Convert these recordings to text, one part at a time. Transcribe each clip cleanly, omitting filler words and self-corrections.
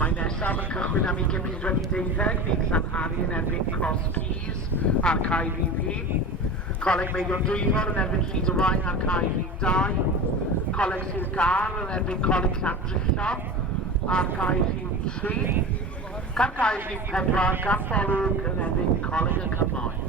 Mae nesaf yn cychwyn am 2012, bydd Llanhari yn erbyn Cross Keys ar cae rhif 1. Coleg Meidion Dwyfor yn erbyn Llyd y Waun ar cae rhif 2. Coleg Sydd Gar yn erbyn Coleg Llandrillo ar cae rhif 3. Gan cae rhif 4, gan Folwg yn erbyn Coleg y Cymoedd.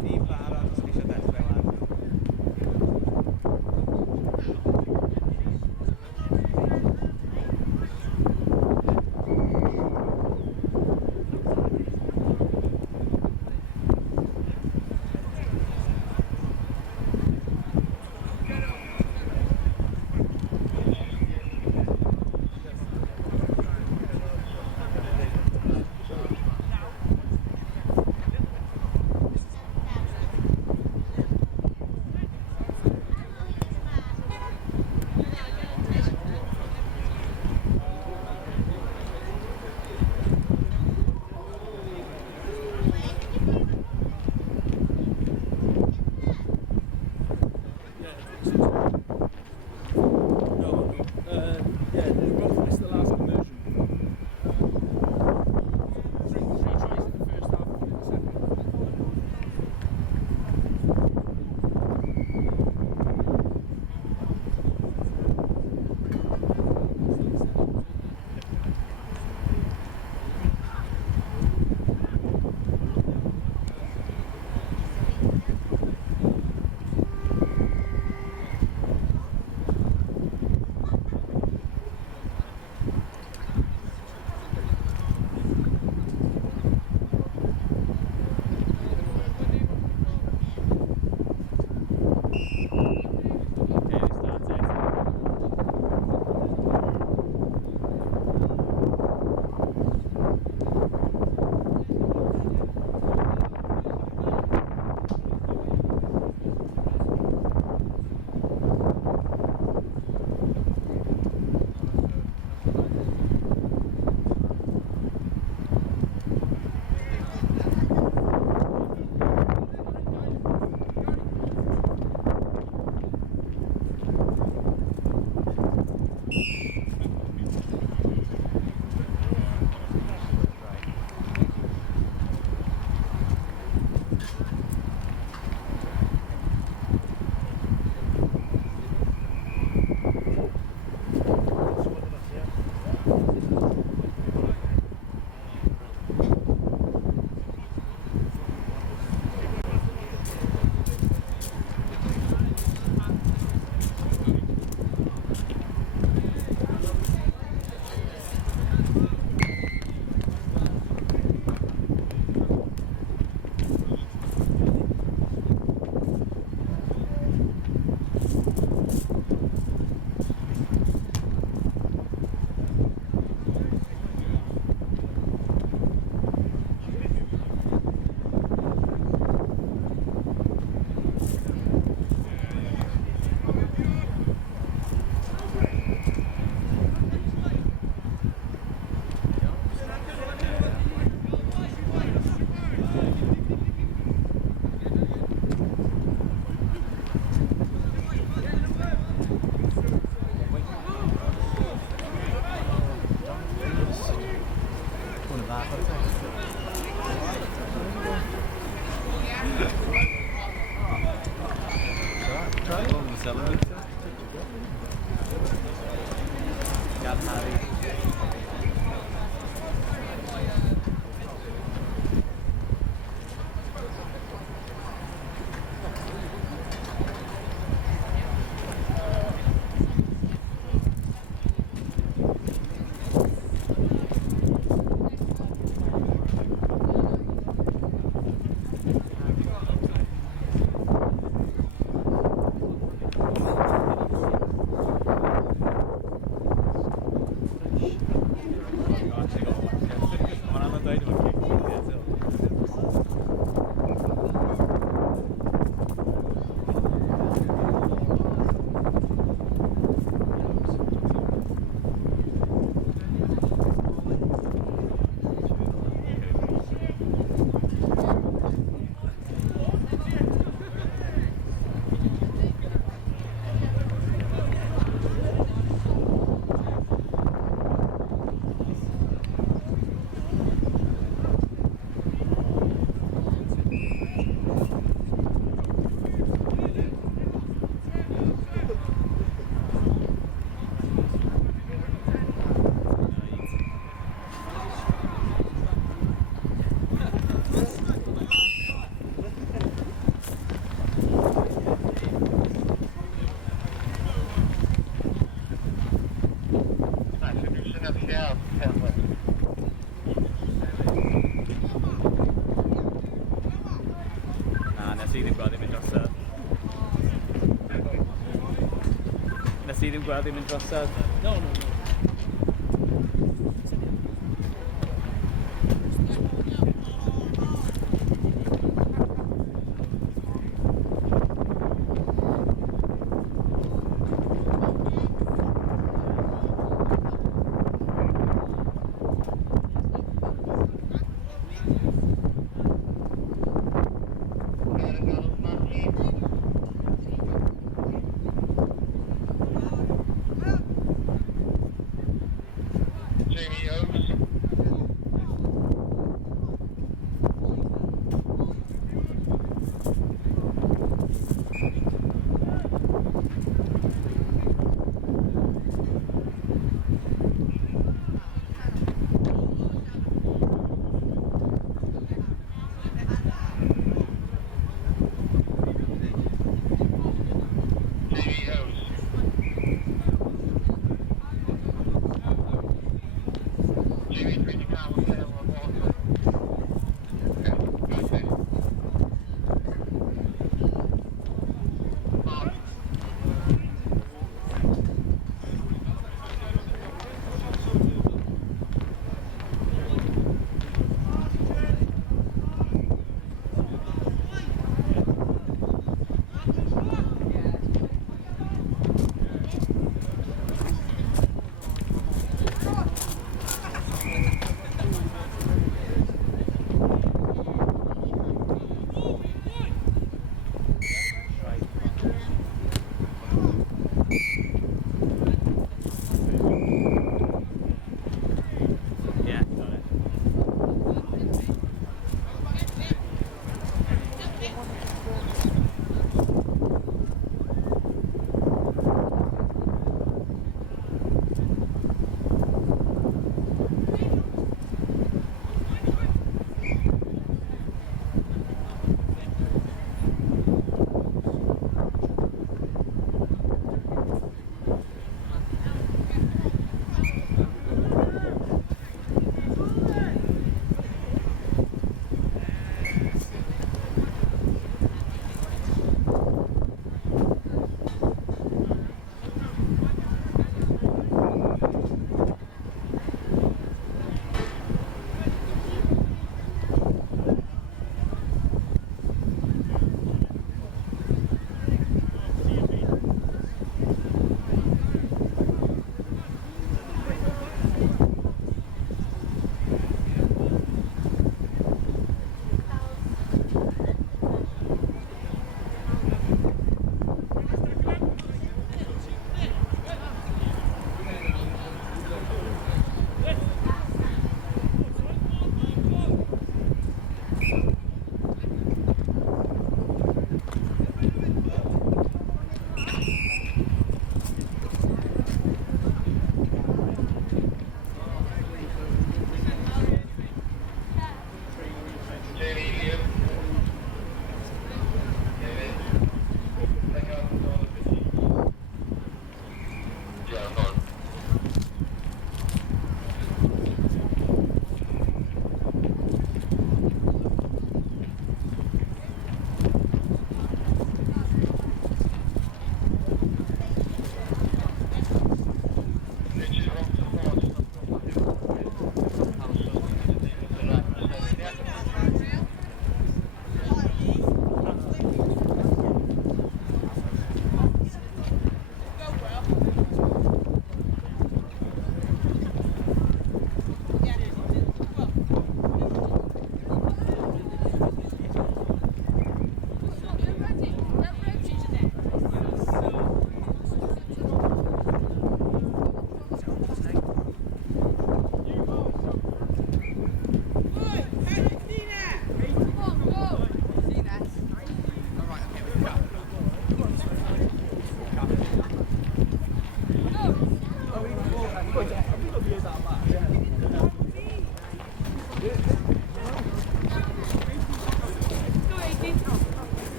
Di barod os chi eisiau dechrau 'wan. konuşalım yoksa? Gel Harry. See them grab him and drop out. No, no, no.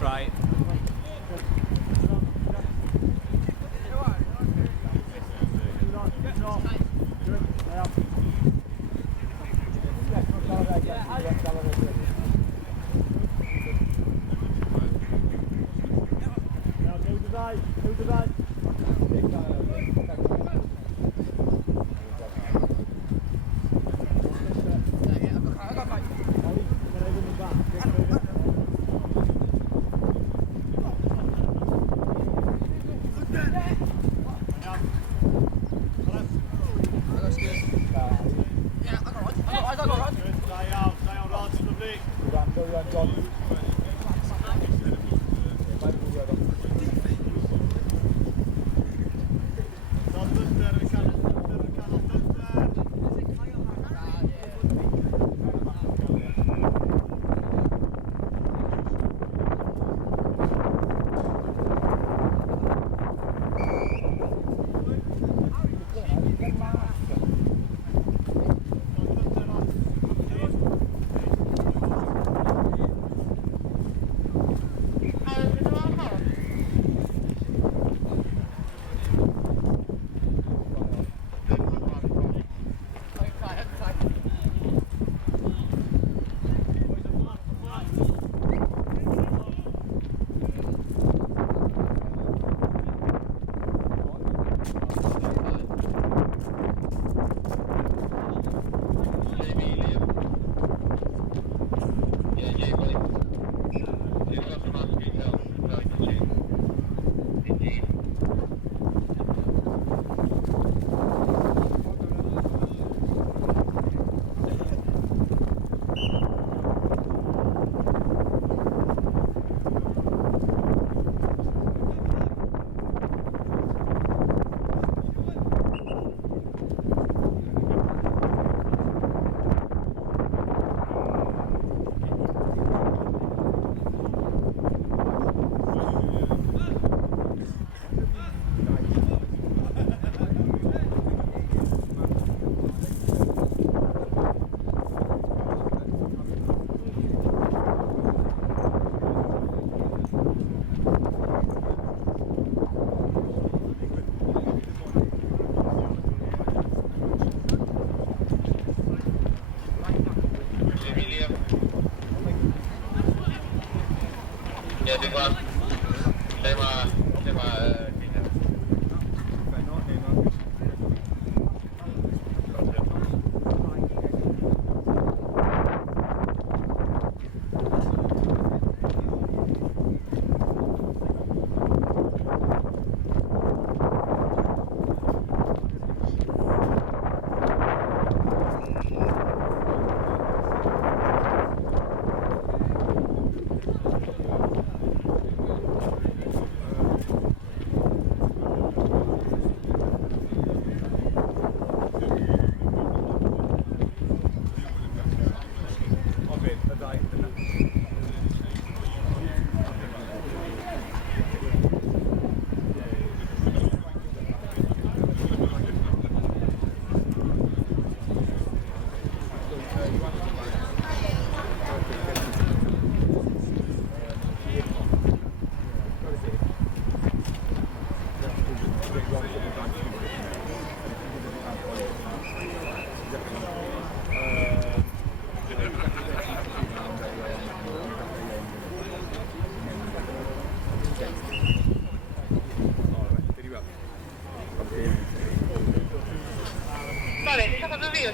Right.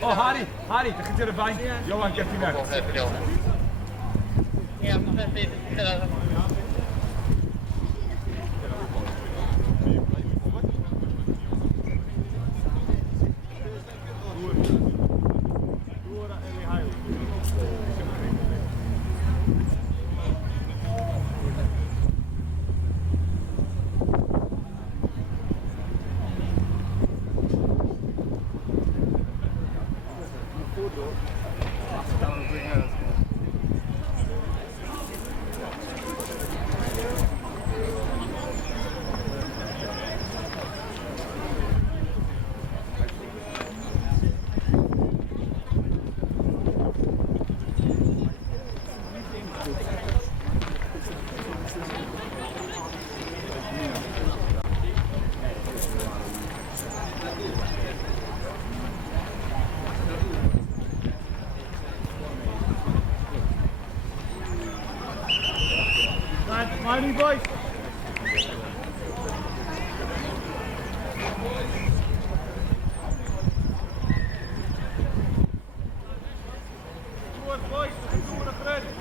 Oh, Harry, dach chi'n dod y fain? Johan, get ti mewn. Harry, boys. Boys, we gaan erin.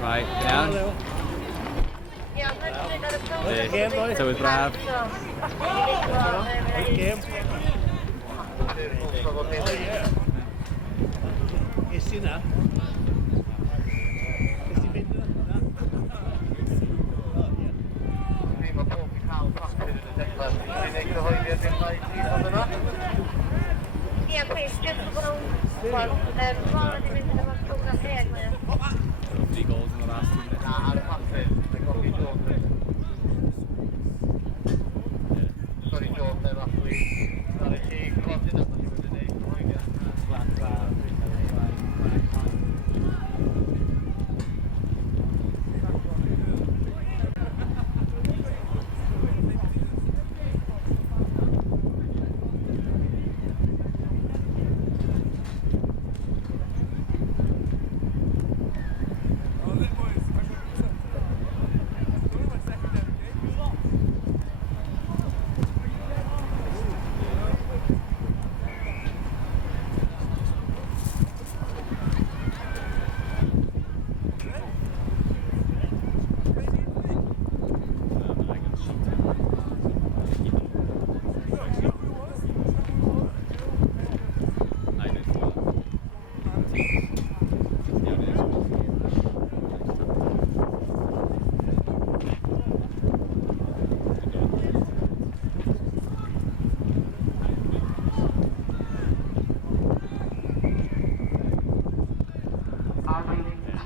Right, down. So with Brad. Game. Is he now? Is he been Yeah, please, just one. Tomorrow they went to the hospital here. 3 goals in the last 2 minutes. Sorry, Joe, there last week. Sorry, he crossed it up the day.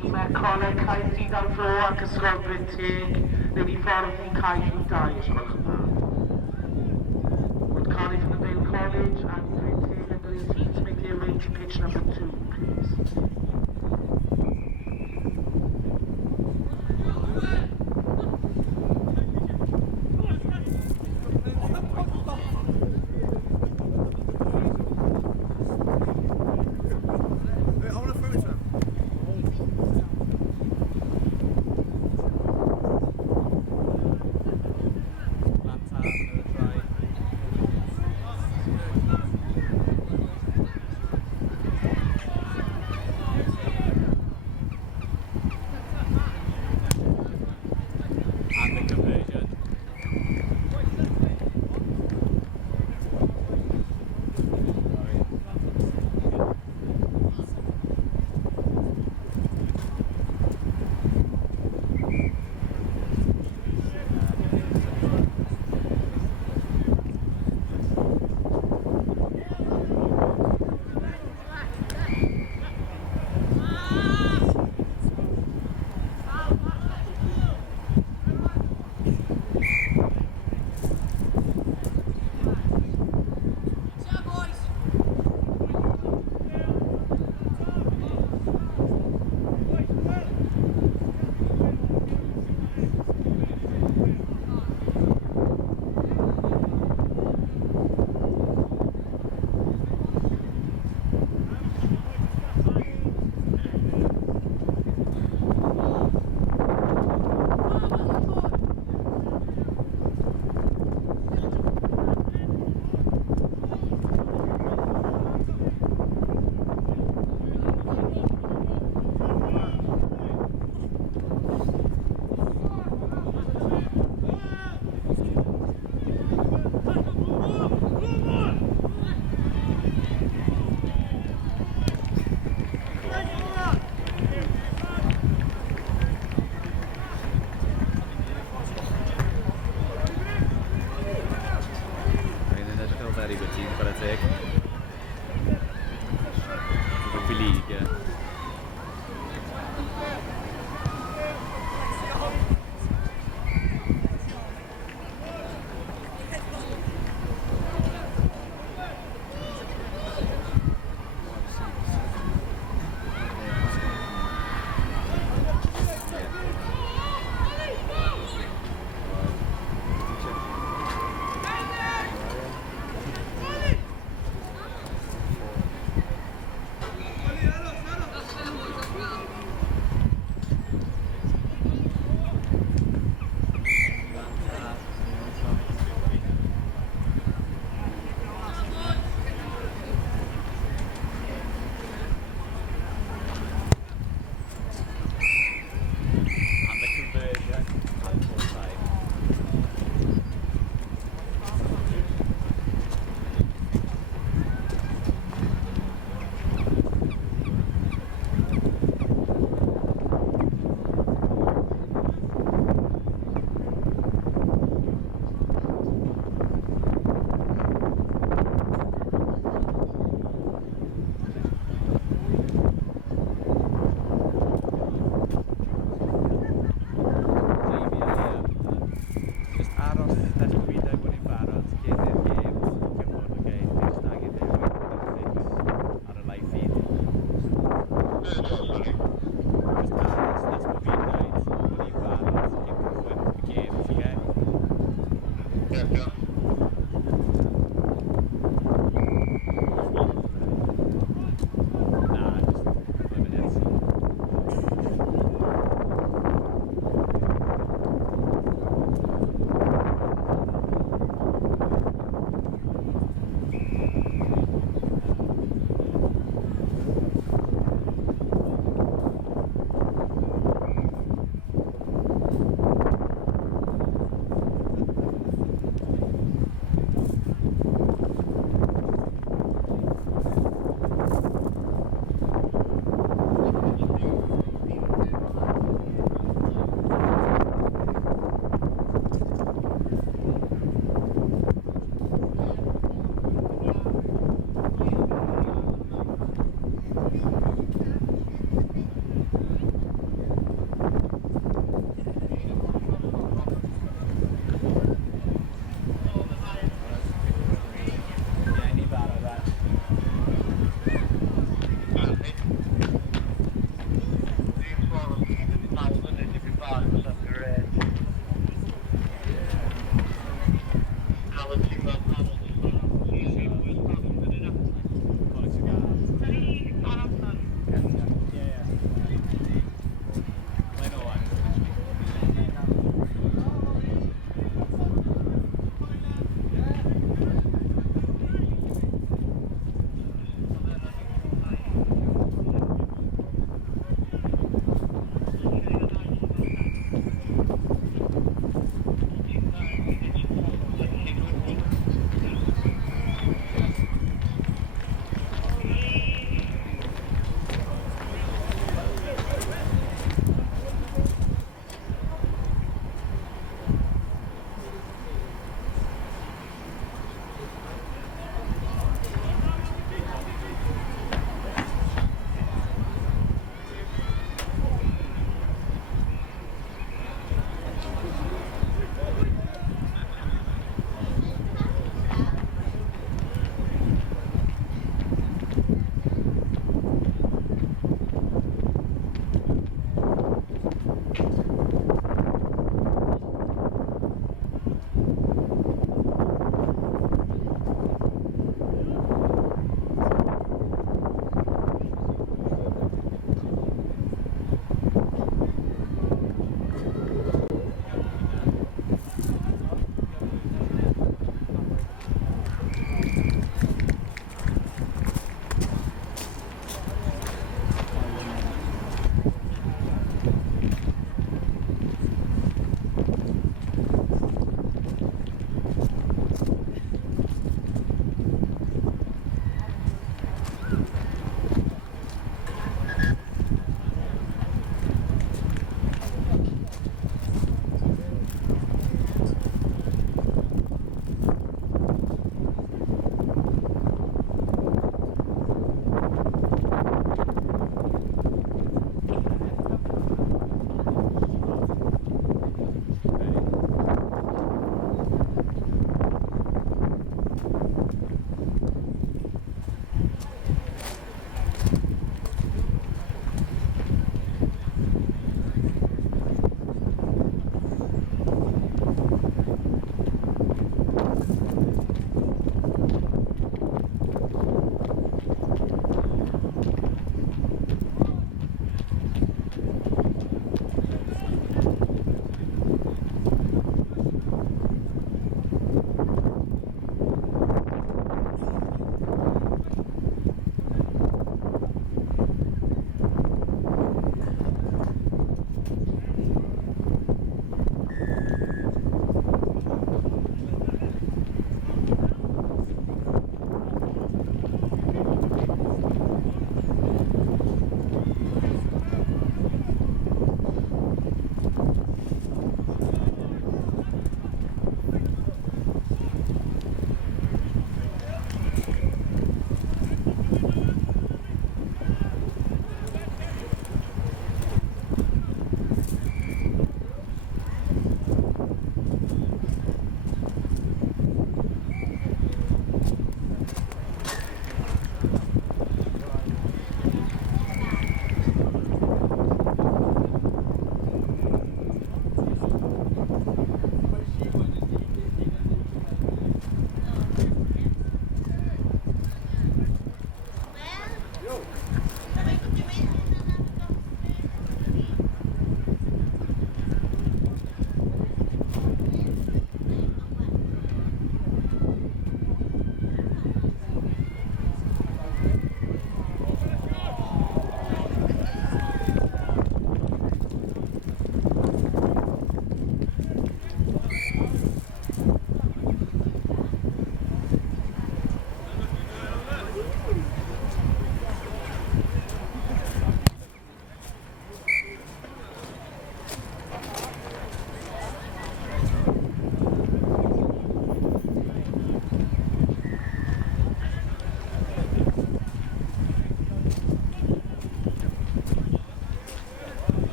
tîmau Coleg Caerdydd ar Fro ac Ysgol Bryntig neu i ffordd i Caerdydd 2 os gwelwch yn dda. Would Cardiff and the Vale College and Bryntig number 18 to make their way to pitch number 2, please.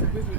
Ciao,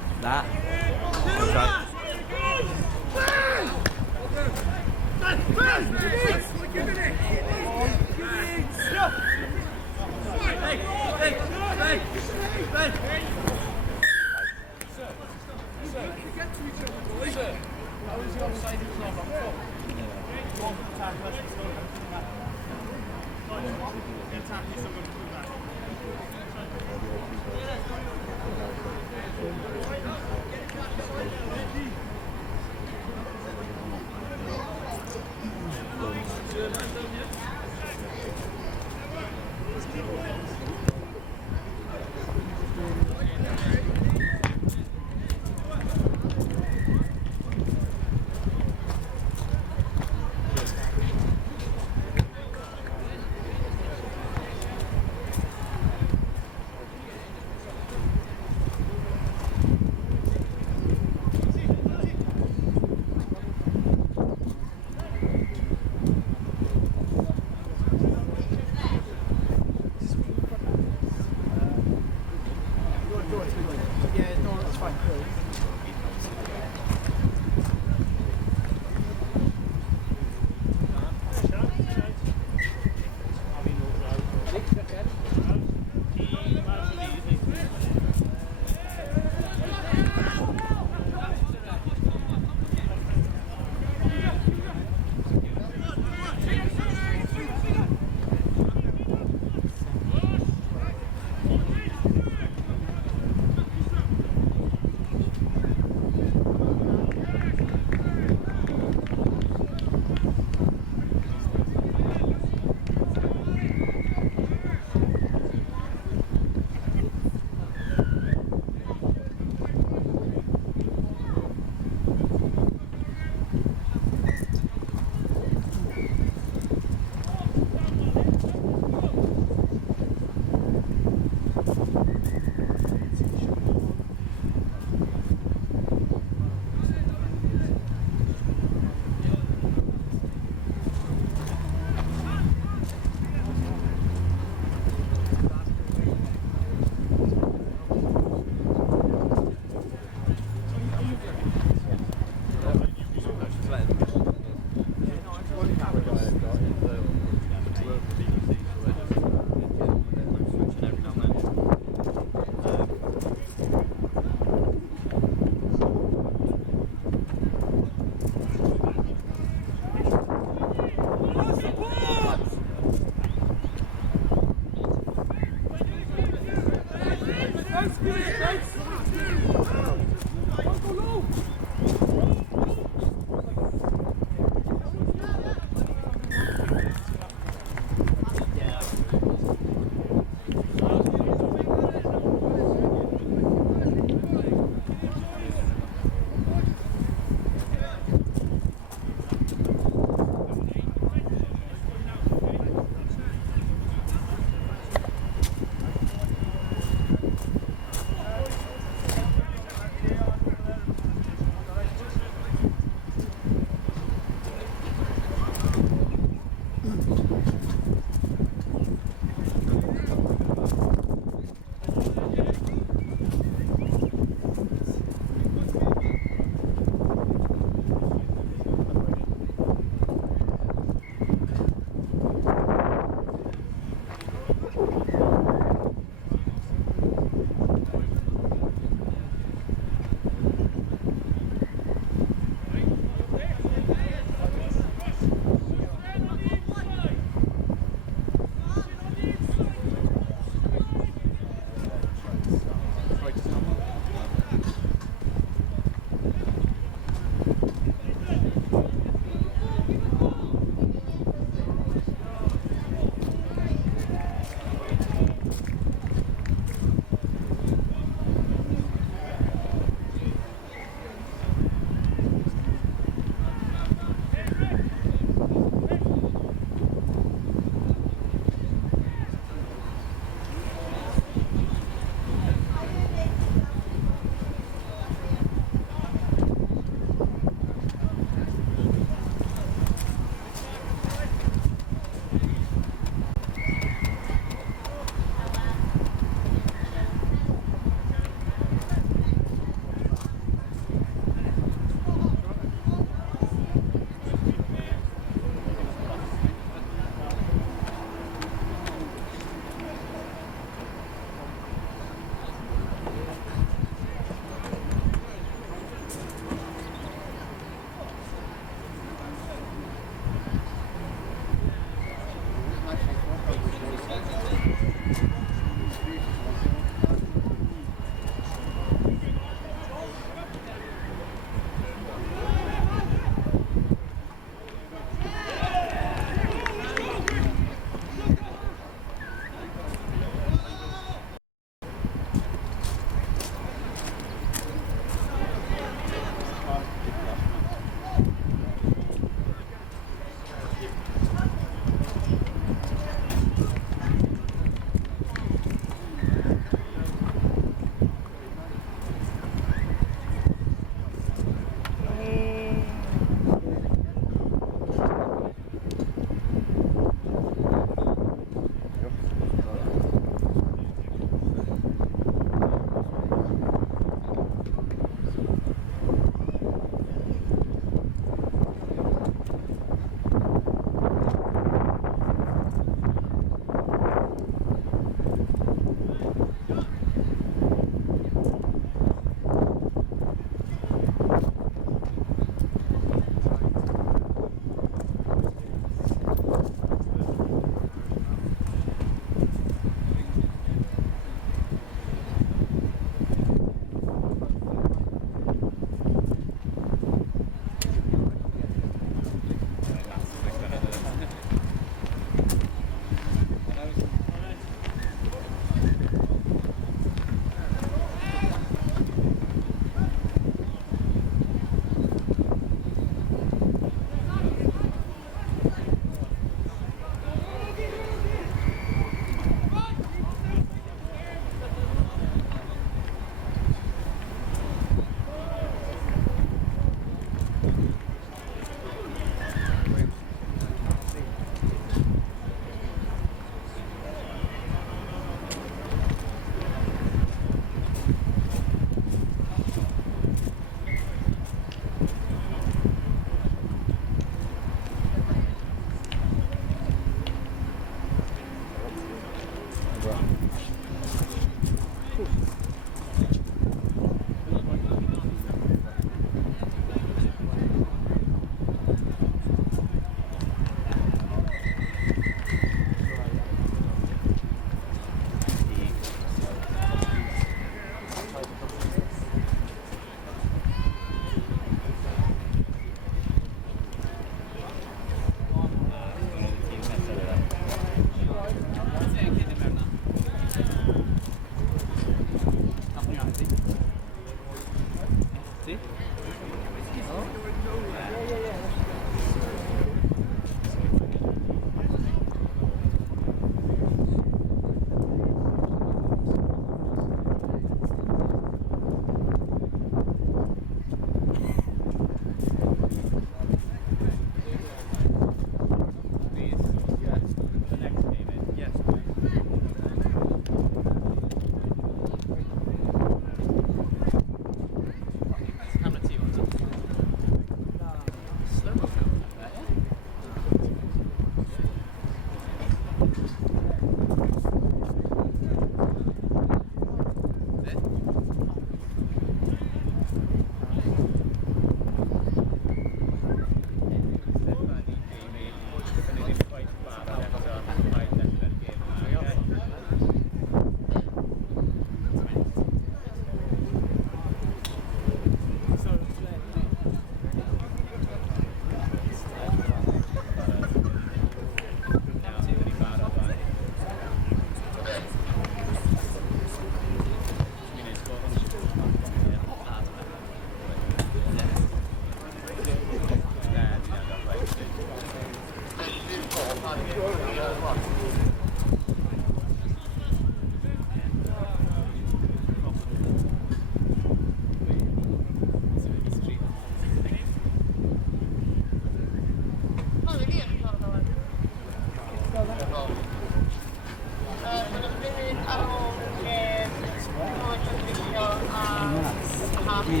Salmon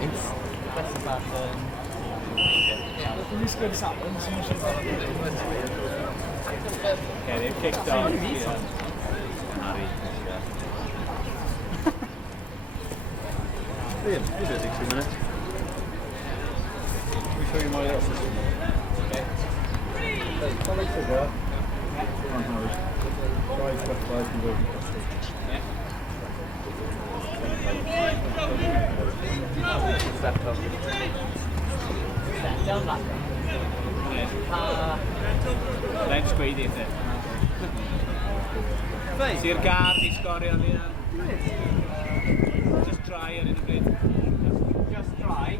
is best about Who's good salmon? Okay, they've kicked off. Liam, you do 60 minutes. Let me show you my little system. Okay. Solid sugar. On Harris. Fried specified conversion cost. Let's squeeze it. Sir Gar di scorio lì. Just try it in a bit. Just try.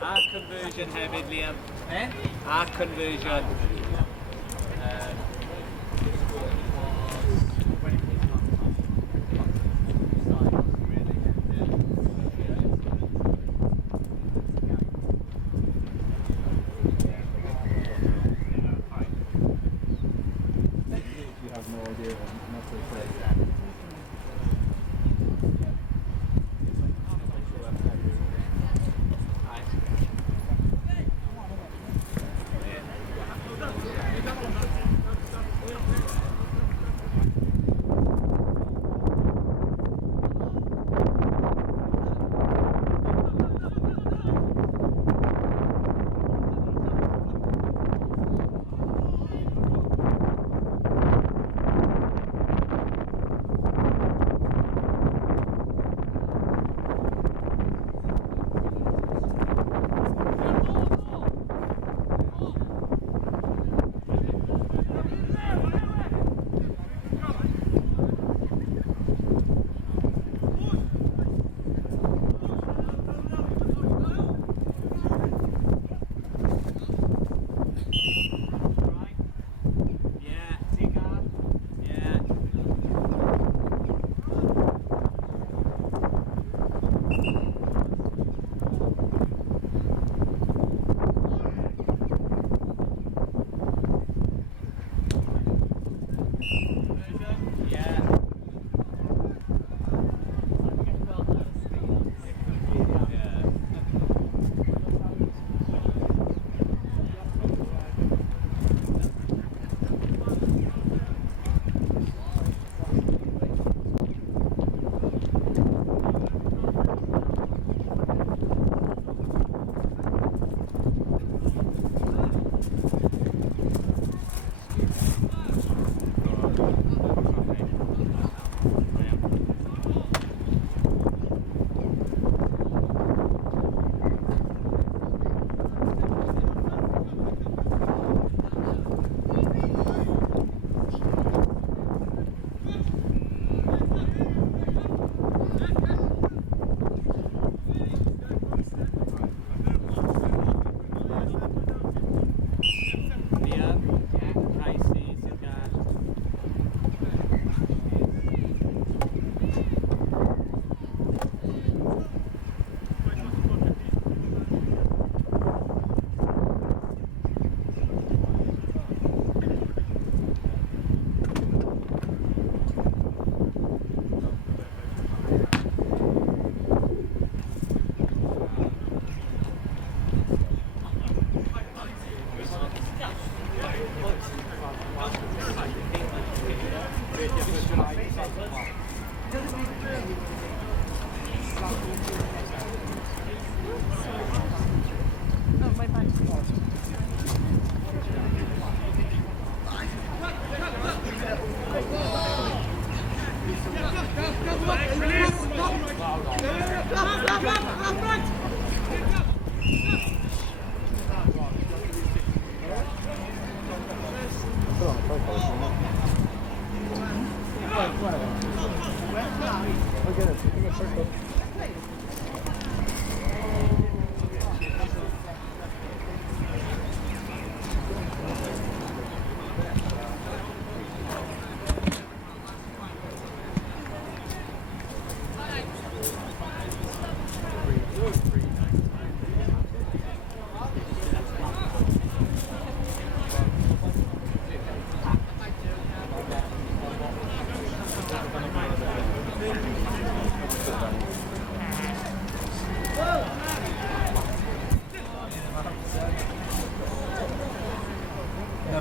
Our conversion hefyd, Liam. Our conversion. You have no idea what to say.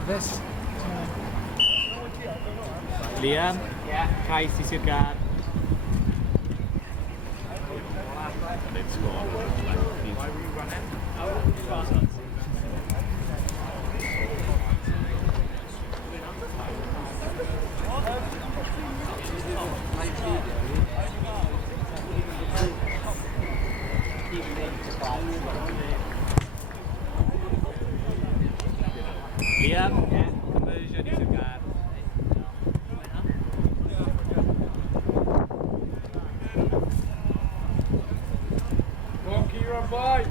nervous. Liam, Cais i Sir Gar. Liam, conversion i Sir Gar. Go on, Kieran, bye.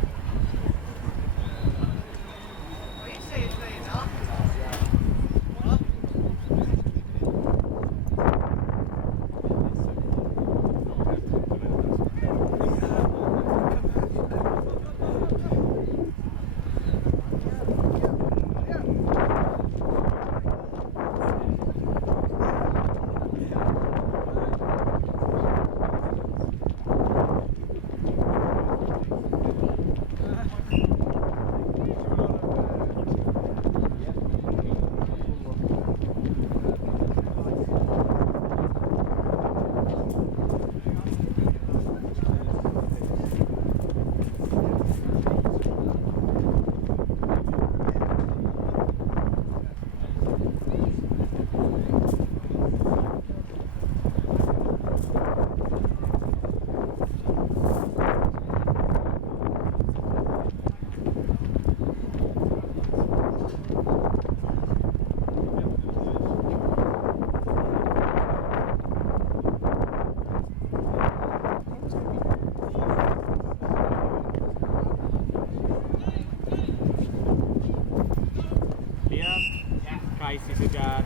Cais i Sir Gar.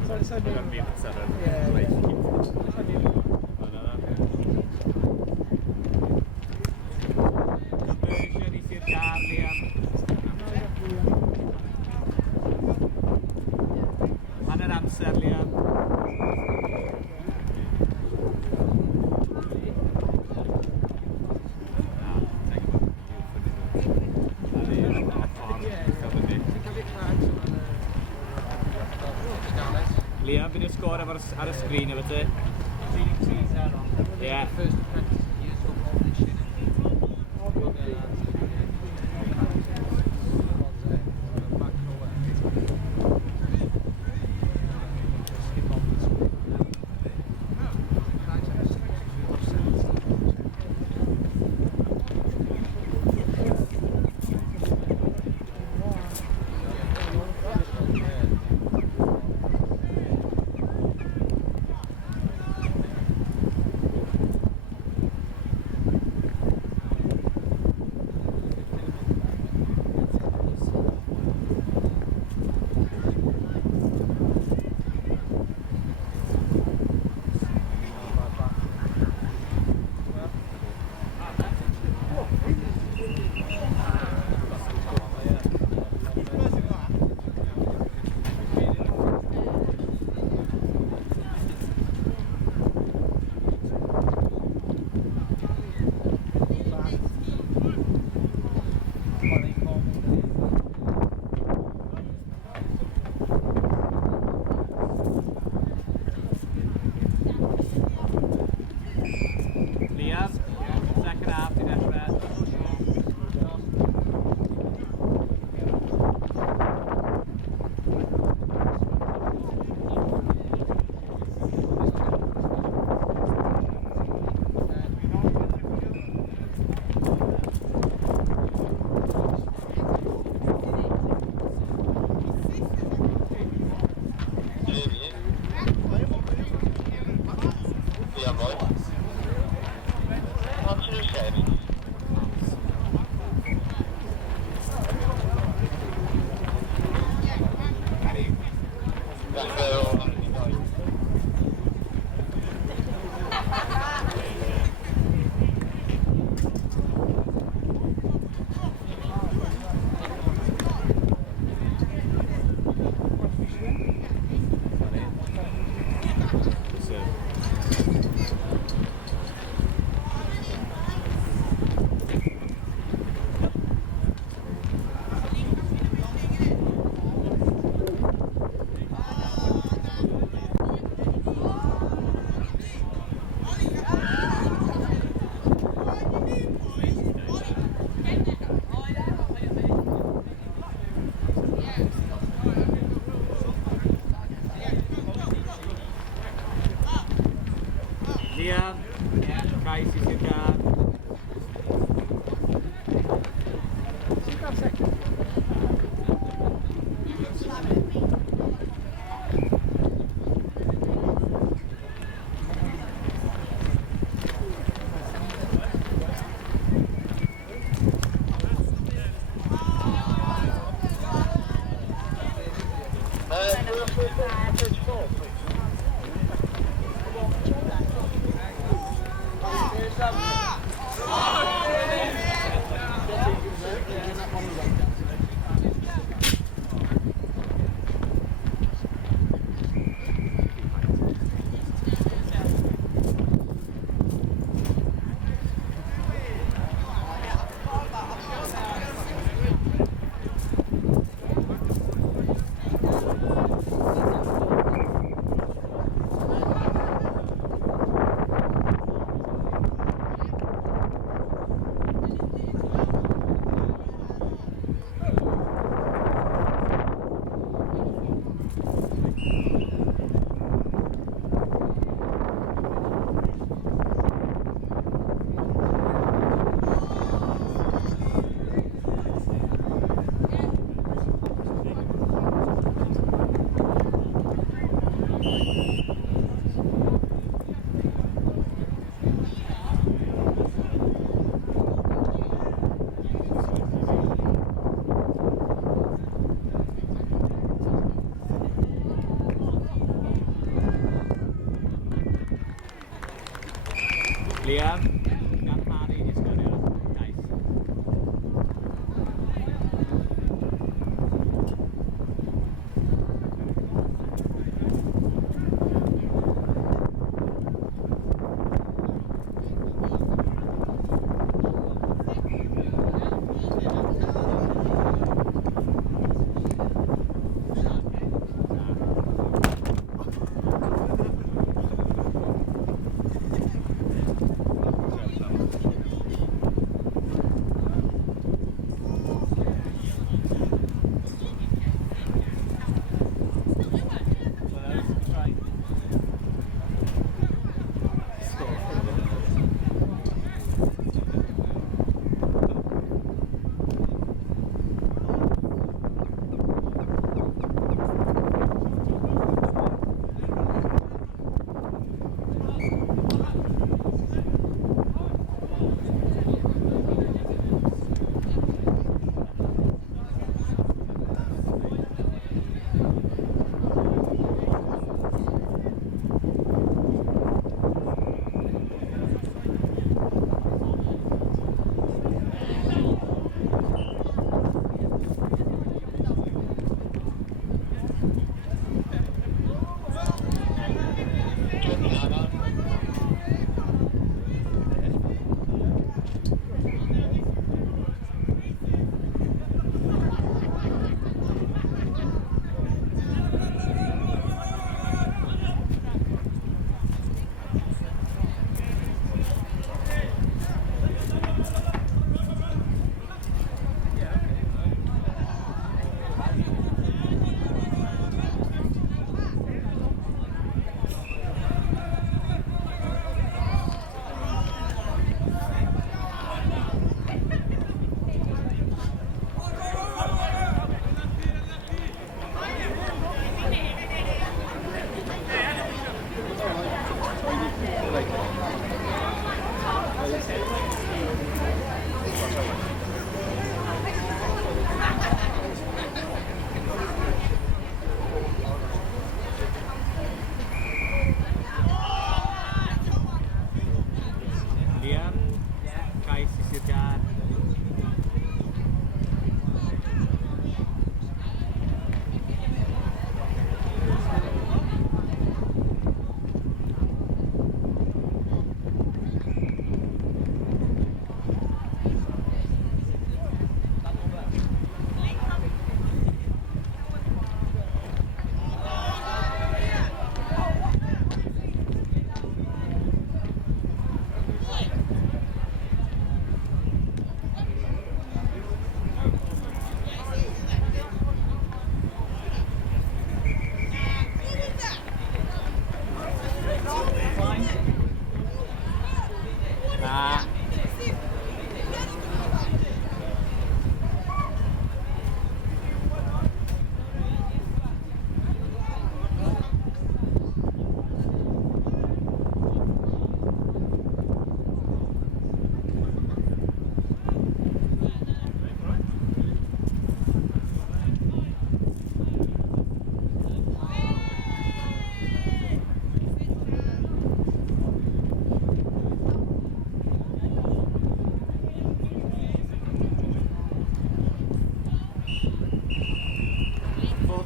Conversion i Sir Gar, Liam. Hanner amser, Liam. Liam, fi'n sgôr ar y sgrin efo ti. Ie.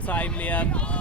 time, Liam.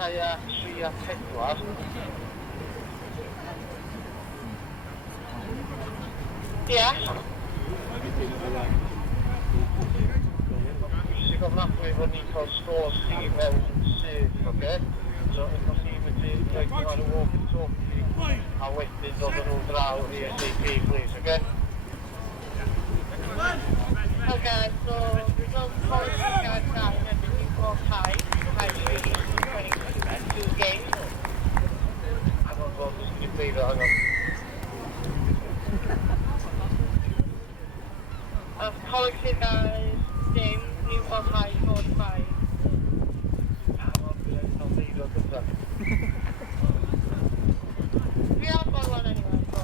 Kaya 3 a 4. Ia. Pwysig ofnadwy fod ni'n cael scores chi mewn sydd, oce? So, ydych chi wedi rhaid ar y walkie-talkie a wedyn dod nhw draw i SAP, please, oce? Okay, so results for the guys now, and then we go high 2 games. Hang on, Bob, just give me that, hang on. Collection guys, James, Newport High 45. Hang on, I'll leave it, good luck. We have got one anyway, so.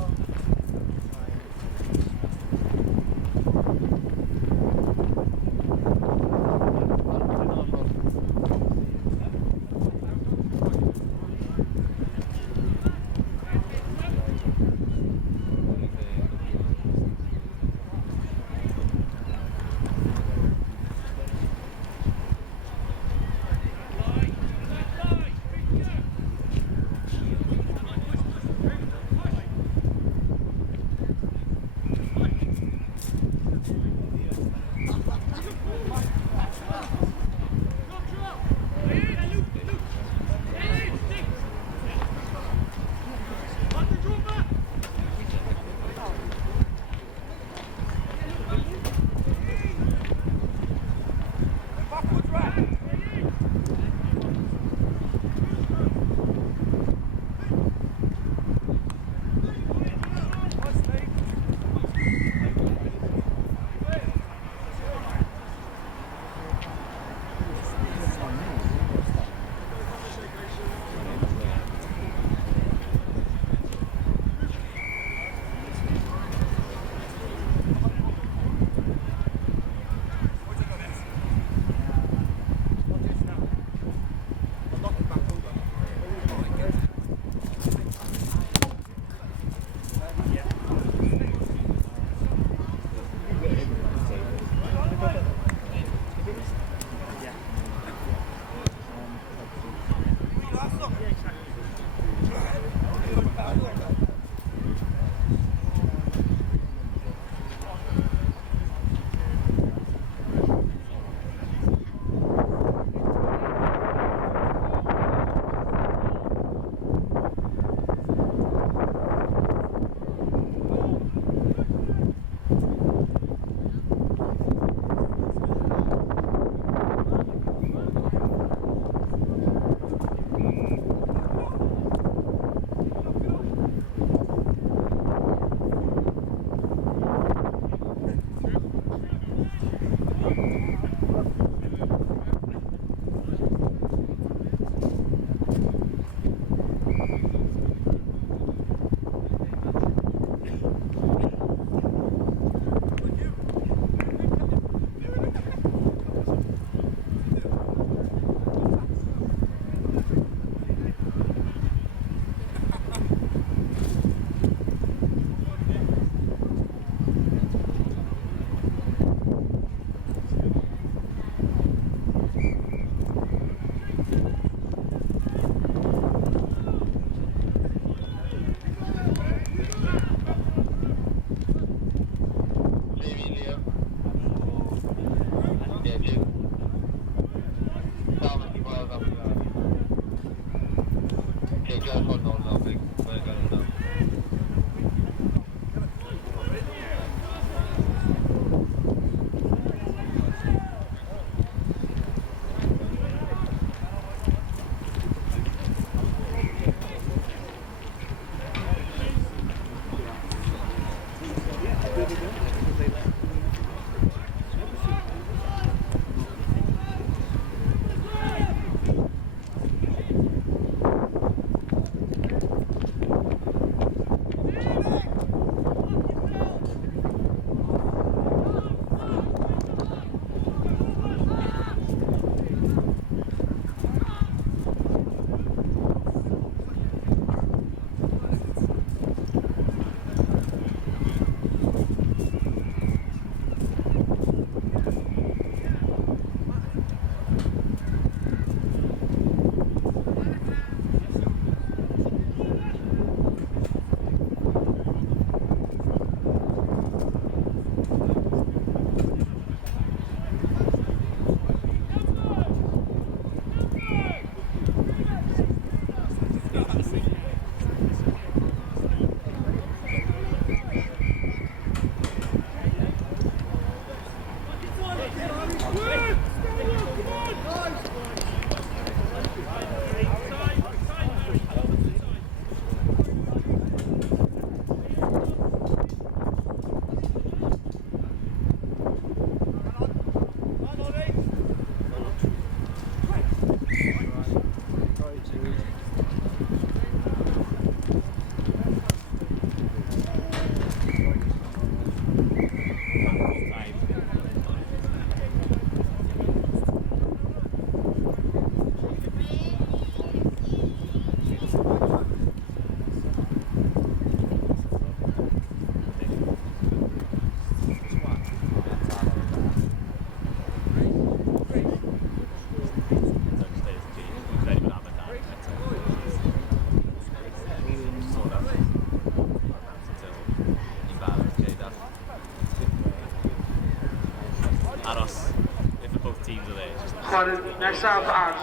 Chwarae nesaf ar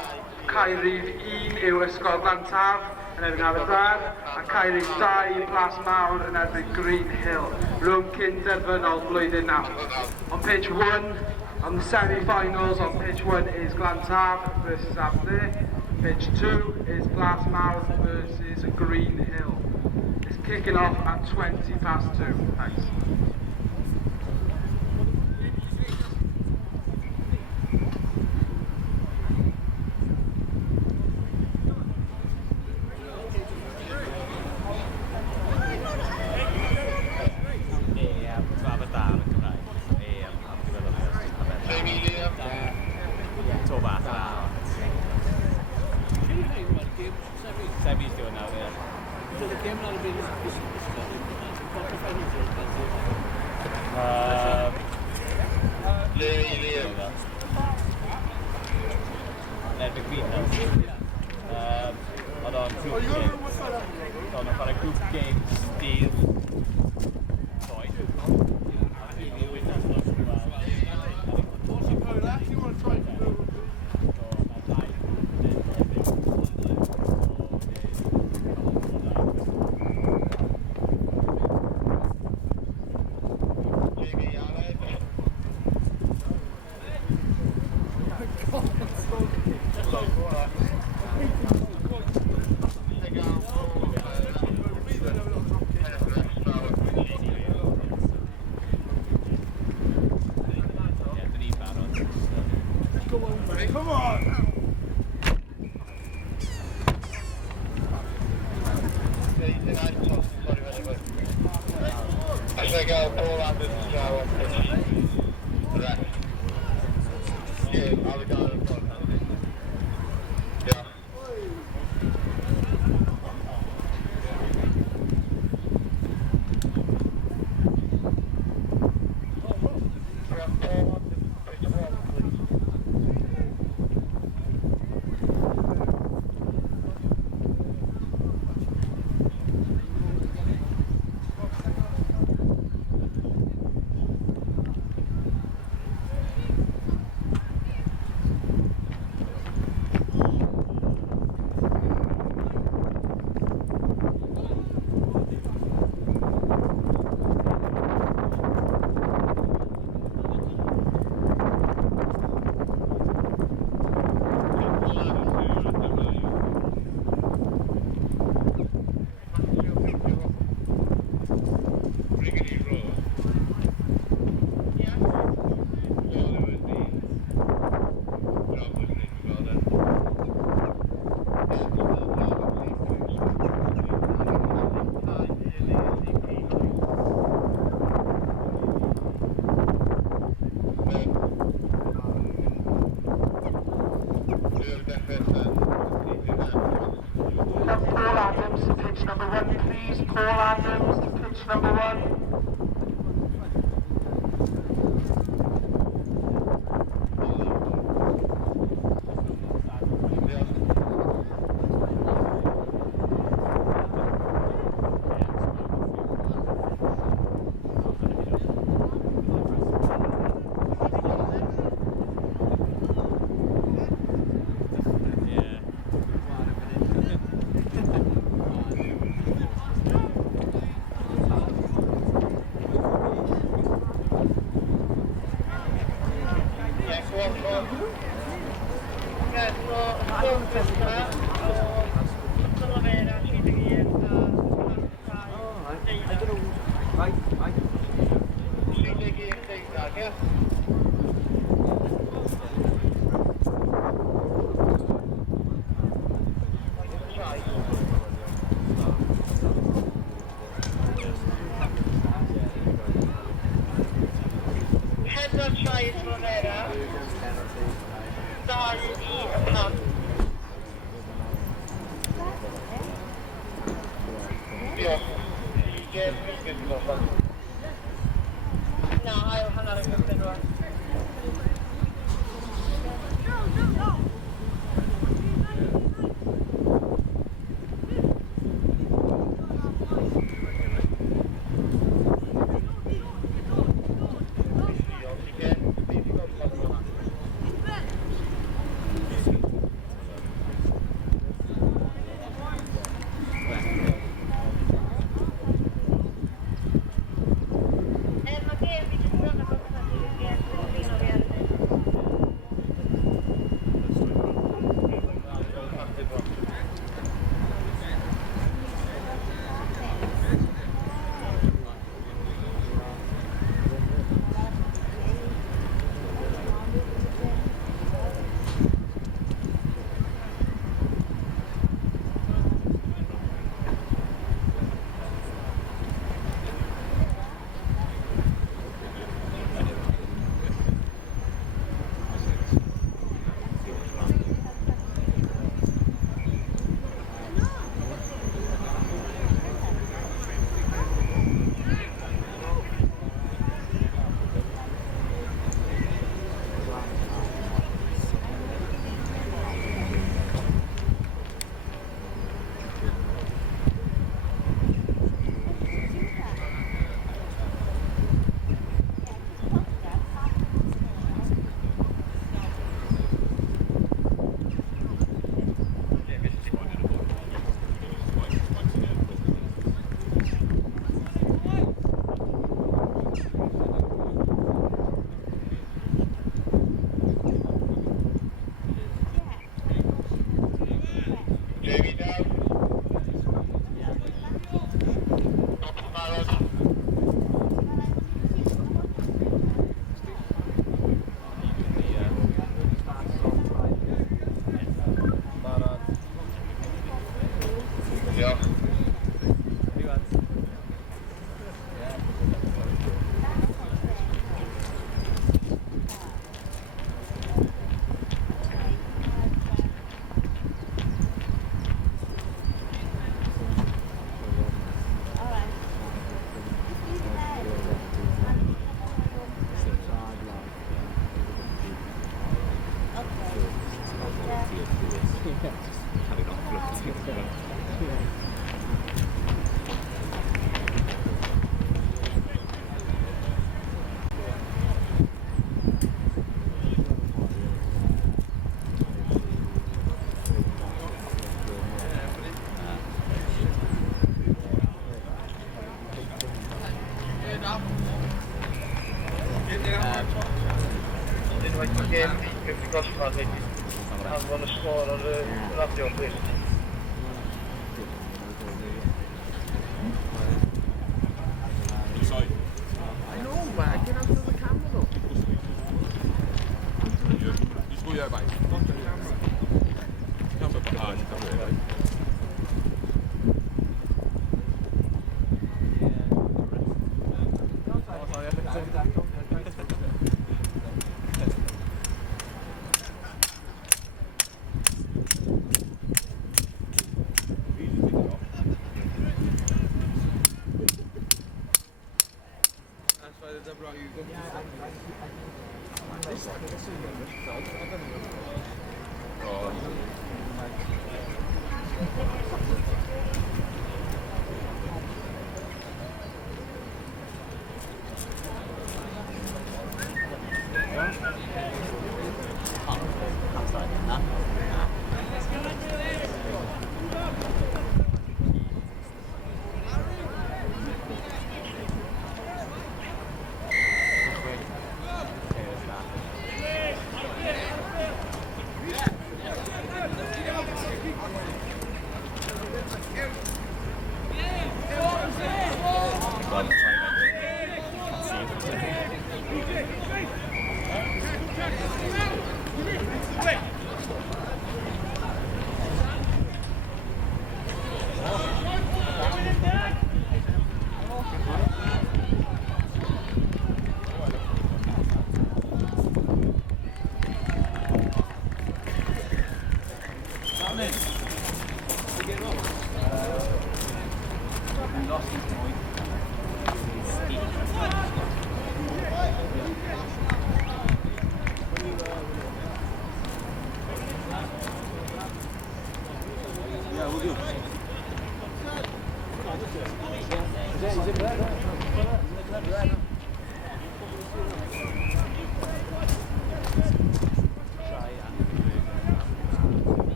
Caerhyd 1 yw Ysgol Glantaf yn erbyn Aberdâr a Caerhyd 2 Plas Mawr yn erbyn Green Hill. Rhwng cyn-derfynol blwyddyn nawr. On pitch 1, on the semi-finals, on pitch 1 is Glantaf versus Aberdâr. Pitch 2 is Plas Mawr versus Green Hill. It's kicking off at 20 past 2. Thanks. Sebi's doing now, yeah. So the game not a bit Erbyn Green Hill. Oedd o'n group games. Oedd o'n chwarae group games dydd. Come on! I think I'll pull out this shower on pitch. Right. Yeah, I'll go in front. Yeah. Paul Adams to pitch number 1, please. Paul Adams to pitch number 1. Heads on try is Romero. Dal i Hunt. No, ayaw hanapin yung dalawa. Maybe now. Barod. Barod. Yeah. Like the game, because of that, I'm going to score on the radio list. Sorry. I know, but I get out of the camera though. You score your mate. Camera behind you, come here, mate.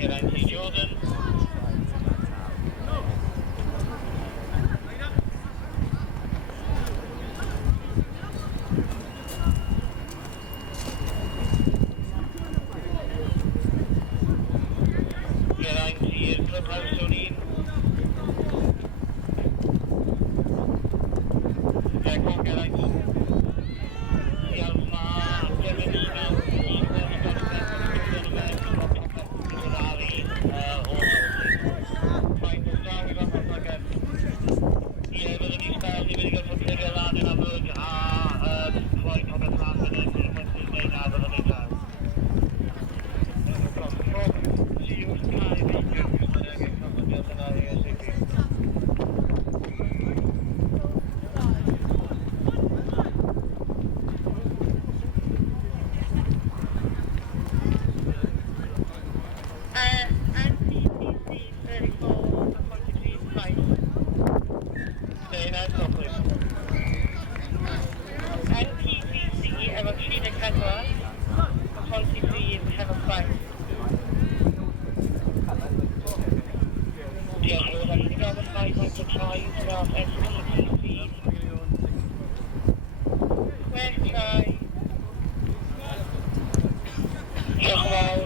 Geraint Jordan. Geraint i'r Clubhouse O'Neill. Go Geraint. Iawn ma' Gemini nawr i'n NPCC efo 34, Ponty Bryd hefo 5. Diolch yn fawr. Dwi'n gofyn 5.5 fel SPCC. 6 trai. Diolch yn fawr.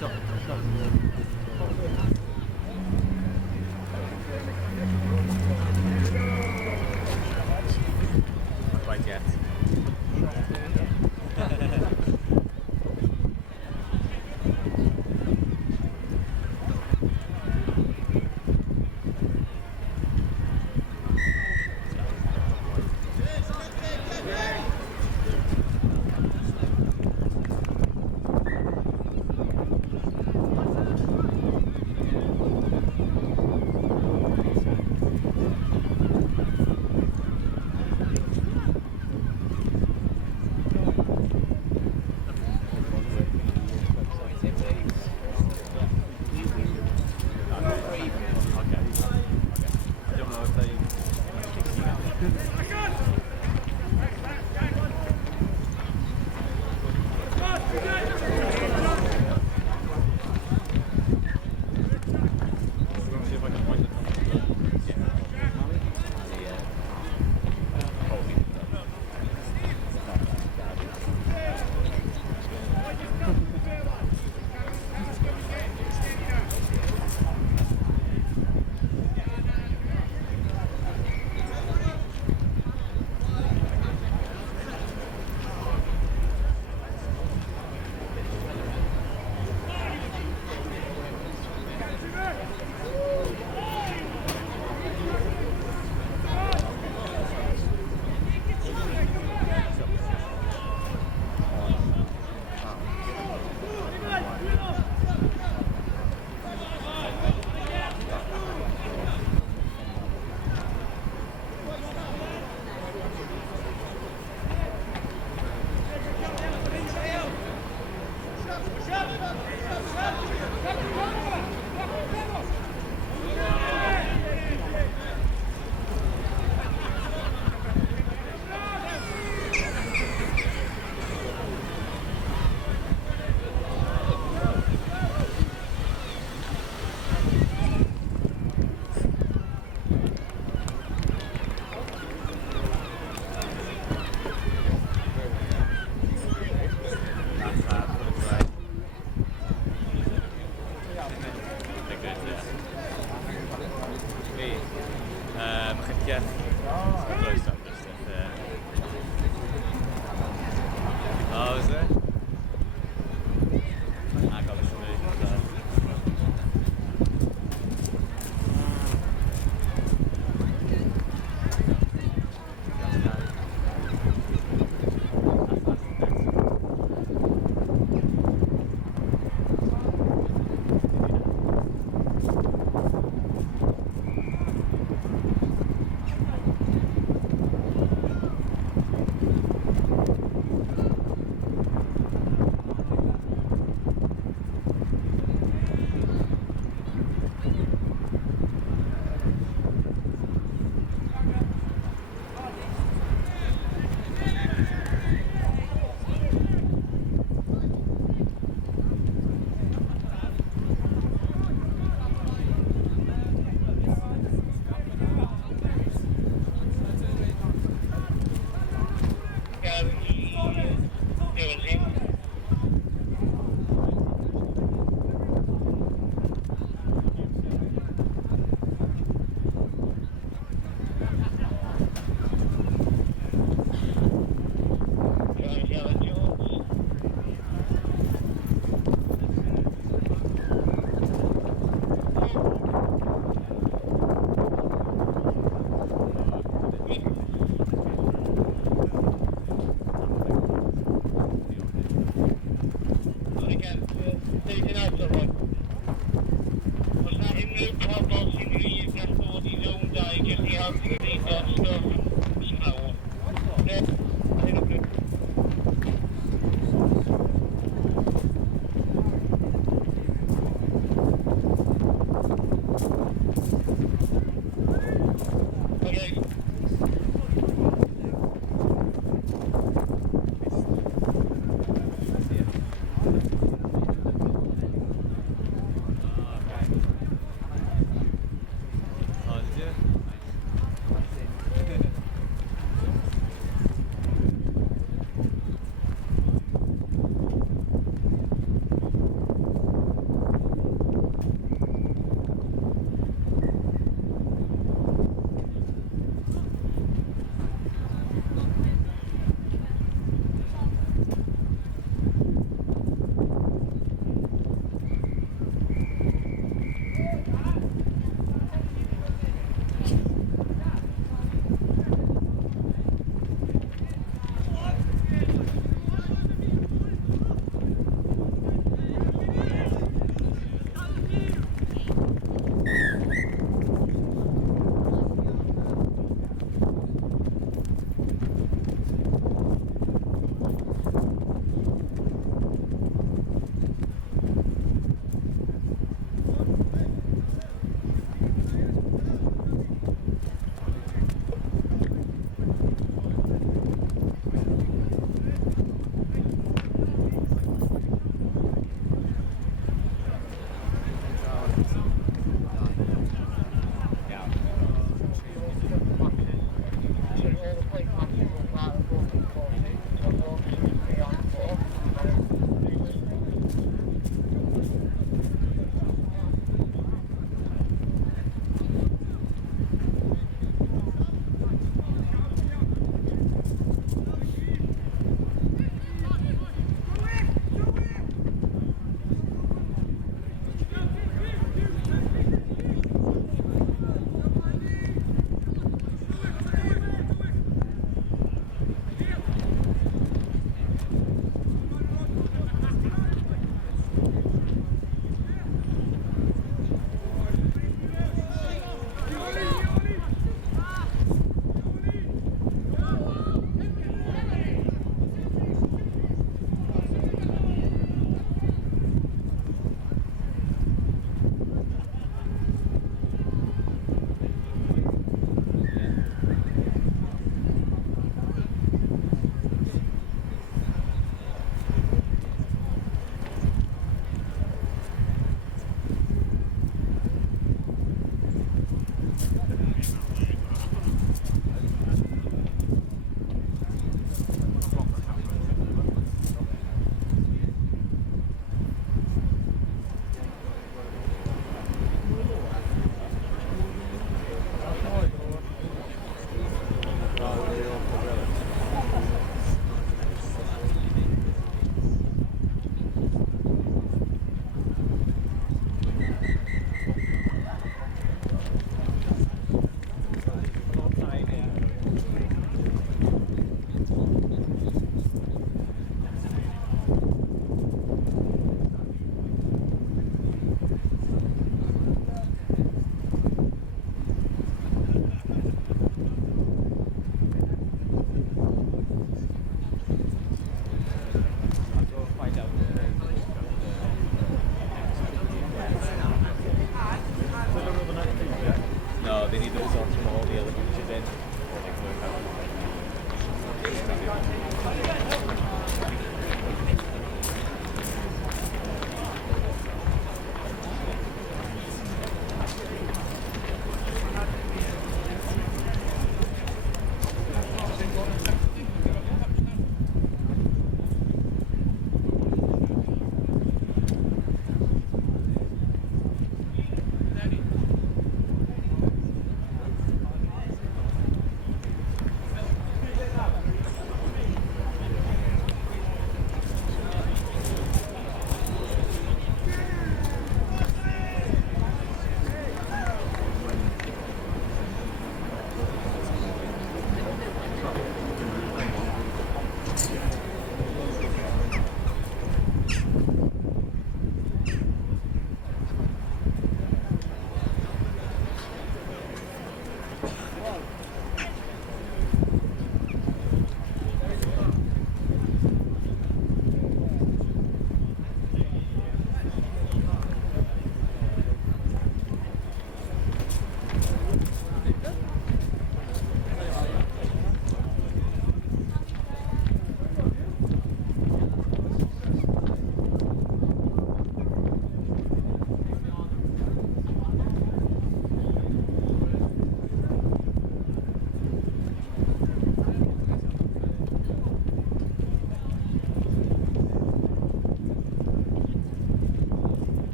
Not quite yet. Mechaniek. Close up just there. Oh, is it? I got this one.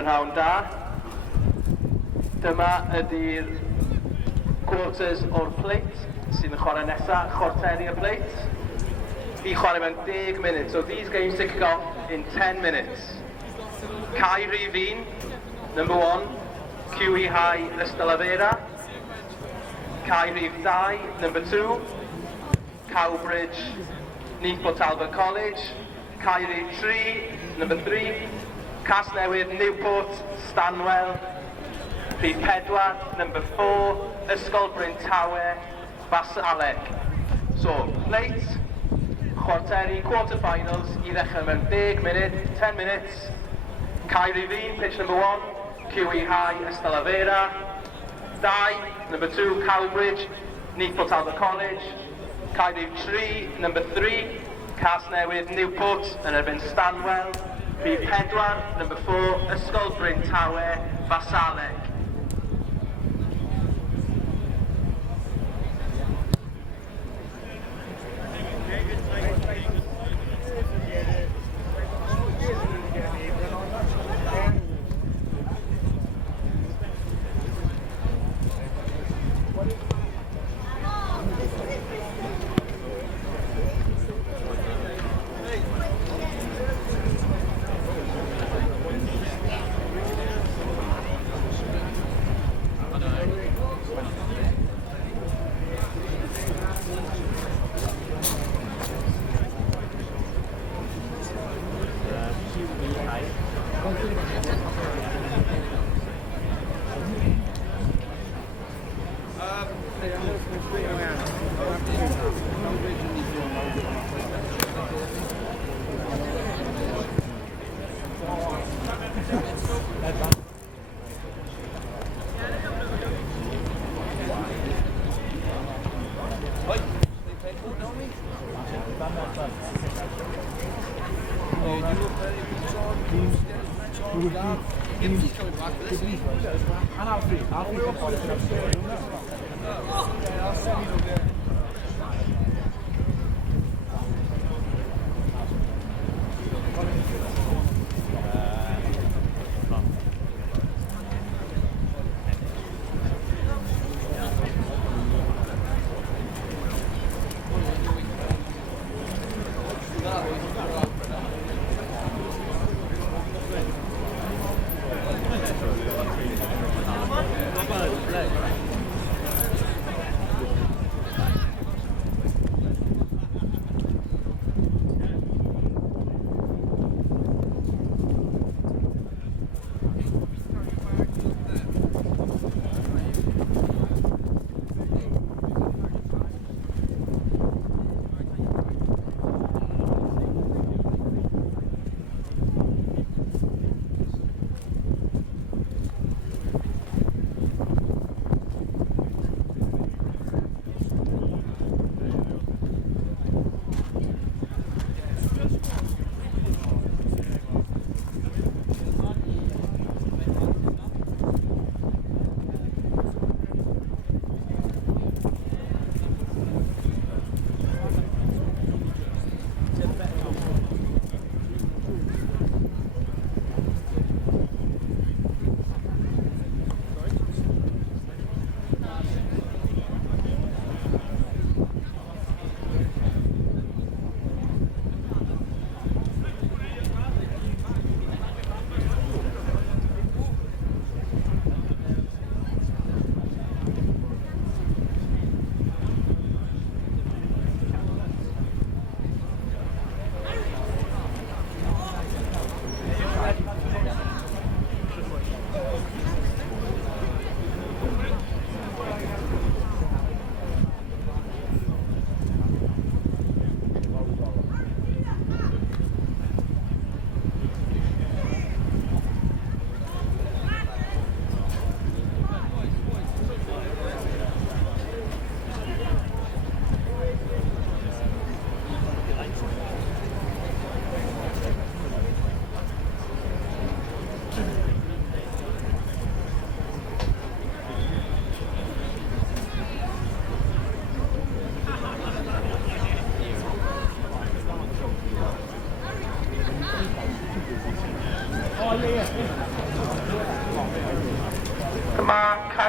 prynhawn da. Dyma ydy'r quarters o'r plate sy'n chwarae nesa, chwarteri y plate. I chwarae mewn 10 munud, so these games to kick off in 10 minutes. Cai rhif 1, number 1, QE High Ystalyfera. Cai rhif 2, number 2, Cowbridge, Newport Talbot College. Cai rhif 3, number 3, Casnewydd, Newport, Stanwell. Rhif 4, number 4, Ysgol Bryn Tawe, Fasaleg. So, plate, chwarteri, quarter-finals, I ddechrau mewn 10 munud, 10 minutes. Cai rhif 1, pitch number 1, QE High Ystalyfera. 2, number 2, Cowbridge, Newport Talbot College. Cai rhif 3, number 3, Casnewydd, Newport, yn erbyn Stanwell. Rhif 4, number 4, Ysgol Bryn Tawe, Fasaleg.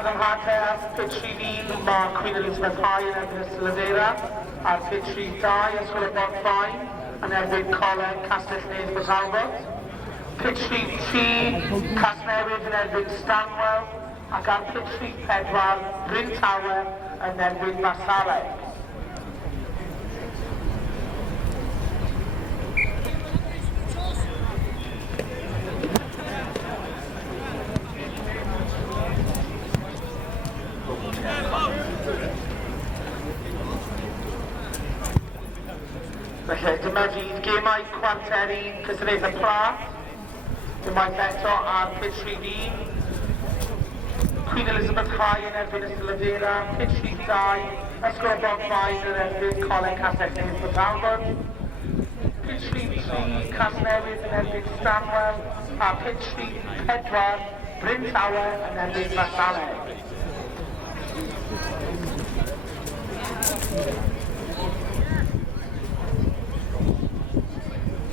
Adam Harter, pitch rhif 1, mae Queen Elizabeth High yn erbyn Ystylafera. A'r pitch rhif 2, Ysgol y Bont Fain yn erbyn Coleg Castell Nedd Port Talbot. Pitch rhif 3, Casnewydd yn erbyn Stanwell. Ac ar pitch rhif 4, Bryn Tawe yn erbyn Marsaleg. Felly, dyma fydd gemau cwarteri Cystadlaethau Plat. Dymaith eto ar pitch rhif 1. Queen Elizabeth High yn erbyn Ystylafera. Pitch rhif 2. Ysgol Bont Fain yn erbyn Coleg Castell Nedd Port Talbot. Pitch rhif 3. Casnewydd yn erbyn Stanwell. A pitch rhif 4. Bryn Tawe yn erbyn Marsaleg.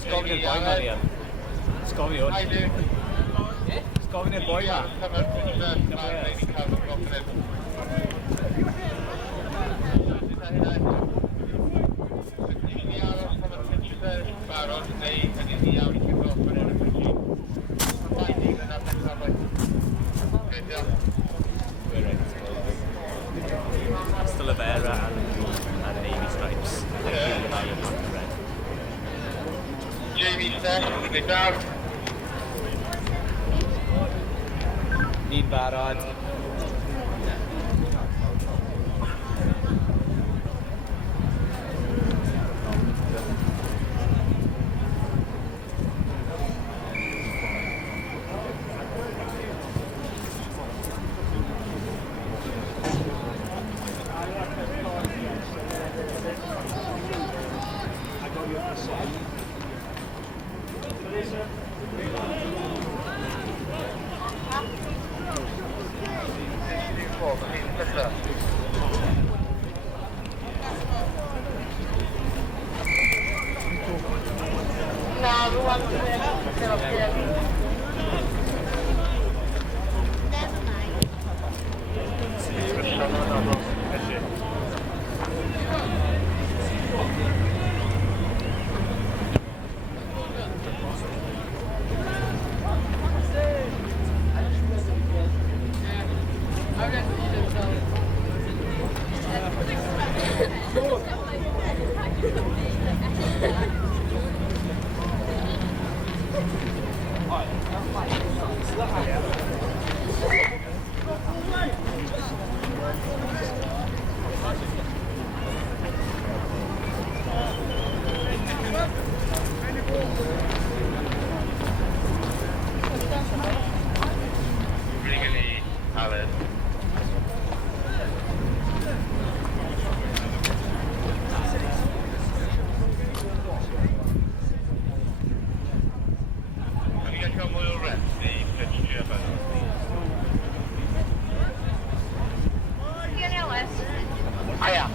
Sgofyn i'r boi ma Liam. Sgofyn hwn. Sgofyn i'r boi ma. Ystylafera and the Navy Stripes. Jamie Steph, the down. Ni'n barod. Na, rwan. Really, Alan. Have you got your oil rest? The pitch about Ian Ellis. Hiya.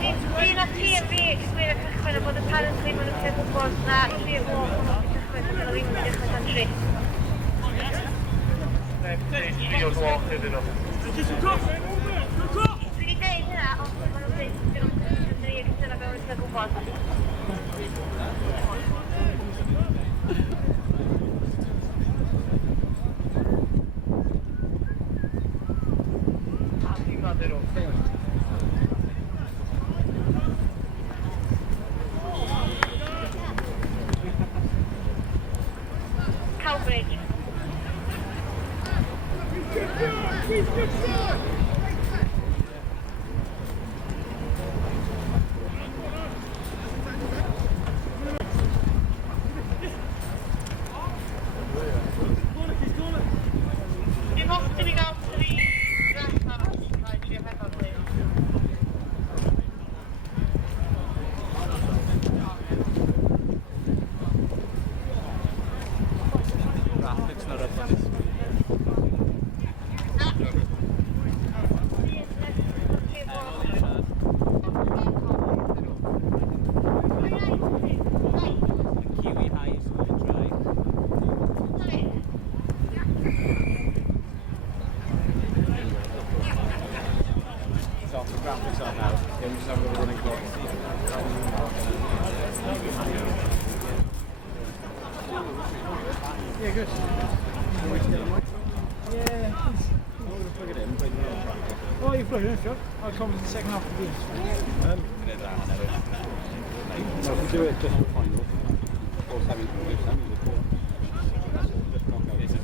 Dwi'n a ti a fi ysgrifennu cychwyn a bod y parents ddim yn ymwneud gwybod na i fi o gloch yn ôl cychwyn a ddim yn dechrau tan 3. Tri o'r gloch iddyn nhw. Dwi wedi deud hynna, ond maen nhw'n dweud dyn nhw'n cychwyn i gyda'n mewn ysgrifennu gwybod. A ti'n gadw nhw. Cowbridge. Dim ond i fi gael 3 rest arall i cael trio hefo fi. Graphics not up on this. graphics on now. Yeah, we just haven't got a running clock. Yeah, good. Yeah. Plug it in, plug it in. Oh, you plug it in, sure. I'll come in the second half of the game. No, if we do it just for final, or semi, we'll do semi before. Just knock out. This is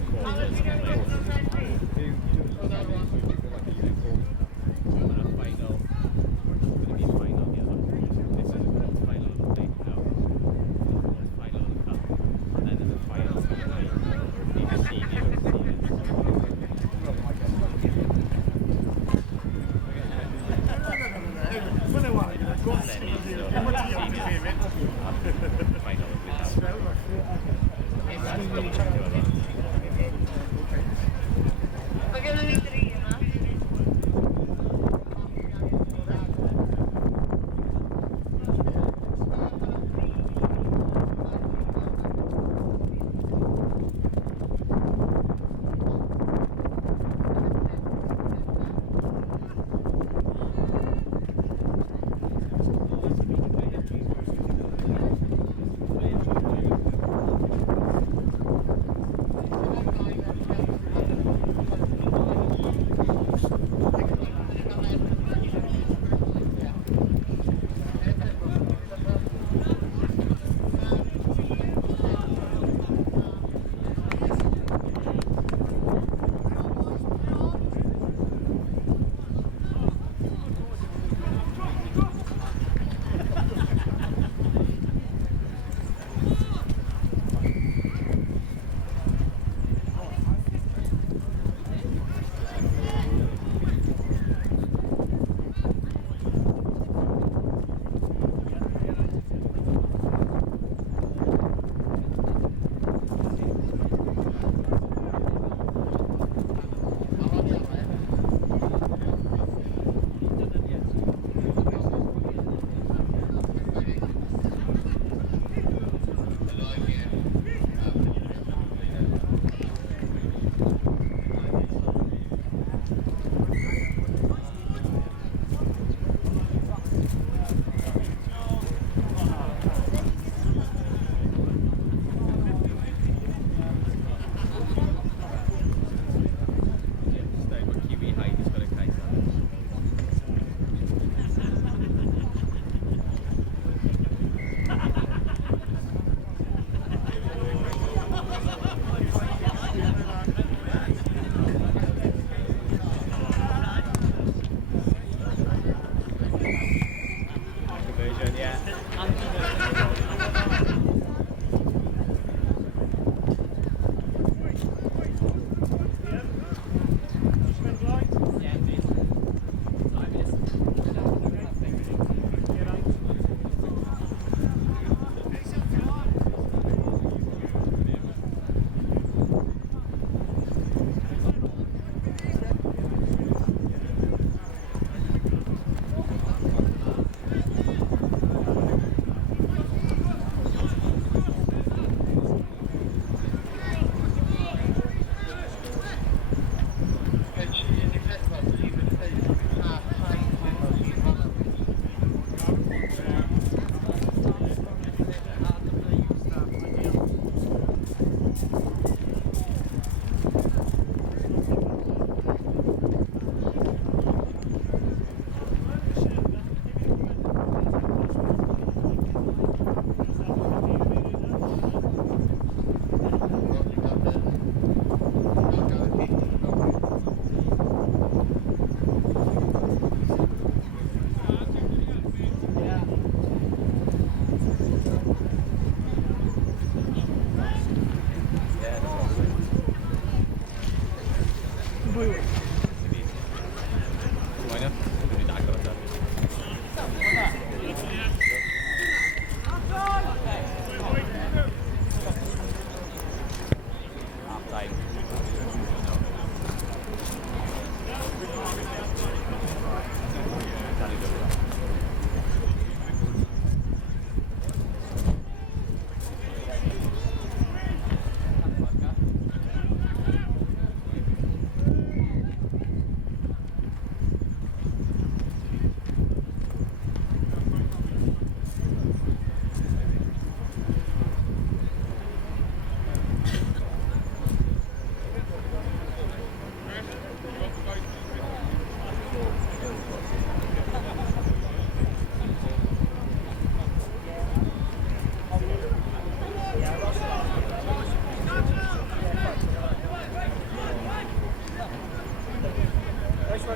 Is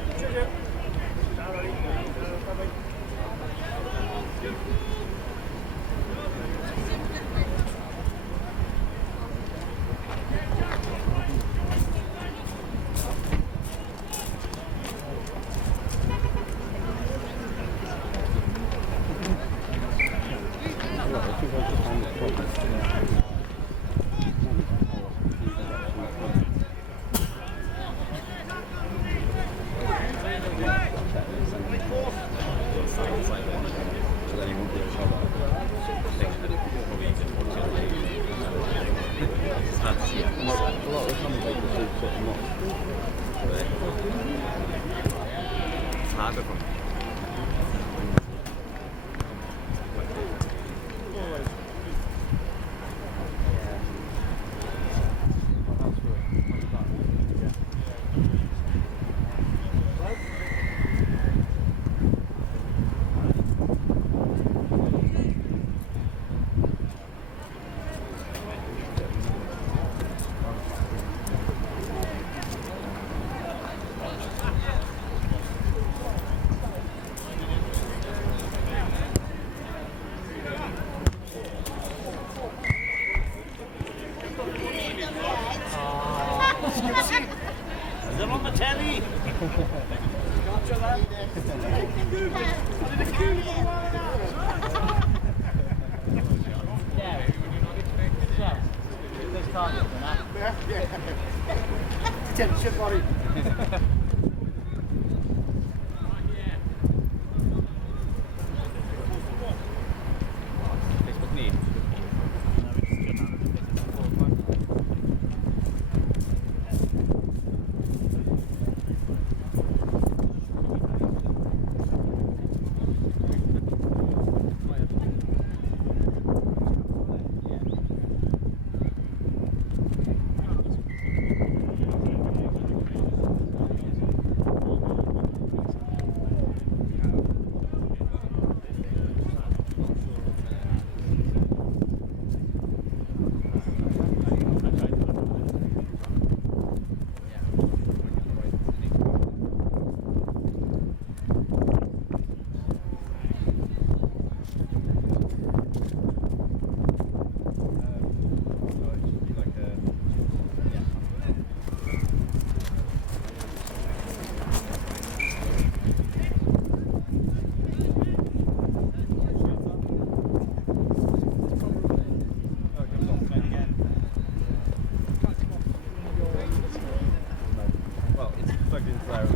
it on the telly? Attention, buddy. Facebook need. Well, it's plugged into there.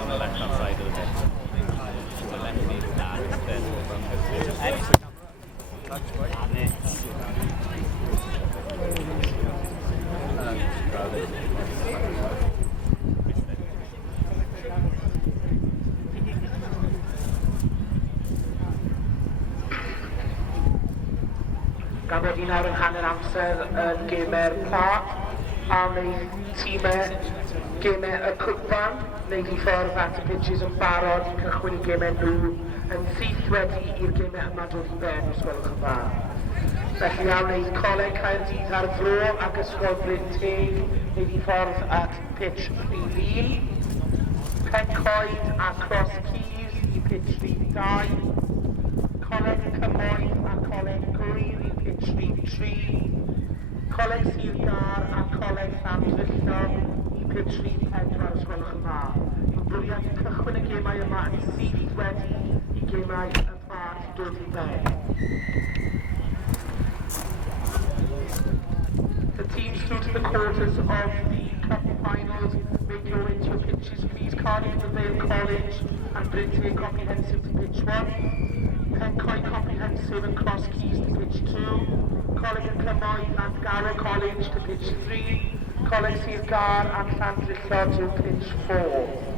On the left-hand side of the bit. The left knee is down instead. And it's Gan bod ni nawr yn hanner amser yn gemau'r pla am ei tîmau gemau y cwpan. wneud i ffwrdd at y pitches yn barod i cychwyn i gemau nhw yn syth wedi i'r gemau yma dod i ben os gwelwch yn dda. Felly awn wneud Coleg Caerdydd ar Fro ac Ysgol Bryn Teg wneud i ffwrdd at pitch rhif 1. Pencoed a Cross Keys i pitch rhif 2. Coleg Cymoedd a Coleg Gwyr i pitch rhif 3. Coleg Sir Gar a Coleg Llanfyllon i pitch rhif 4 os gwelwch yn dda. Yn bwriad i cychwyn y gemau yma yn syth wedi i gemau y pad dod i ben. The teams through to the quarters of the Cup Finals make your way to your pitches. Please Cardiff the Vale College and Bryn Teg Comprehensive to pitch 1. Pencoed Comprehensive and Cross Keys to pitch 2. Coleg and Cymoedd and Garrow College to pitch 3. Coleg Sir Gar and Llandrillo to pitch 4.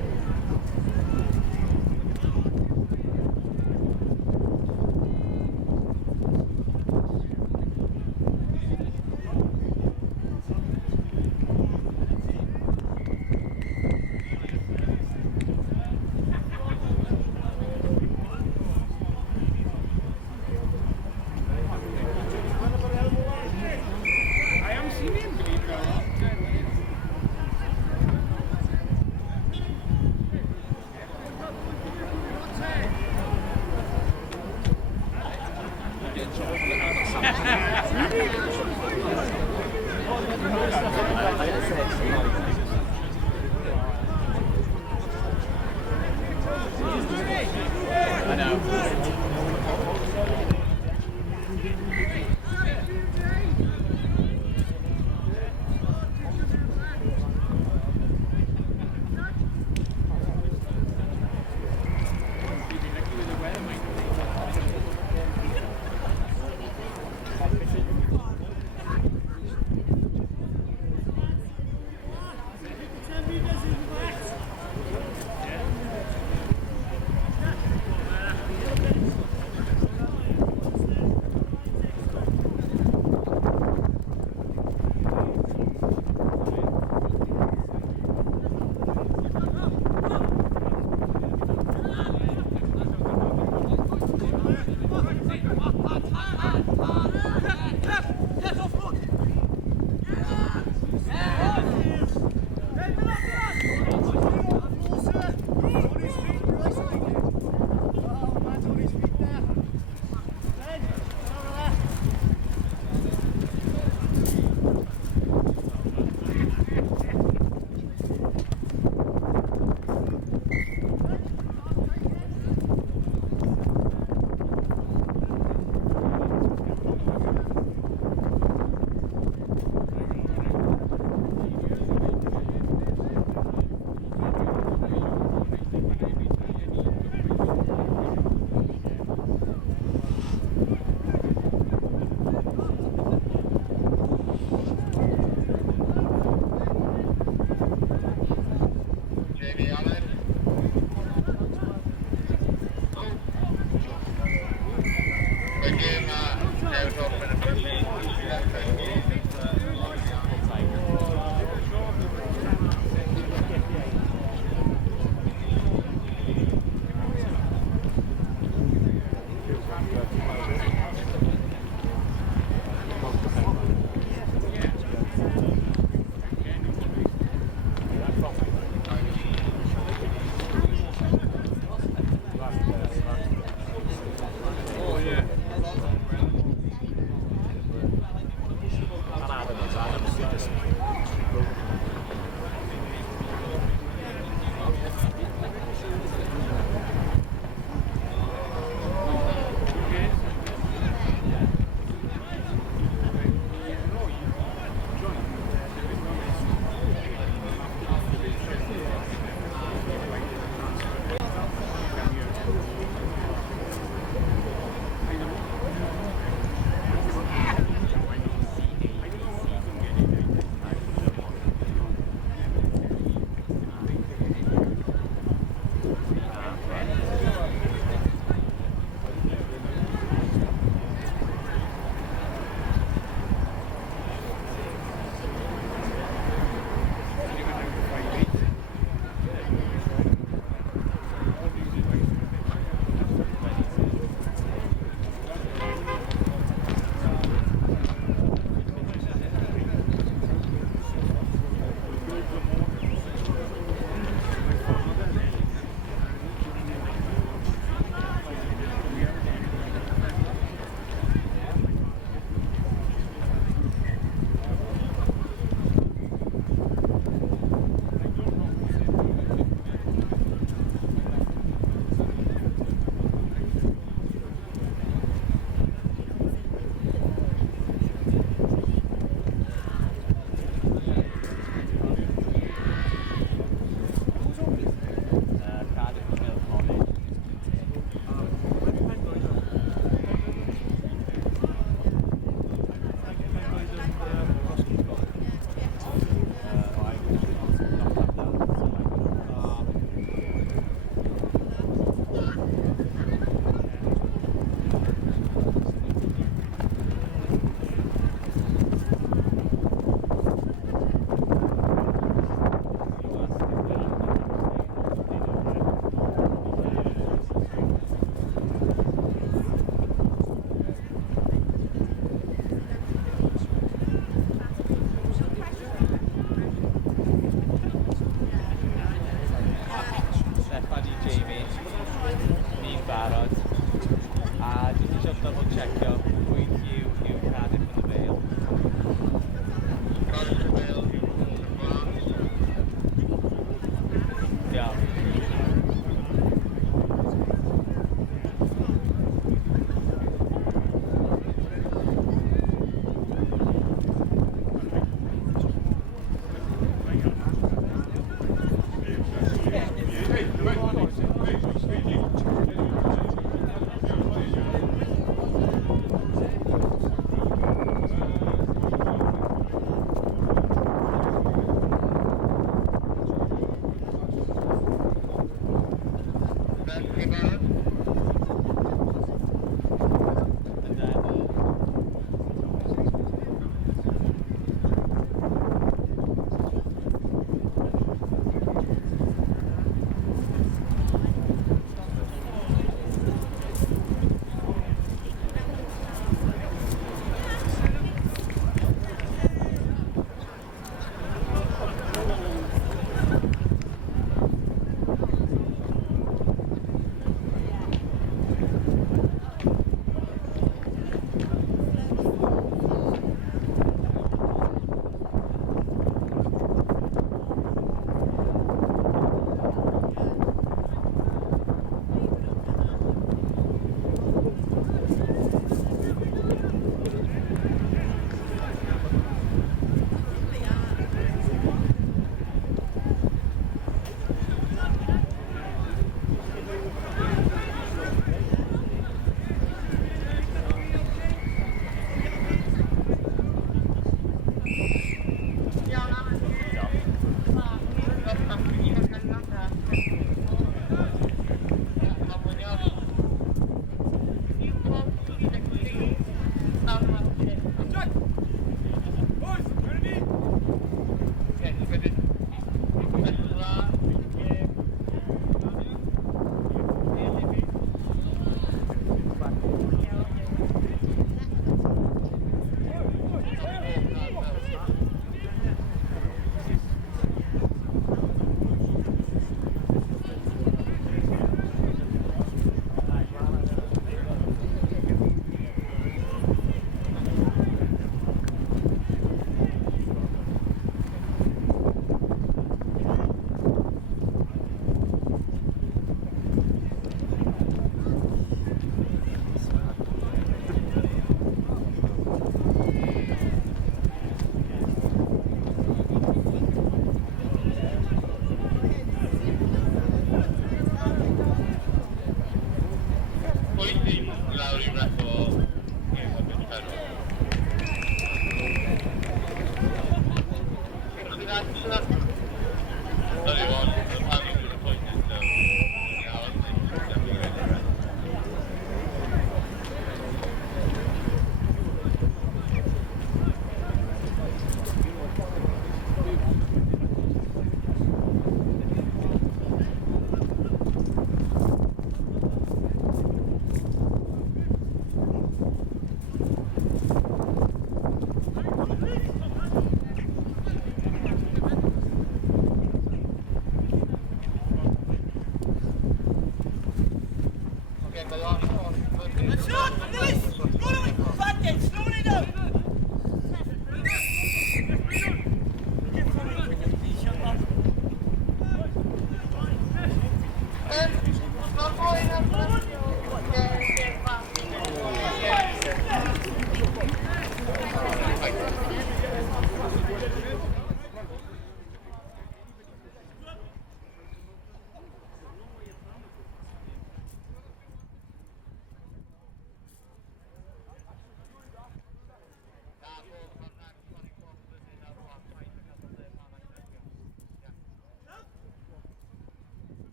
Oh yeah.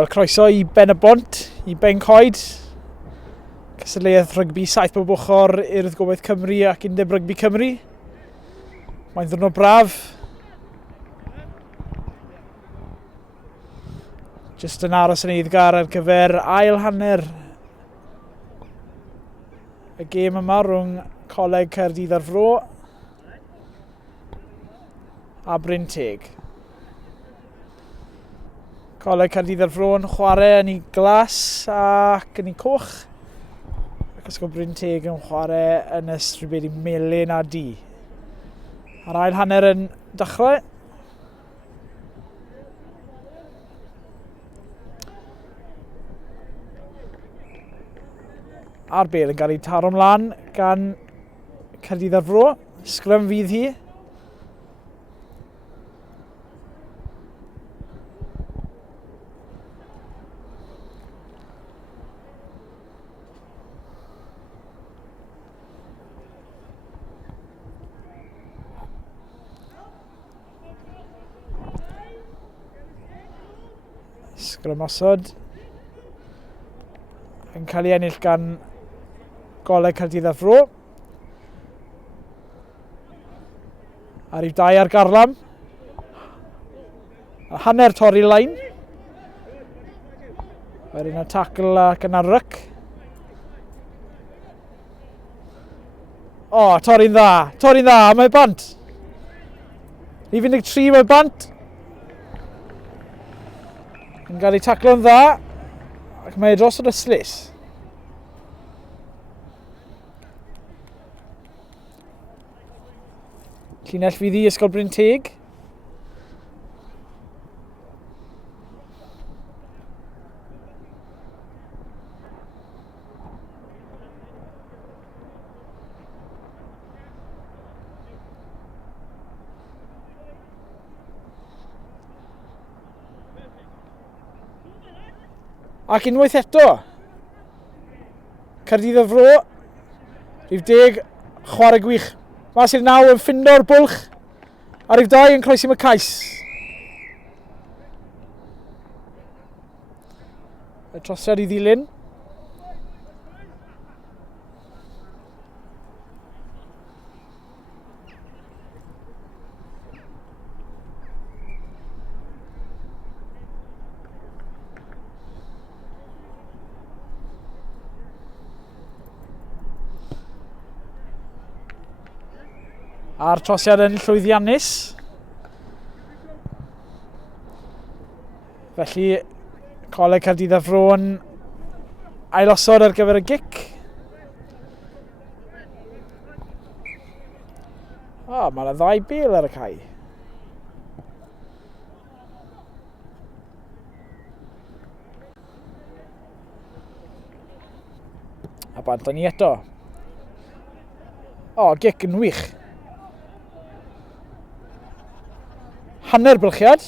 Wel, croeso i Ben y Bont, i Ben Coed. Cystadleuaeth rygbi 7 bob ochr Urdd Gobaith Cymru ac Undeb Rygbi Cymru. Mae'n ddwrnod braf. Just yn aros yn eiddgar ar gyfer ail hanner y gêm yma rhwng Coleg Caerdydd ar Fro a Bryn Teg. Coleg Caerdydd ar Fro yn chwarae yn ei glas ac yn ei coch. Ac ysgol Bryn Teg yn chwarae yn ystrybyd i melyn a du. A'r ail hanner yn dechrau. A'r bel yn cael ei taro mlaen gan Caerdydd ar Fro. Sgrym fydd hi. Sgrym osod yn cael ei ennill gan Goleg Caerdydd ar Fro. A rhyw 2 ar garlam. A hanner torri lain. Wedyn y tacl ac yna ryc. O, torri'n dda. Torri'n dda, mae bant. Rhif 13 mae bant. Yn cael ei taclo'n dda. Ac mae dros yr yslys. Llinell fydd i Ysgol Bryn Teg. Ac unwaith eto, Caerdydd ar Fro, rhif 10, chwarae gwych. Mas i'r 9 yn ffindo'r bwlch, a rhif 2 yn croesi Macais. Y trosiad i ddilyn. A'r trosiad yn llwyddiannus. Felly, Coleg Caerdydd ar Fro yn ailosod ar gyfer y gic. O, mae 'na 2 bêl ar y cae. A bant ni eto. O, gic yn wych. Hanner bylchiad.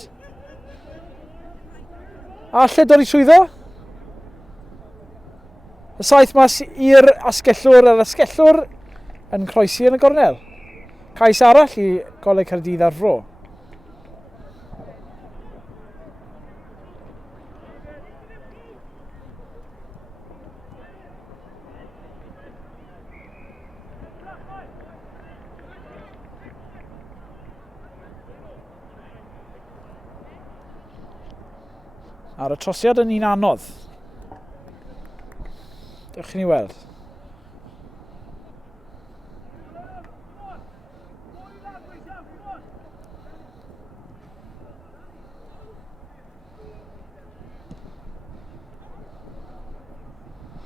A lle dod i swyddo? Y saith mas i'r asgellwr a'r asgellwr yn croesi yn y gornel. Cais arall i Goleg Caerdydd ar Fro. Ar y trosiad yn un anodd. Dewch i ni weld.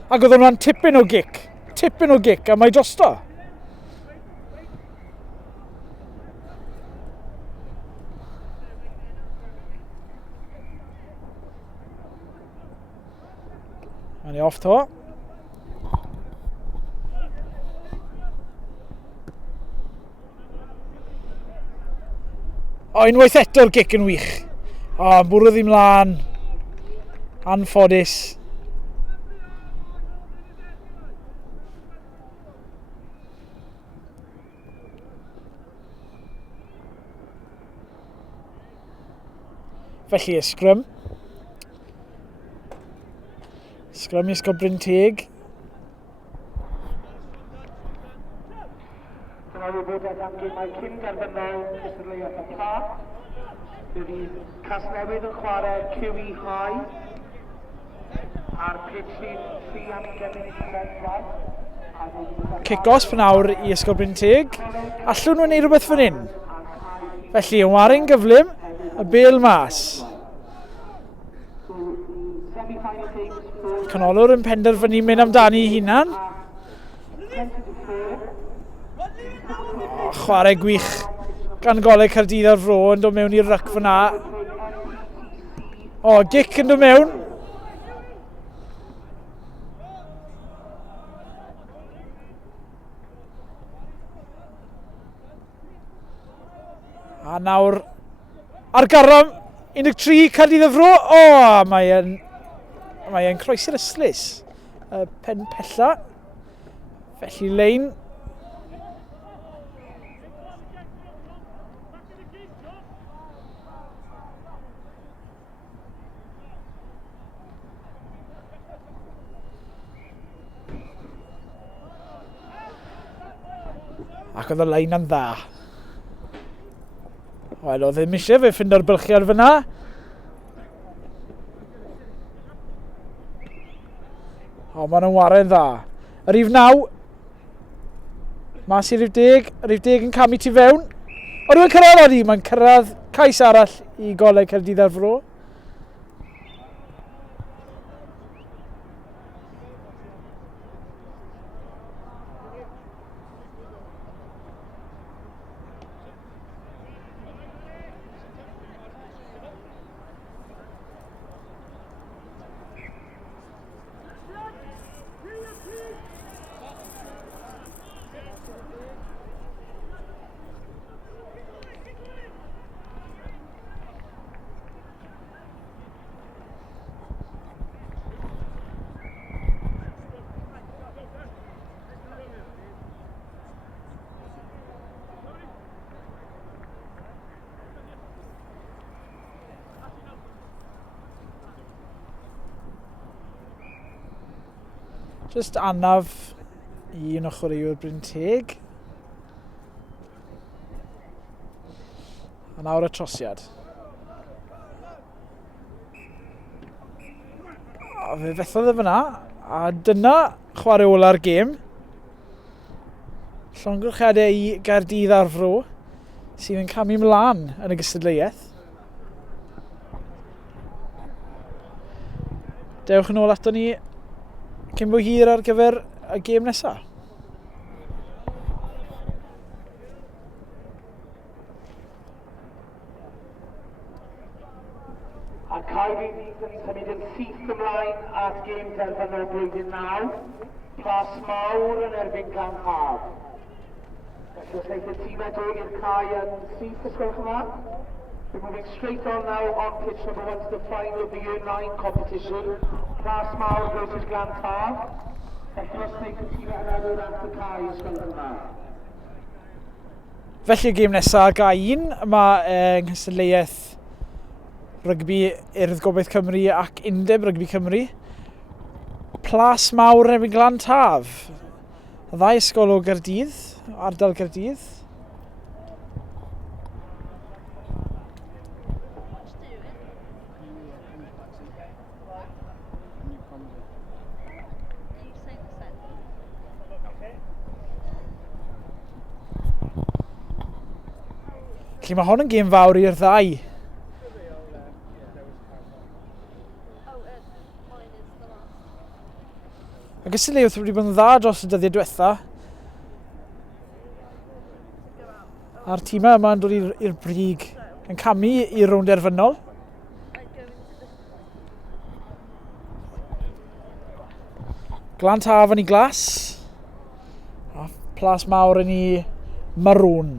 Ac oedd hwnna'n tipyn o gic. Tipyn o gic, a mae drosto. Mae'n ei off to. O, unwaith eto'r gic yn wych. O, yn bwrdd i mlaen. Anffodus. Felly y sgrym. Sgrym i ysgol Bryn Teg. Dyna wybodaeth am gemau cyn derfynol cystadleuaeth y Parc. Bydd Casnewydd yn chwarae Cywi High a'r pitchyn 3 munud Cicos pan awr i ysgol Bryn Teg. Allwn nhw'n neud rhywbeth fan hyn. Felly, yn warin gyflym, y bel mas. Canolor yn penderfynu mynd amdani ei hunan. Chwarae gwych gan Goleg Caerdydd ar Fro yn dod mewn i'r ryc fyna. O, gic yn dod mewn. A nawr ar garam 13 Caerdydd ar Fro. O, mae e'n croesi'r yslys. Pen pella. Felly lein. Ac oedd y lein yn dda. Wel, oedd ddim eisiau fe ffindo'r bylchiad fyna. O, maen nhw'n waren dda. Yr rhif 9. Mas i rhif 10. Rhif 10 yn camu tu fewn. O, rwy'n cyrraedd ar mae'n cyrraedd cais arall i Goleg Caerdydd ar Fro. Just anaf i un o chwaraewyr Bryn Teg. A nawr y trosiad. A fe fethodd e fyna. A dyna chwarae ola'r gêm. Llongrwchiadau i Gaerdydd ar Fro sydd yn camu mlaen yn y gystadleuaeth. Dewch yn ôl ato ni cyn bo hir ar gyfer y gêm nesaf. A Caerdydd yn symud yn syth ymlaen at gêm derfynol blwyddyn 9. Plas mawr yn erbyn Gan Haf. Felly os eith y tîmau dod i'r cae yn syth os gwelwch yma. We're moving straight on now on pitch number 1 to the final of the Year 9 competition. Plas mawr versus Gan Haf. Felly os eith y tîmau yna dod at y cae os gwelwch yma. Felly y gêm nesaf ga un, mae nghystadleuaeth rygbi Urdd Gobaith Cymru ac Undeb Rygbi Cymru. Plas mawr yn erbyn Glan Taf. Y ddau ysgol o Gaerdydd, ardal Gaerdydd. Felly mae hon yn gêm fawr i'r ddau. Y gystadleuaeth wedi bod yn dda dros y dyddiau diwetha. A'r tîmau yma yn dod i'r brig yn camu i'r rownd derfynol. Glan Taf yn ei glas. A Plas mawr yn ei maroon.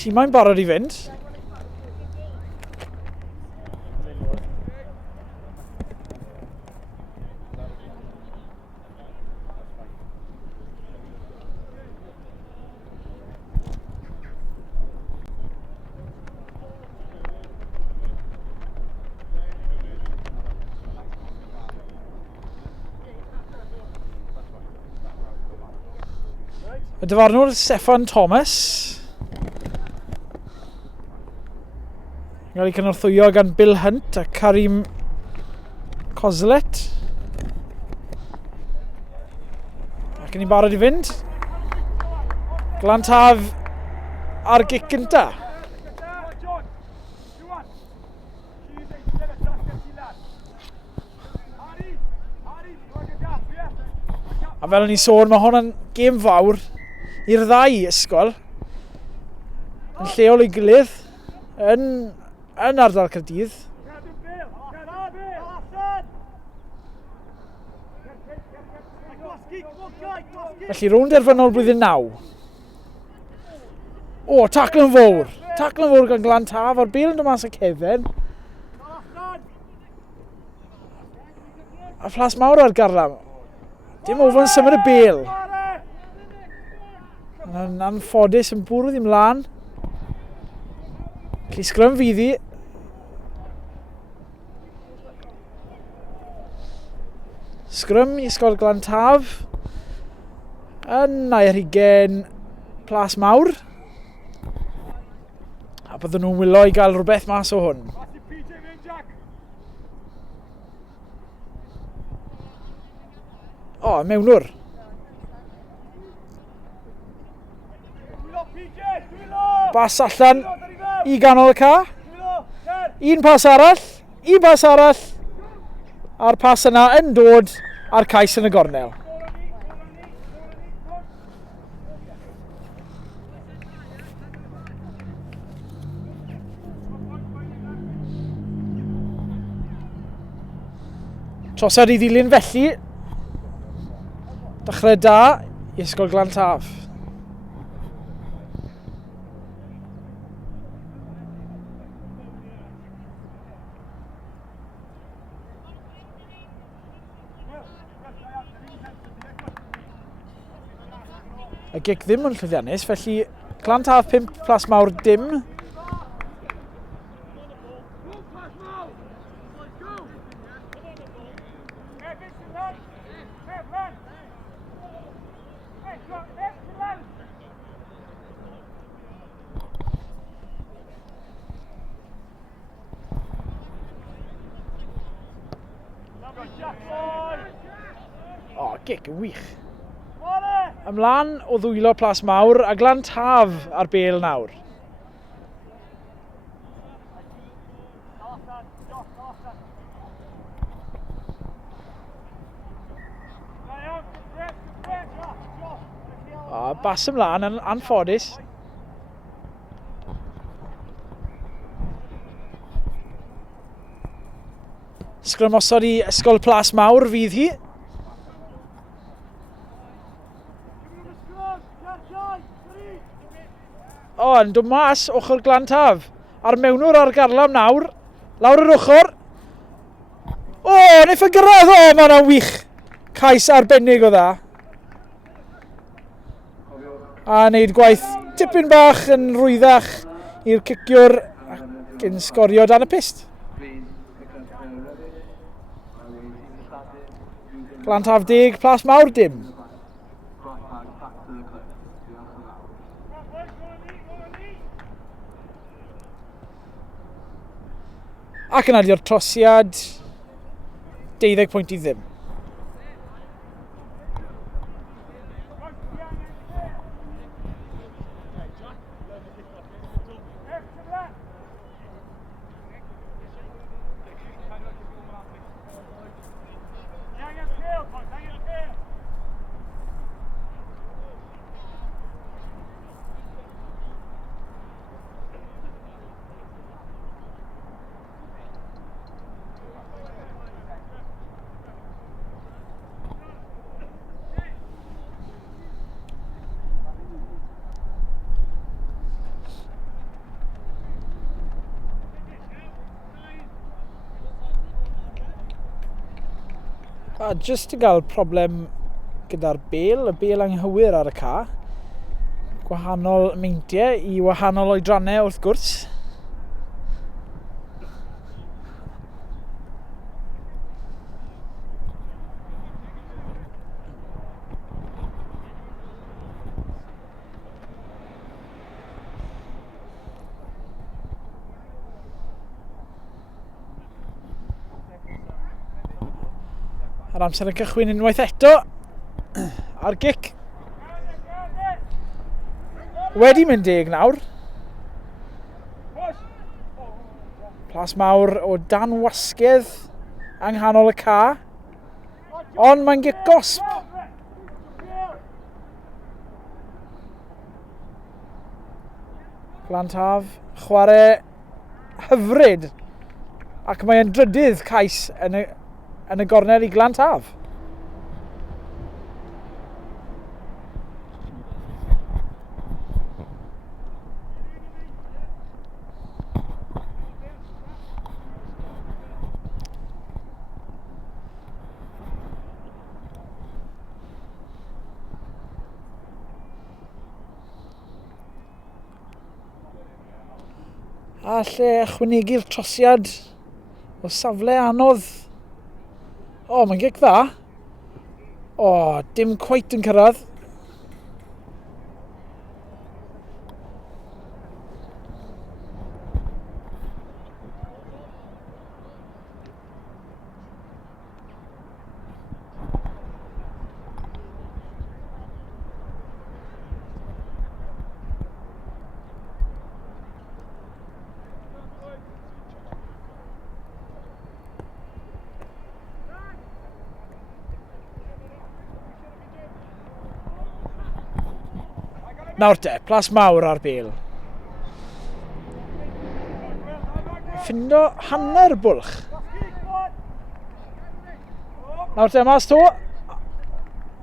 Tîmau'n barod i fynd. Y dyfarnwr Steffan Thomas yn cael ei cynorthwyo gan Bill Hunt a Karim Kozlet. Ac yn ei barod i fynd. Glantaf ar gic gynta. A fel o'n i'n sôn, mae hwn yn gêm fawr i'r ddau ysgol yn lleol ei gilydd yn ardal Caerdydd. Felly rownd derfynol blwyddyn 9. O, tacl yn fawr. Tacl yn fawr gan Glantaf o'r bêl yn dod mas o Cefn. A fflas mawr ar Garlam. Dim ofon symud y bêl. Yn anffodus yn bwrdd i mlaen. Felly sgrym fyddi. Sgrym i ysgol Glantaf. Yn a'i rhigen Plas Mawr. A byddwn nhw'n wylo i gael rhywbeth mas o hwn. O, mewnwr. Bas allan i ganol y ca. Un pas arall. Un pas arall. A'r pas yna yn dod ar cais yn y gornel. Trosad i ddilyn felly. Dechrau da i ysgol Glantaf. Y gic ddim yn llwyddiannus, felly Glantaf 5 Plas Mawr dim. O, gic yn wych. Ymlaen o ddwylo Plas Mawr a Glantaf ar bêl nawr. O, bas ymlaen yn anffodus. Sgrym osod i ysgol Plas Mawr fydd hi. O, yn dod mas ochr Glantaf. A'r mewnwr ar Garlam nawr. Lawr yr ochr. O, neith y gyrraedd. O, mae hwnna'n wych. Cais arbennig o dda. A wneud gwaith tipyn bach yn rwyddach i'r ciciwr ac yn sgorio dan y pist. Glantaf 10, Plas Mawr dim. Ac yn adio'r trosiad 12 pwynt i ddim. A jyst i gael problem gyda'r bêl, y bêl anghywir ar y ca. Gwahanol meintiau i wahanol oedrannau wrth gwrs. Ar amser yn cychwyn unwaith eto. Ar gic. Wedi mynd 10 nawr. Plas mawr o dan wasgedd anghanol y ca. Ond mae'n gic gosb. Glantaf chwarae hyfryd. Ac mae'n drydydd cais yn y gornel i Glantaf. A lle ychwanegu'r trosiad o safle anodd. O, mae'n gic dda. O, dim cweit yn cyrraedd. Nawr te, plas mawr ar bêl. Ffindo hanner bwlch. Nawr te, mas to.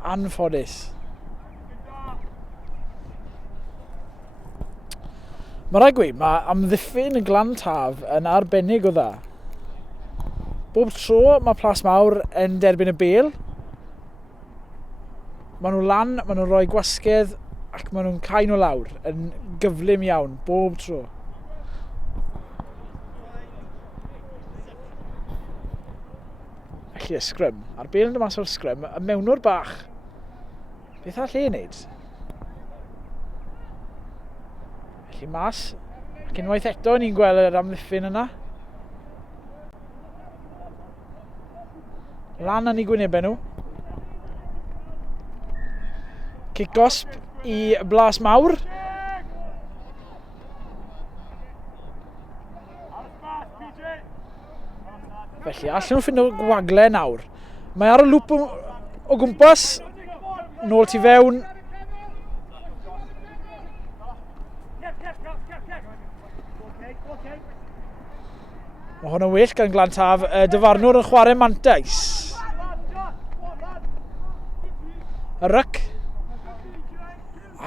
Anffodus. Mae rai gweud, mae amddiffyn y Glantaf yn arbennig o dda. Bob tro mae plas mawr yn derbyn y bêl. Maen nhw lan, maen nhw'n rhoi gwasgedd ac maen nhw'n cael nhw lawr yn gyflym iawn, bob tro. Felly y sgrym. Ar bêl yn dod mas o'r sgrym, y mewnwr bach. Beth all ei wneud? Felly mas. Ac unwaith eto ni'n gweld yr amddiffyn yna. Lan yn ei gwynebau nhw. Cic gosb i blas mawr. Felly, allan nhw ffindo gwagle nawr. Mae ar y lŵp o gwmpas. Nôl tu fewn. Mae hwn yn well gan Glantaf. Dyfarnwr yn chwarae mantais. Y ryc.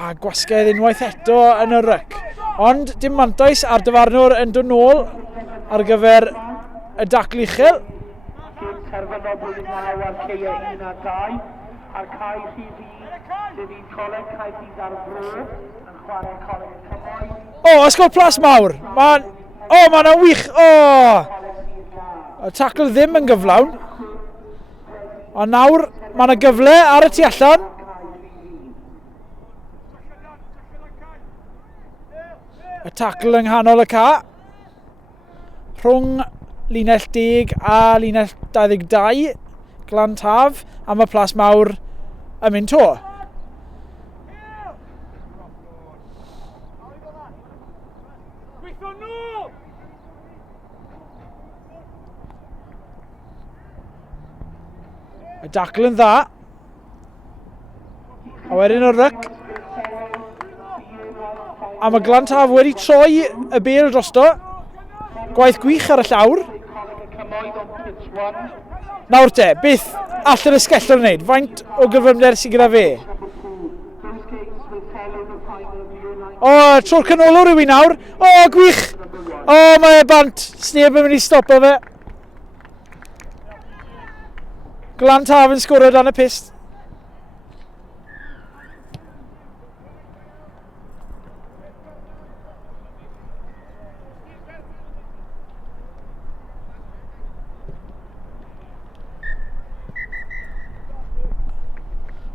A gwasgedd unwaith eto yn y ryc. Ond dim mantais a'r dyfarnwr yn dod nôl ar gyfer y dacl uchel. Terfynol blwyddyn naw ar Lleia 1 a 2. A'r cae rhif 1, sef un coleg Caerdydd ar Bro, yn chwarae coleg Cymoedd. O, ysgol plas mawr. Mae yna wych. Y tacl ddim yn gyflawn. Ond nawr, mae yna gyfle ar y tu allan. Y tacl yng nghanol y ca. Rhwng linell 10 a linell 22. Glantaf. A mae plas mawr yn mynd to. Y dacl yn dda. A wedyn y ryc. A mae Glantaf wedi troi y bêl drosto. Gwaith gwych ar y llawr. Nawr te, beth allan y sgellwr yn wneud? Faint o gyflymder sydd gyda fe? O, tro'r canolwr yw i nawr. O, gwych! O, mae e bant. Sneb yn mynd i stopo fe. Glan Taf yn sgorio dan y pist.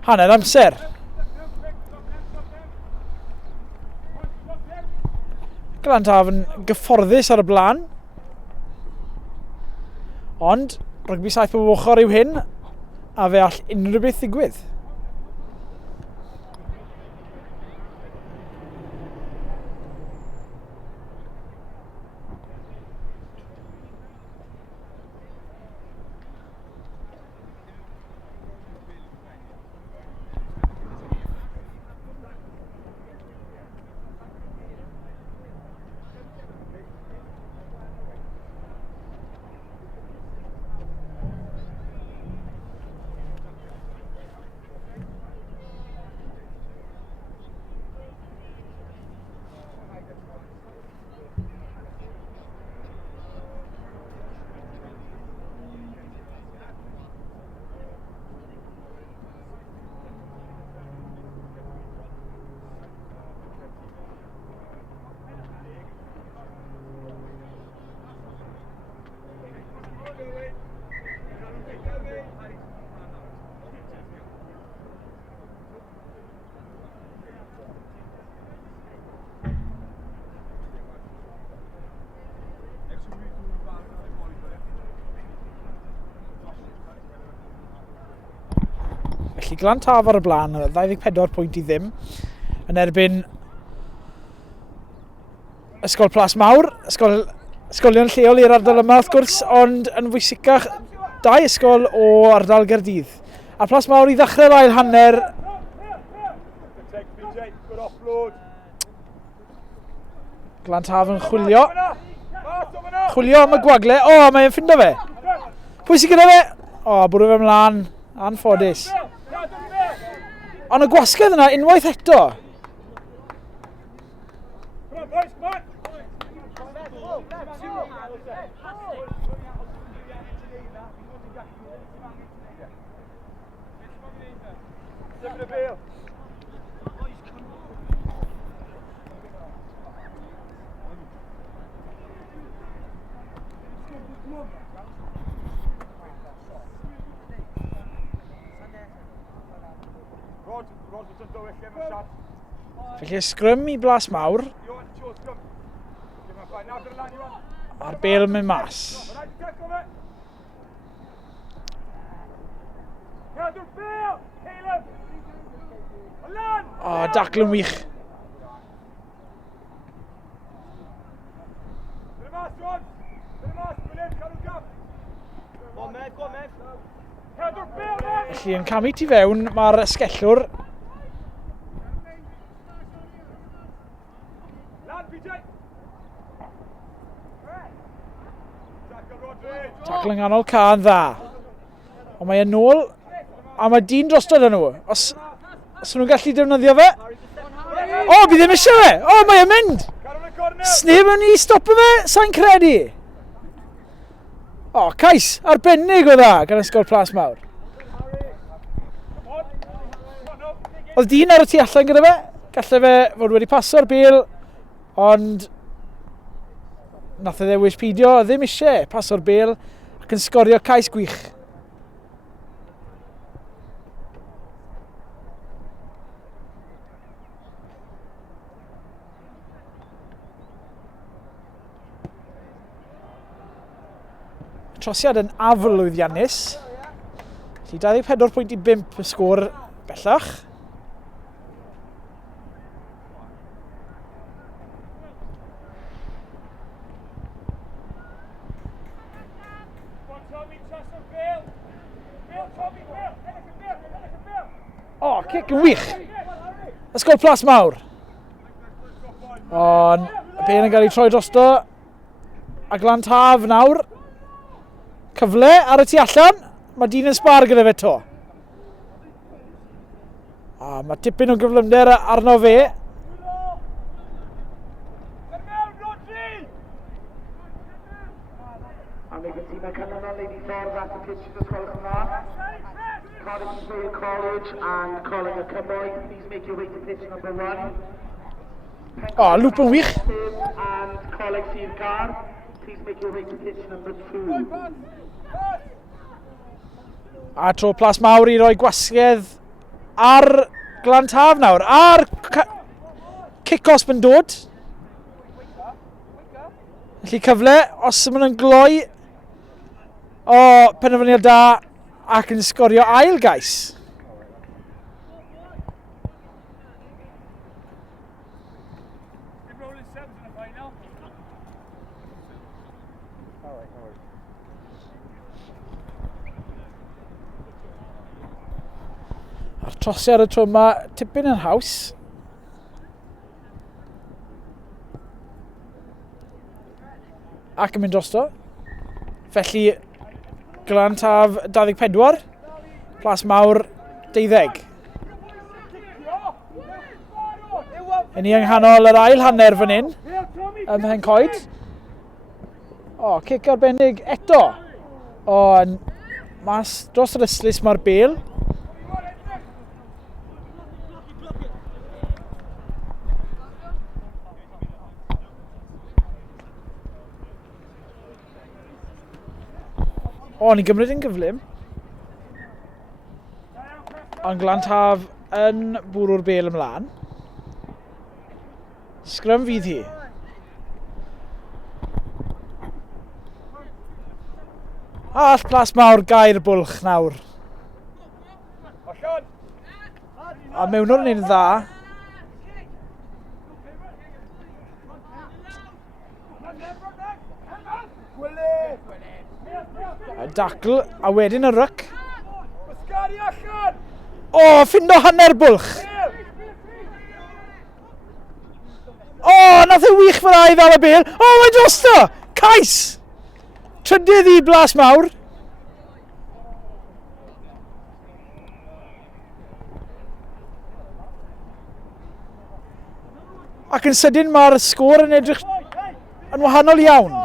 Hanner amser. Glan Taf yn gyfforddus ar y blaen. Ond, rygbi 7 pob ochr yw hyn, a fe all unrhyw beth ddigwydd. Felly Glan Taf ar y blaen, 24 pwynt I ddim, yn erbyn Ysgol Plas Mawr, ysgolion lleol i'r ardal yma wrth gwrs, ond yn fwysicach 2 ysgol o ardal Gaerdydd. A Plas Mawr I ddechrau'r ail hanner. Glan Taf yn chwilio. Chwilio am y gwagle. O, mae'n ffindo fe. Pwy sy'n gyda fe? O, bwrw fe mlaen. Anffodus. Ond y gwasgedd yna unwaith eto. Felly sgrym I Blas Mawr. A'r bêl yn mynd mas. O, dacl yn wych. Felly yn camu tu fewn, mae'r ysgellwr tacl yng nghanol can dda. Ond mae yn ôl, a mae dyn drosto dyn nhw. Os nhw'n gallu defnyddio fe? O, bydd ddim eisiau fe! O, mae e'n mynd! Sneb yn I stopo fe, sa'n credu. O, cais arbennig o dda gan Ysgol Plas Mawr. Oedd dyn ar y tu allan gyda fe, gallai fe fod wedi paso'r bêl, ond nath e ddewis peidio, ddim eisiau paso'r bêl ac yn sgorio cais gwych. Trosiad yn aflwyddiannus. Felly 24 pwynt I 5 y sgôr bellach. O, cic yn wych. Ysgol Plas Mawr. Ond y pen yn cael ei troi drosto. A Glan Taf nawr. Cyfle ar y tu allan. Mae dyn yn sbar gyda fe to. A mae tipyn o gyflymder arno fe. And Make a team of cannon lady ffordd at y pitch yn ysgol yma. Cardiff Vale College and Coleg y Cymoedd. Please make your way to pitch number 1. O, lwp yn wych. And Coleg Sir Gar. Please make your way to pitch number 2. A tro Plas Mawr i roi gwasgedd ar Glantaf nawr. A'r kick-off yn dod. Felly cyfle, os maen nhw'n gloi o penderfyniad da ac yn sgorio ail gais. A'r trosi ar y tro yma tipyn yn haws. Ac yn mynd drosto. Felly, Glantaf 24, Plas Mawr 12. Yn ni yng nghanol yr ail hanner fan hyn, ym Mhen Coed. O, cic arbennig eto. O, mas dros yr yslys mae'r bêl. O, ni'n gymryd yn gyflym. Ond Glantaf yn bwrw'r bêl ymlaen. Sgrym fydd hi. A all Plas Mawr gair bwlch nawr. A mewnwr yn un dda. A dacl, a wedyn y ryc. O, ffindo hanner bwlch. O, nath e wych fyr ai ddal y bêl. O, mae drosto! Cais! Trydydd i Blas Mawr. Ac yn sydyn mae'r sgôr yn edrych yn wahanol iawn.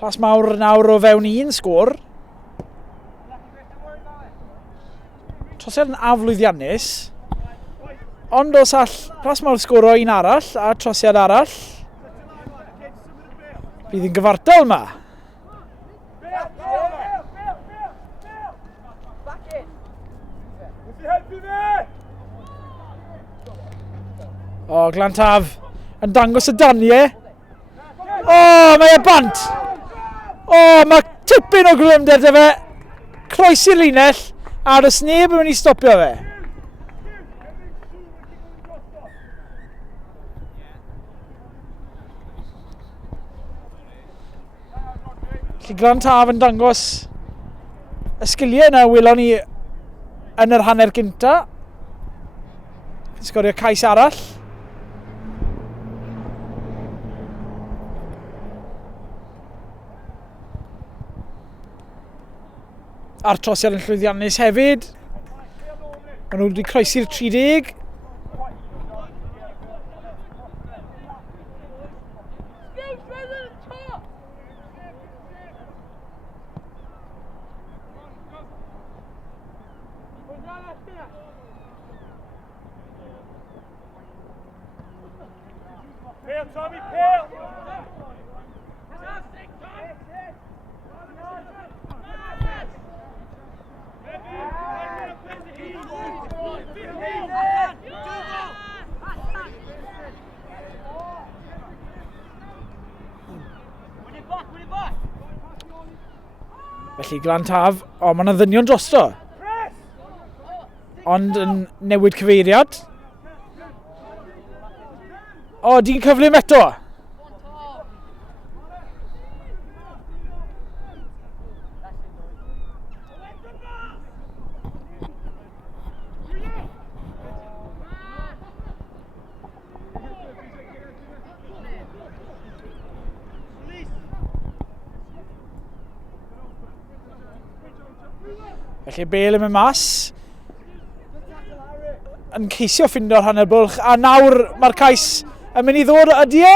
Plas Mawr nawr o fewn un sgôr. Trosiad yn aflwyddiannus. Ond os all Plas Mawr sgôr o un arall a trosiad arall, bydd yn gyfartal yma. O, Glantaf yn dangos y daniau. O, mae e bant. O, mae tipyn o glymder dy fe. Croes i'r linell, a does neb yn mynd i stopio fe. Felly Glantaf yn dangos y sgiliau yna welon ni yn yr hanner gynta. Sgorio cais arall. A'r trosiad yn llwyddiannus hefyd. Maen nhw wedi croesi'r 30. Felly Glantaf, o mae yna ddynion drosto. Ond yn newid cyfeiriad. O, di'n cyflym eto. Felly bêl yn mynd mas. yn ceisio ffindo'r hanner bwlch, a nawr mae'r cais yn mynd i ddod ydy e?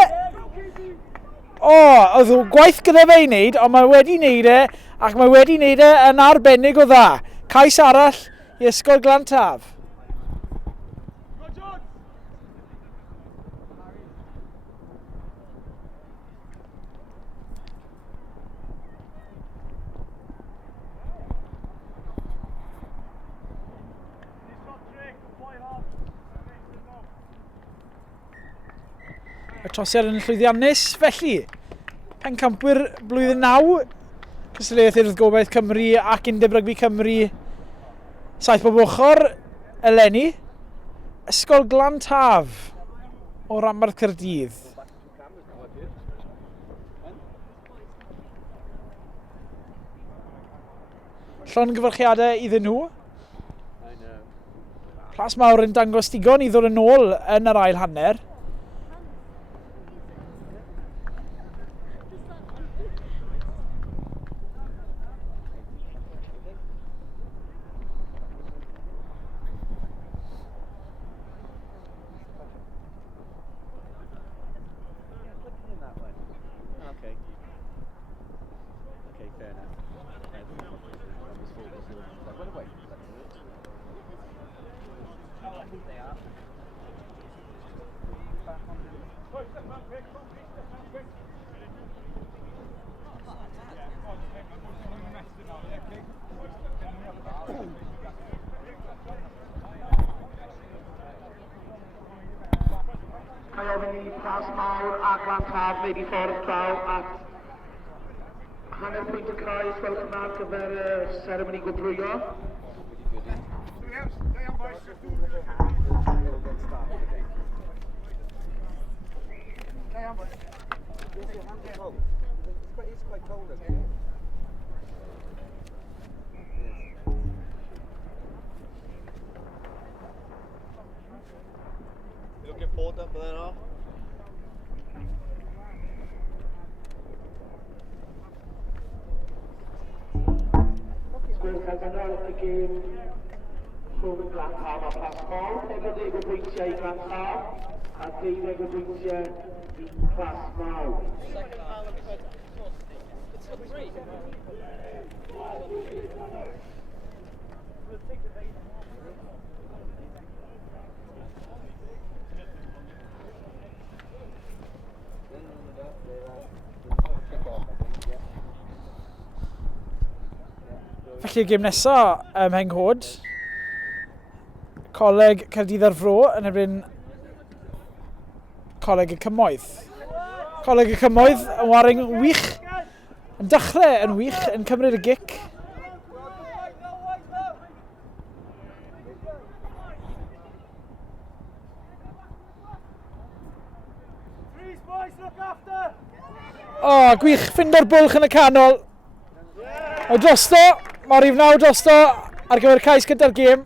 Oedd gwaith gyda fe i wneud, ond mae wedi wneud e, ac mae wedi wneud e yn arbennig o dda. Cais arall i Ysgol Glan Taf. Y trosiad yn llwyddiannus, felly pencampwyr blwyddyn 9, cystadleuaeth Urdd Gobaith Cymru ac Undeb Rygbi Cymru, saith bob ochr, eleni, Ysgol Glan Taf o Ranbarth Caerdydd. Llongyfarchiadau iddyn nhw. Plas mawr yn dangos digon i ddod yn ôl yn yr ail hanner. Mae ofyn i Plas Mawr a Glan Taf wneud i ffordd draw at hanner pwynt y croes fel yma ar gyfer y seremoni gwobrwyo. Looking forward to that off. Sgwrs terfynol y gêm rhwng Glan Taf a Plas Mawr, 40 o bwyntiau i Glan Taf a 12 o bwyntiau i Plas Mawr. Felly y gêm nesaf ym Mhenghod, Coleg Caerdydd ar Fro yn erbyn Coleg y Cymoedd. Coleg y Cymoedd yn waring wych, yn dechrau yn wych, yn cymryd y gic. Gwych, ffindo'r bwlch yn y canol. O drosto, mae rhif 9 drosto ar gyfer cais gyda'r gêm.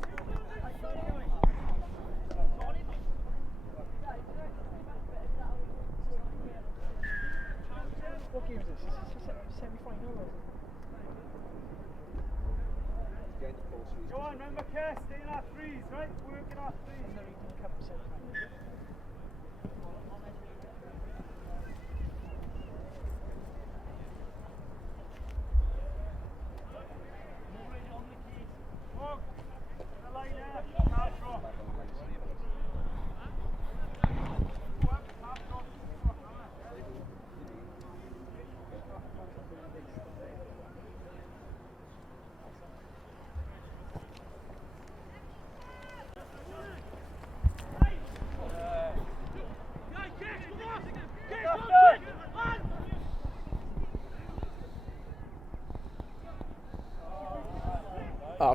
Go on, remember Kerr, stay in our threes, right? Work in our threes.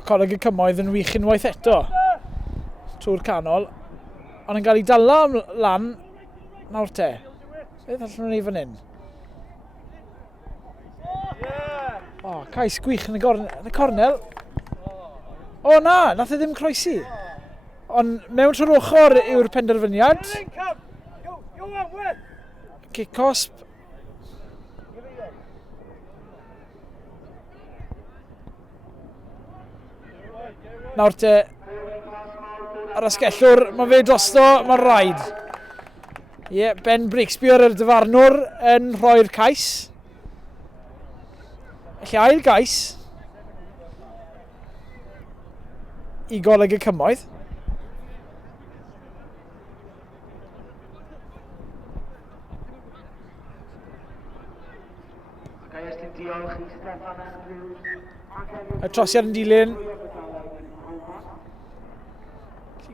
Coleg y Cymoedd yn wych unwaith eto trwy'r canol, ond yn cael ei dala lan nawr te. Beth allan nhw'n ei fan hyn? Cais gwych yn y cornel. O na, nath e ddim croesi. Ond mewn trwy'r ochr yw'r penderfyniad. Kick-osp. Nawr te, ar asgellwr, mae fe drosto, mae'n rhaid. Ie, Ben Breakspear, yr dyfarnwr, yn rhoi'r cais. Felly ail gais i Goleg y Cymoedd. Y trosiad yn dilyn.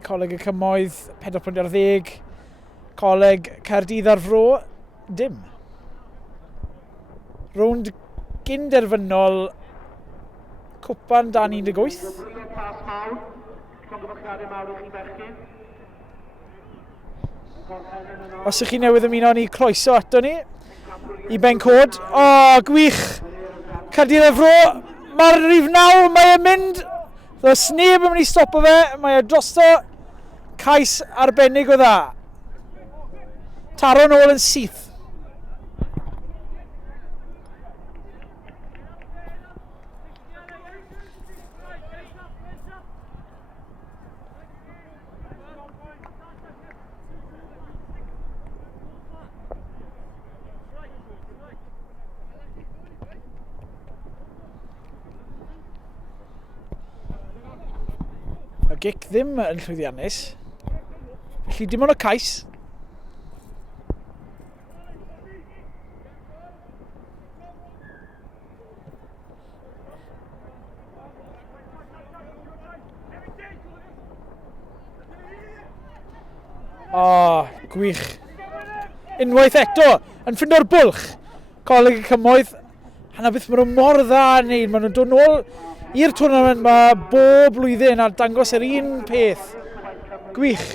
Coleg y Cymoedd, 4.10. Coleg Caerdydd ar Fro, dim. Rownd gynderfynol, cwpan 2-18. Os ych chi newydd ymuno ni, croeso ato ni i Ben Cod. O, gwych! Caerdydd ar Fro, mae'r rhif 9, mae e'n mynd. Does neb yn mynd i stopo fe, mae e drosto. Cais arbennig o dda. Taro nôl yn syth. Y gic ddim yn llwyddiannus. Felly dim ond y cais. O, gwych. Unwaith eto, yn ffindo'r bwlch. Coleg y Cymoedd. Hana beth maen nhw mor dda yn neud. Maen nhw'n dod nôl i'r tournament ma bob blwyddyn a dangos yr un peth. Gwych.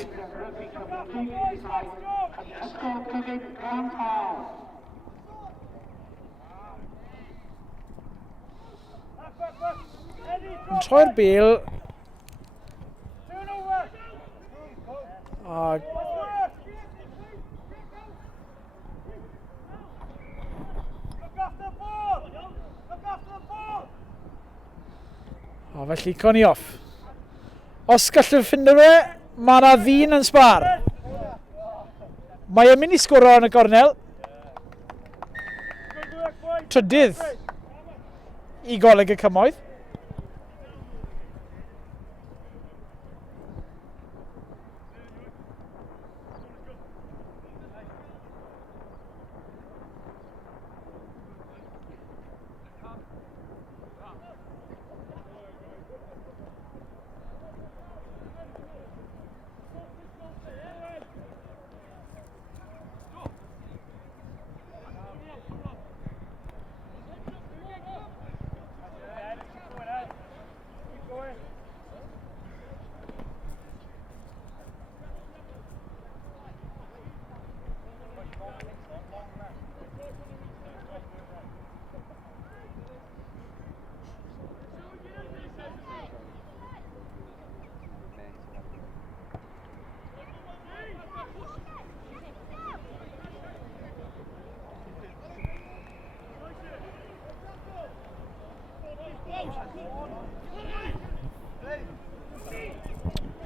Yn troi'r bêl. Felly con i off. Os gallwn ffindo fe, mae yna ddyn yn sbar. Mae e'n mynd i sgwro yn y gornel. Trydydd i Goleg y Cymoedd.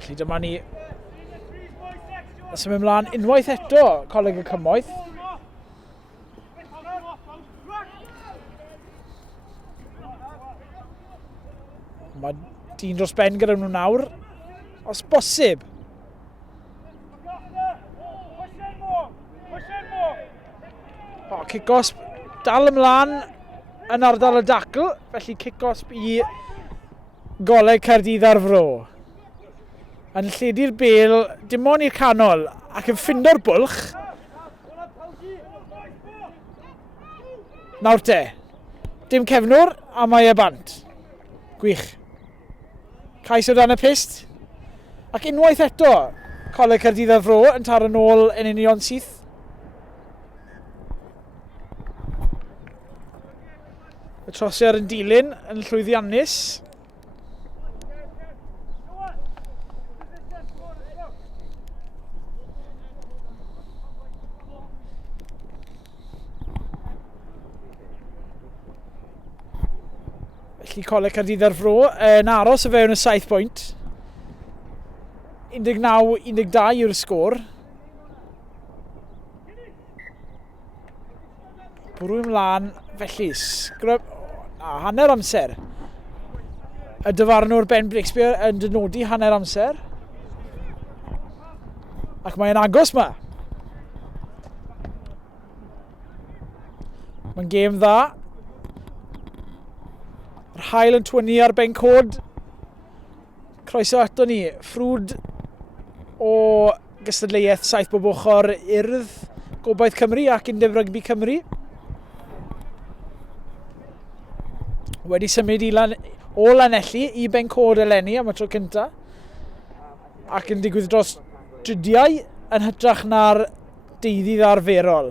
Felly dyma ni symud ymlaen unwaith eto Coleg y Cymoedd. Mae dyn dros ben gyda nhw nawr. Os bosib. O, kick-osp dal ymlaen yn ardal y dacl. Felly kick-osp i Goleg Caerdydd ar Fro. Yn lledu'r bêl, dim ond i'r canol, ac yn ffindo'r bwlch. Nawr te. Dim cefnwr, a mae e bant. Gwych. Cais o dan y pist. Ac unwaith eto, Coleg Caerdydd ar Fro yn taro nôl yn union syth. Y trosiad yn dilyn, yn llwyddiannus. Felly Coleg Caerdydd ar Fro yn aros o fewn y 7 pwynt. 19-12 yw'r sgôr. Bwrw ymlaen, felly, hanner amser. Y dyfarnwr Ben Breakspear yn dynodi hanner amser. Ac mae'n agos yma. Mae'n gêm dda. Yr hael yn twynu ar ben cod. Croeso ato ni. Ffrwd o gystadleuaeth saith bob ochr urdd Gobaith Cymru ac Undeb Rygbi Cymru. Wedi symud o Lanelli i ben cod eleni am y tro cyntaf. Ac yn digwydd dros drydiau yn hytrach na'r deuddydd arferol.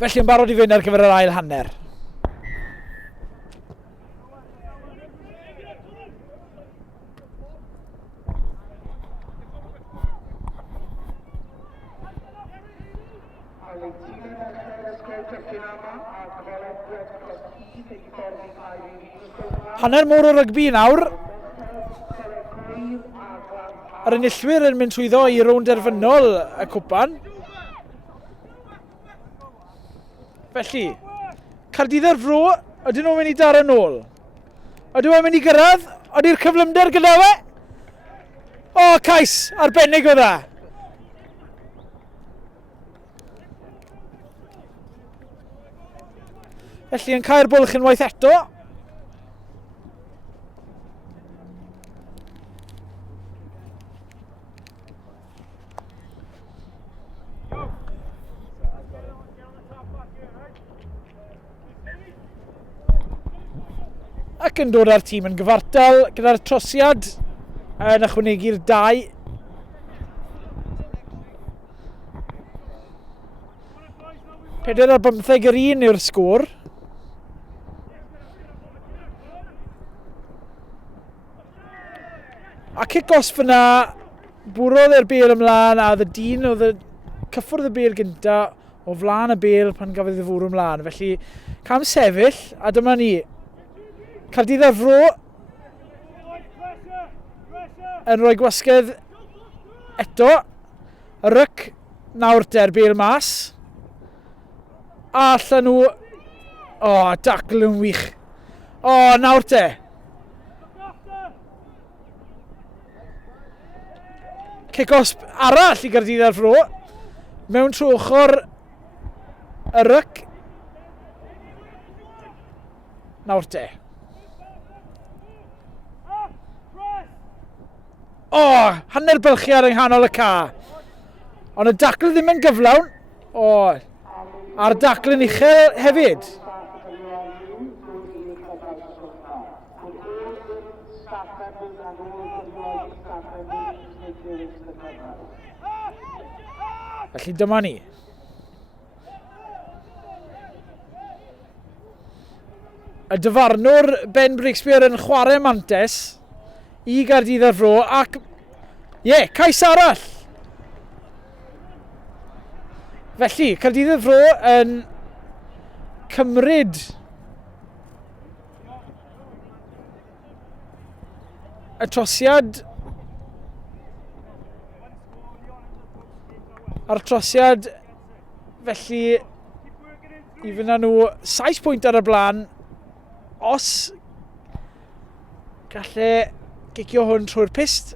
Felly yn barod i fynd ar gyfer yr ail hanner. Hanner môr o rygbi nawr. Yr enillwyr yn mynd trwyddo i rownd derfynol y cwpan. Felly, Caerdydd Fro, ydyn nhw'n mynd i dar yn ôl? Ydyn nhw'n mynd i gyrraedd? Ydy'r cyflymder gyda fe? O, cais arbennig o dda. Felly yn cael bwlch unwaith eto. Ac yn dod â'r tîm yn gyfartal gyda'r trosiad yn ychwanegu'r 2. Pedwar ar 15 yr 1 yw'r sgôr. A kick-off fyna, bwrodd e'r bêl ymlaen a oedd y dyn oedd y cyffwrdd y bêl gynta o flaen y bêl pan gafodd y fwrw ymlaen. Felly, cam sefyll a dyma ni. Caerdydd Fro yn rhoi gwasgedd eto. Y ryc nawr te'r bêl mas. A allan nhw... O, dacl yn wych. O, nawr te. Kick-off arall i Gaerdydd Fro. Mewn trwy ochr y ryc. Nawr te. O, hanner bylchiad yng nghanol y ca. Ond y dacl ddim yn gyflawn. O, a'r dacl yn uchel hefyd. Felly dyma ni. Y dyfarnwr Ben Breakspear yn chwarae mantes i Gaerdydd Fro ac cais arall. Felly, Caerdydd Fro yn cymryd y trosiad ar trosiad, felly i fynd â nhw 7 pwynt ar y blaen os gallai gicio hwn trwy'r pist.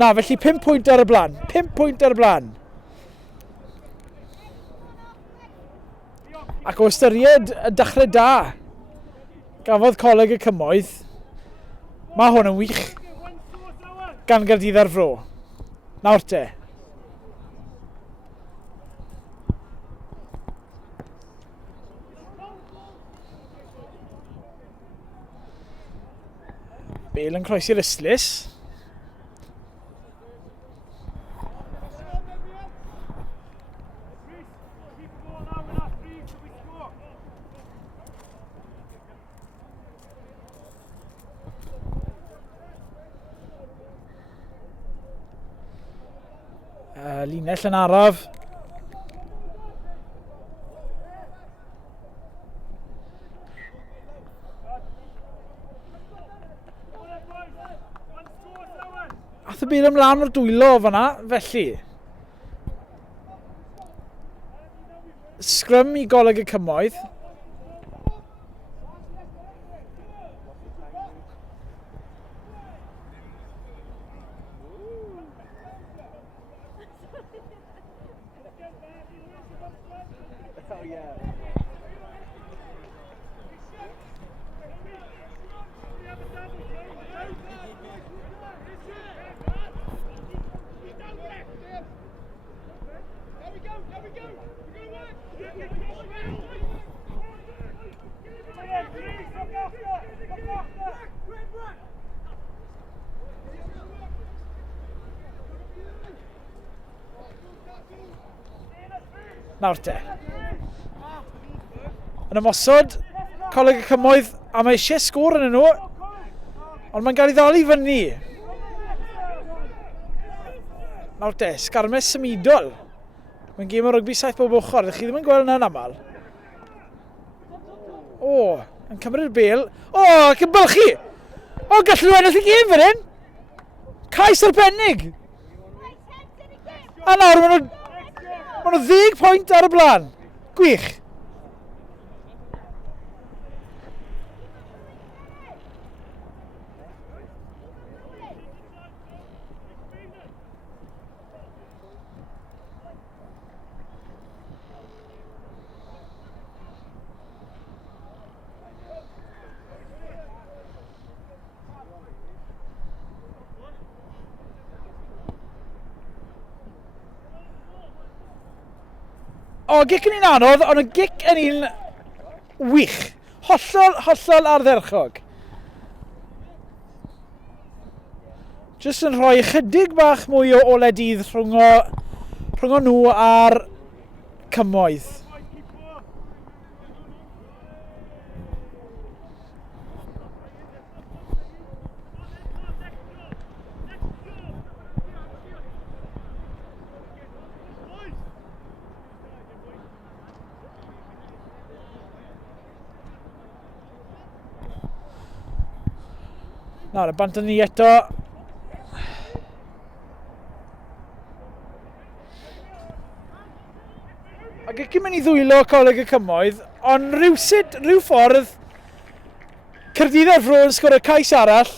Na, felly 5 pwynt ar y blaen. 5 pwynt ar y blaen. Ac o ystyried y dechrau da gafodd Coleg y Cymoedd, mae hwn yn wych gan Gaerdydd ar Fro. Nawr te. Bale yn croesi'r Islys. Linell yn araf. Ath y byd ymlaen o'r dwylo fanna, felly. Sgrym i Goleg y Cymoedd. Nawr te. Yn ymosod, Coleg y Cymoedd, a mae eisiau sgôr yn nhw, ond mae'n cael ei ddal i fyny. Nawr te, sgarmes symudol. Mae'n gêm o rygbi 7 bob ochr, ydych chi ddim yn gweld yna'n aml. O, yn cymryd Bale. O, ac yn bylchu! O, gallu nhw ennill y gêm fan hyn! Cais arbennig! A nawr, maen nhw 10 pwynt ar y blaen. Gwych. O, gic yn un anodd, ond y gic yn un wych. Hollol ardderchog. Jyst yn rhoi chydig bach mwy o ole dydd rhwng nhw a'r Cymoedd. Nawr, y bant yn ni eto. Ac ac yn mynd i ddwylo Coleg y Cymoedd, ond rhyw ffordd, Caerdydd ar Fro yn sgor y cais arall,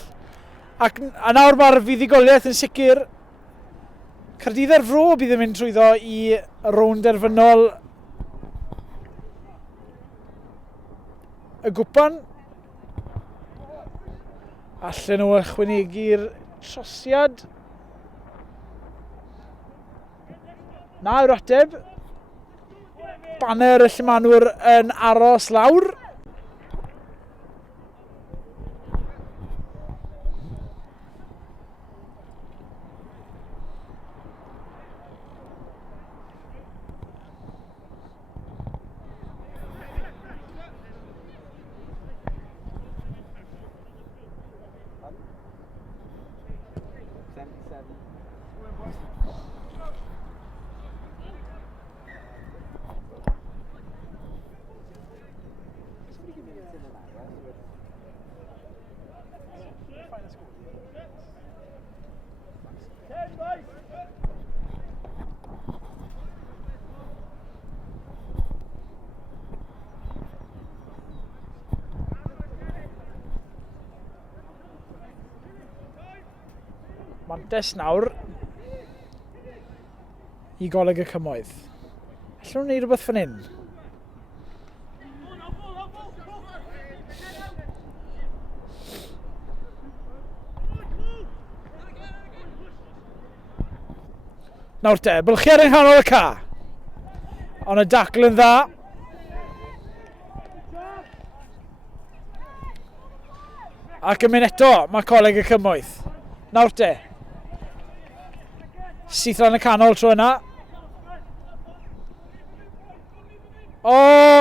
ac a nawr mae'r fuddugoliaeth yn sicr. Caerdydd ar Fro bydd yn mynd trwyddo i rownd derfynol y gwpan. Allen nhw ychwanegu'r trosiad. Na yw'r ateb. Banner y Llemanwr yn aros lawr. Fantes nawr i Goleg y Cymoedd. Allwn nhw'n neud rhywbeth fan hyn? Nawr te, bylchiad yng nghanol y ca. Ond y dacl yn dda. Ac yn mynd eto, mae Coleg y Cymoedd. Nawr te. Syth lan y canol tro yna. O,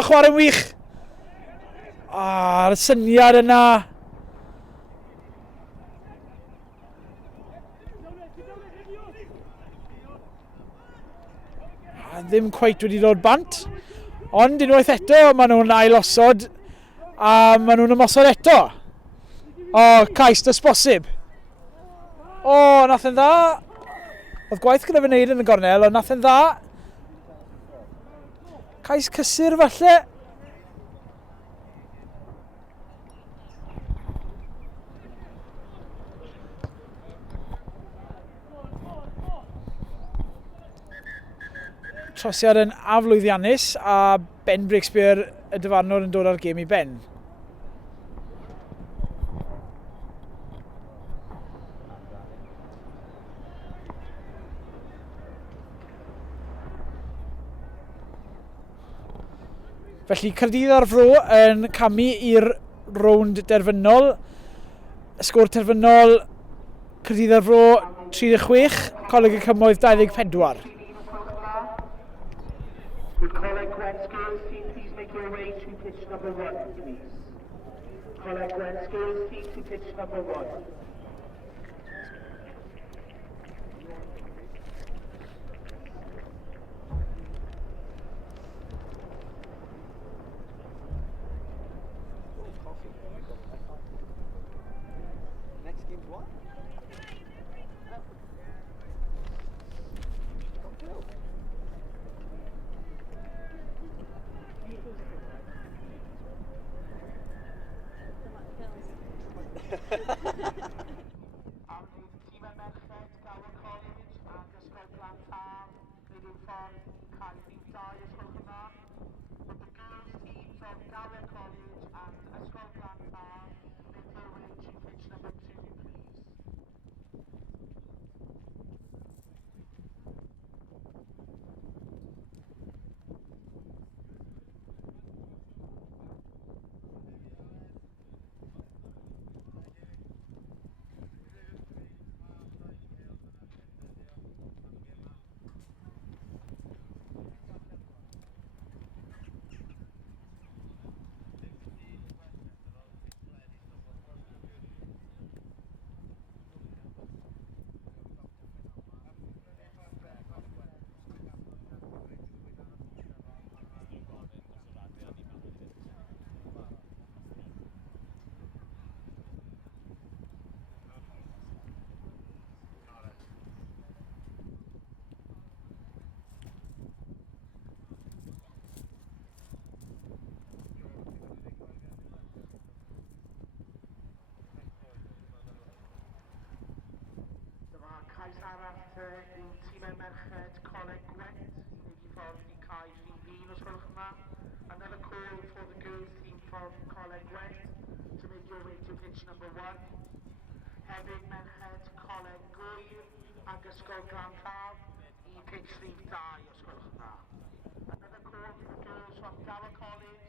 chwarae'n wych. Y syniad yna. Ddim cweit wedi dod bant. Ond unwaith eto, maen nhw'n ailosod. A maen nhw'n ymosod eto. O, cais, dys bosib. O, nath yn dda. Oedd gwaith gyda fe wneud yn y gornel, ond nath yn dda. Cais cysur falle. Trosiad yn aflwyddiannus a Ben Breakspear y dyfarnwr yn dod ar gêm i ben. Felly Caerdydd ar Fro yn camu i'r rownd derfynol. Y sgôr terfynol Caerdydd ar Fro 36, Coleg y Cymoedd 24. Would Coleg Gwent Girls team please make your way to pitch number 1, please? Coleg Gwent Girls team to pitch number 1. Next game's what? Am bydd tîm y merched Gower College ac Ysgol Glantar nid yw'n ffordd cael rhif 2 os gwelwch yn dda. But the girls team from Gower College and Ysgol Glantar make their way to pitch number 2, please. Cais arall yw tîmau merched Coleg Gwent i wneud i ffordd i cael rhif 1 os gwelwch yn dda. Another call for the girls team from Coleg Gwent to make your way to pitch number 1. Hefyd merched Coleg Gwyl ac Ysgol Glantar i pitch rhif 2 os gwelwch yn dda. Another call for the girls from Gower College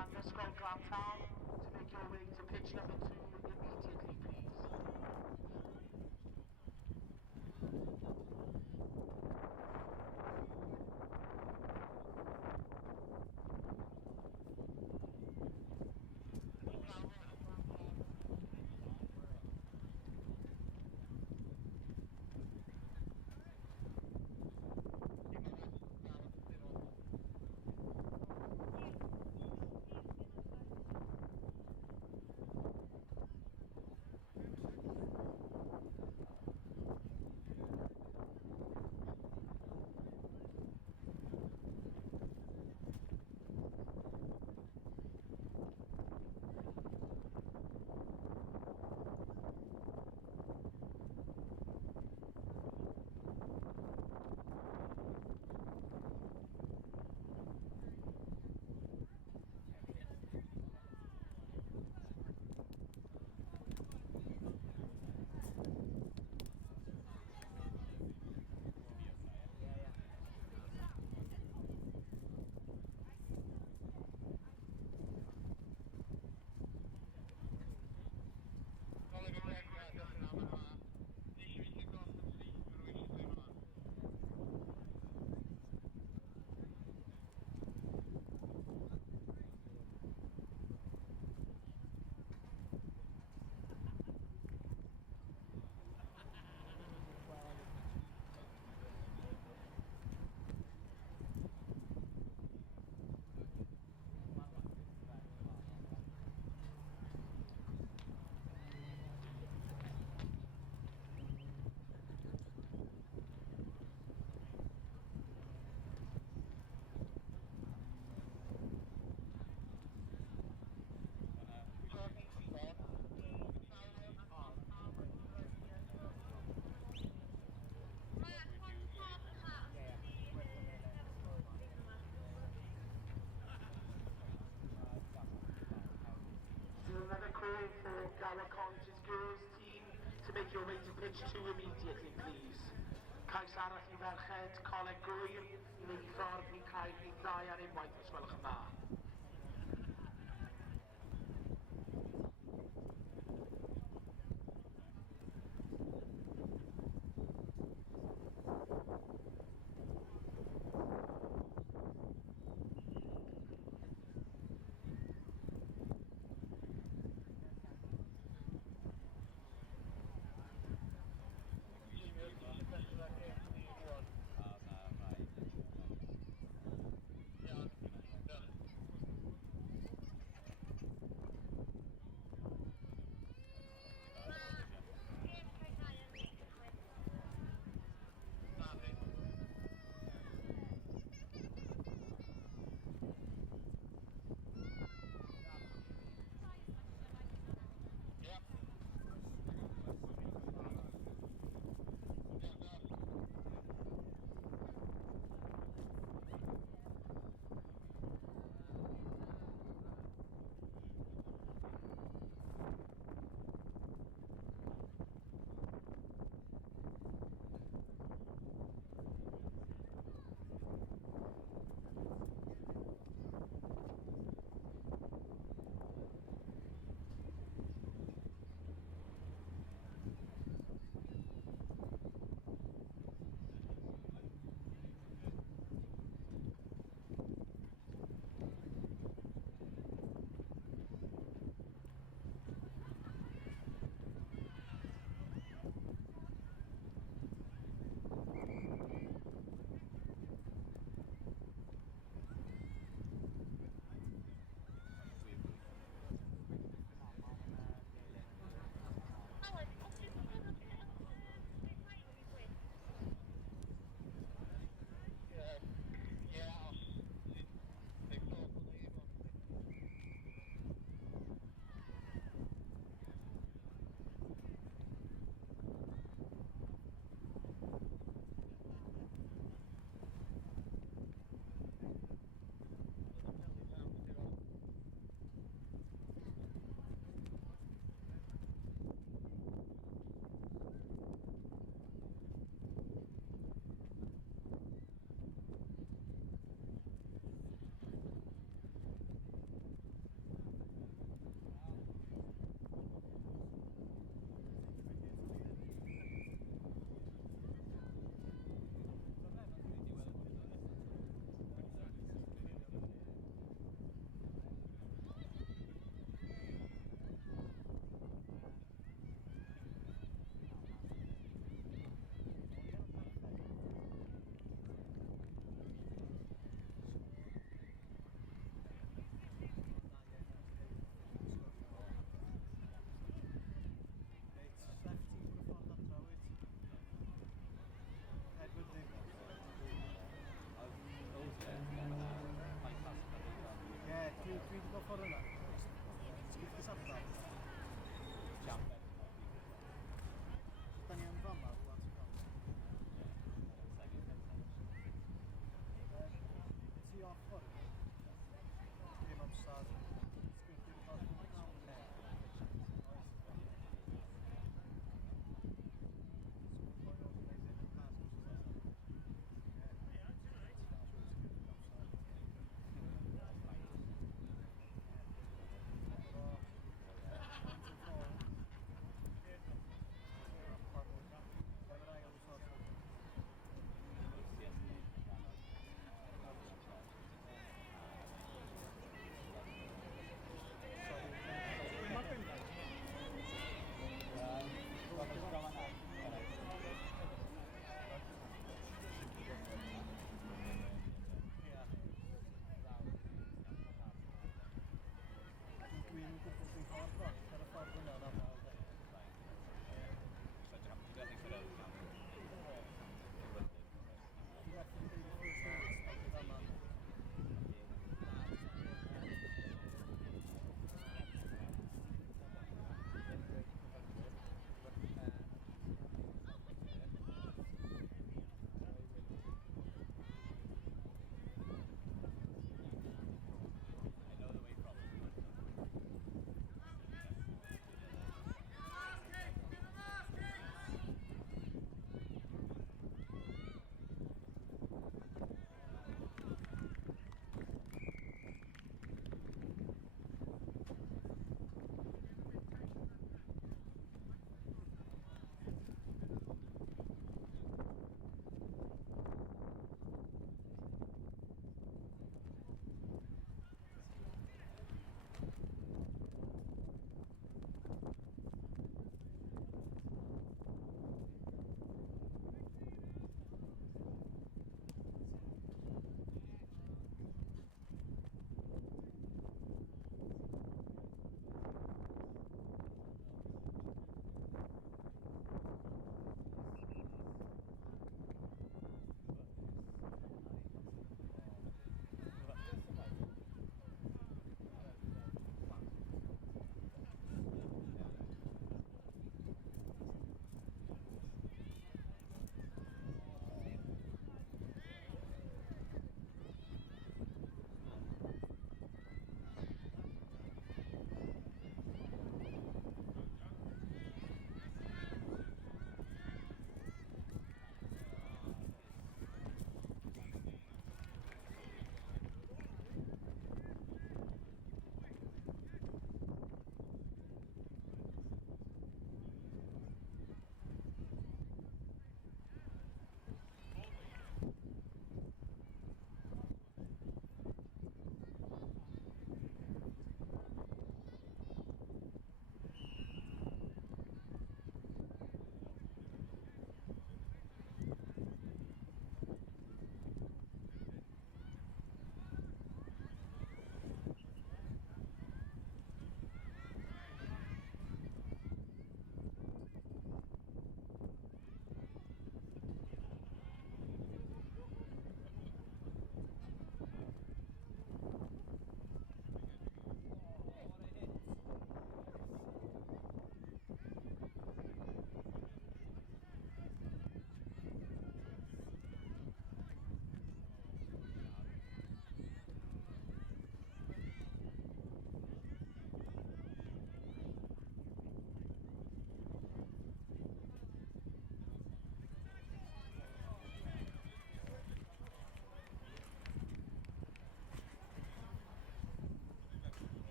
and Ysgol Glantar to make your way to pitch number 2 immediately, please. make your way to pitch 2 immediately, please. Cais arall i ferched, coleg gwyr, i wneud i ffordd i cael rhif 2 ar unwaith os gwelwch yn dda.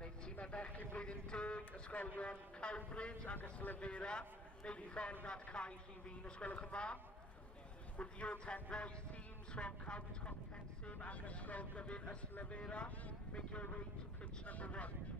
wneud tîm ar bechgyn blwyddyn 10, ysgolion Cowbridge ac Yslyfera, neu i ffordd at cae rhif 1 os gwelwch yn dda. With the U10 boys teams from Cowbridge Comprehensive and Ysgol Gyfun Yslyfera, make your way to pitch number 1.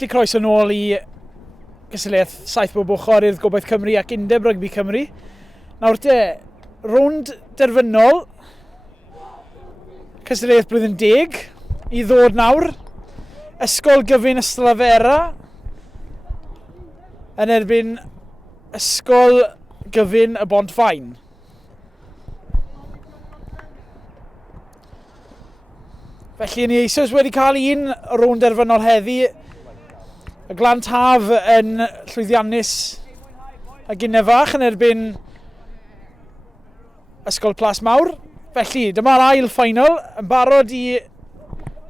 Felly croeso nôl i gysylliaeth saith bob ochr i'r Gobaith Cymru ac Undeb Rygbi Cymru. Nawr te, rownd derfynol, cystadleuaeth blwyddyn 10 i ddod nawr. Ysgol Gyfun Ystafera yn erbyn Ysgol Gyfun y Bontfaen. Felly ni eisoes wedi cael un rownd derfynol heddi. Y Glan Taf yn llwyddiannus a Ginne Fach yn erbyn Ysgol Plas Mawr. Felly, dyma'r ail ffainal yn barod i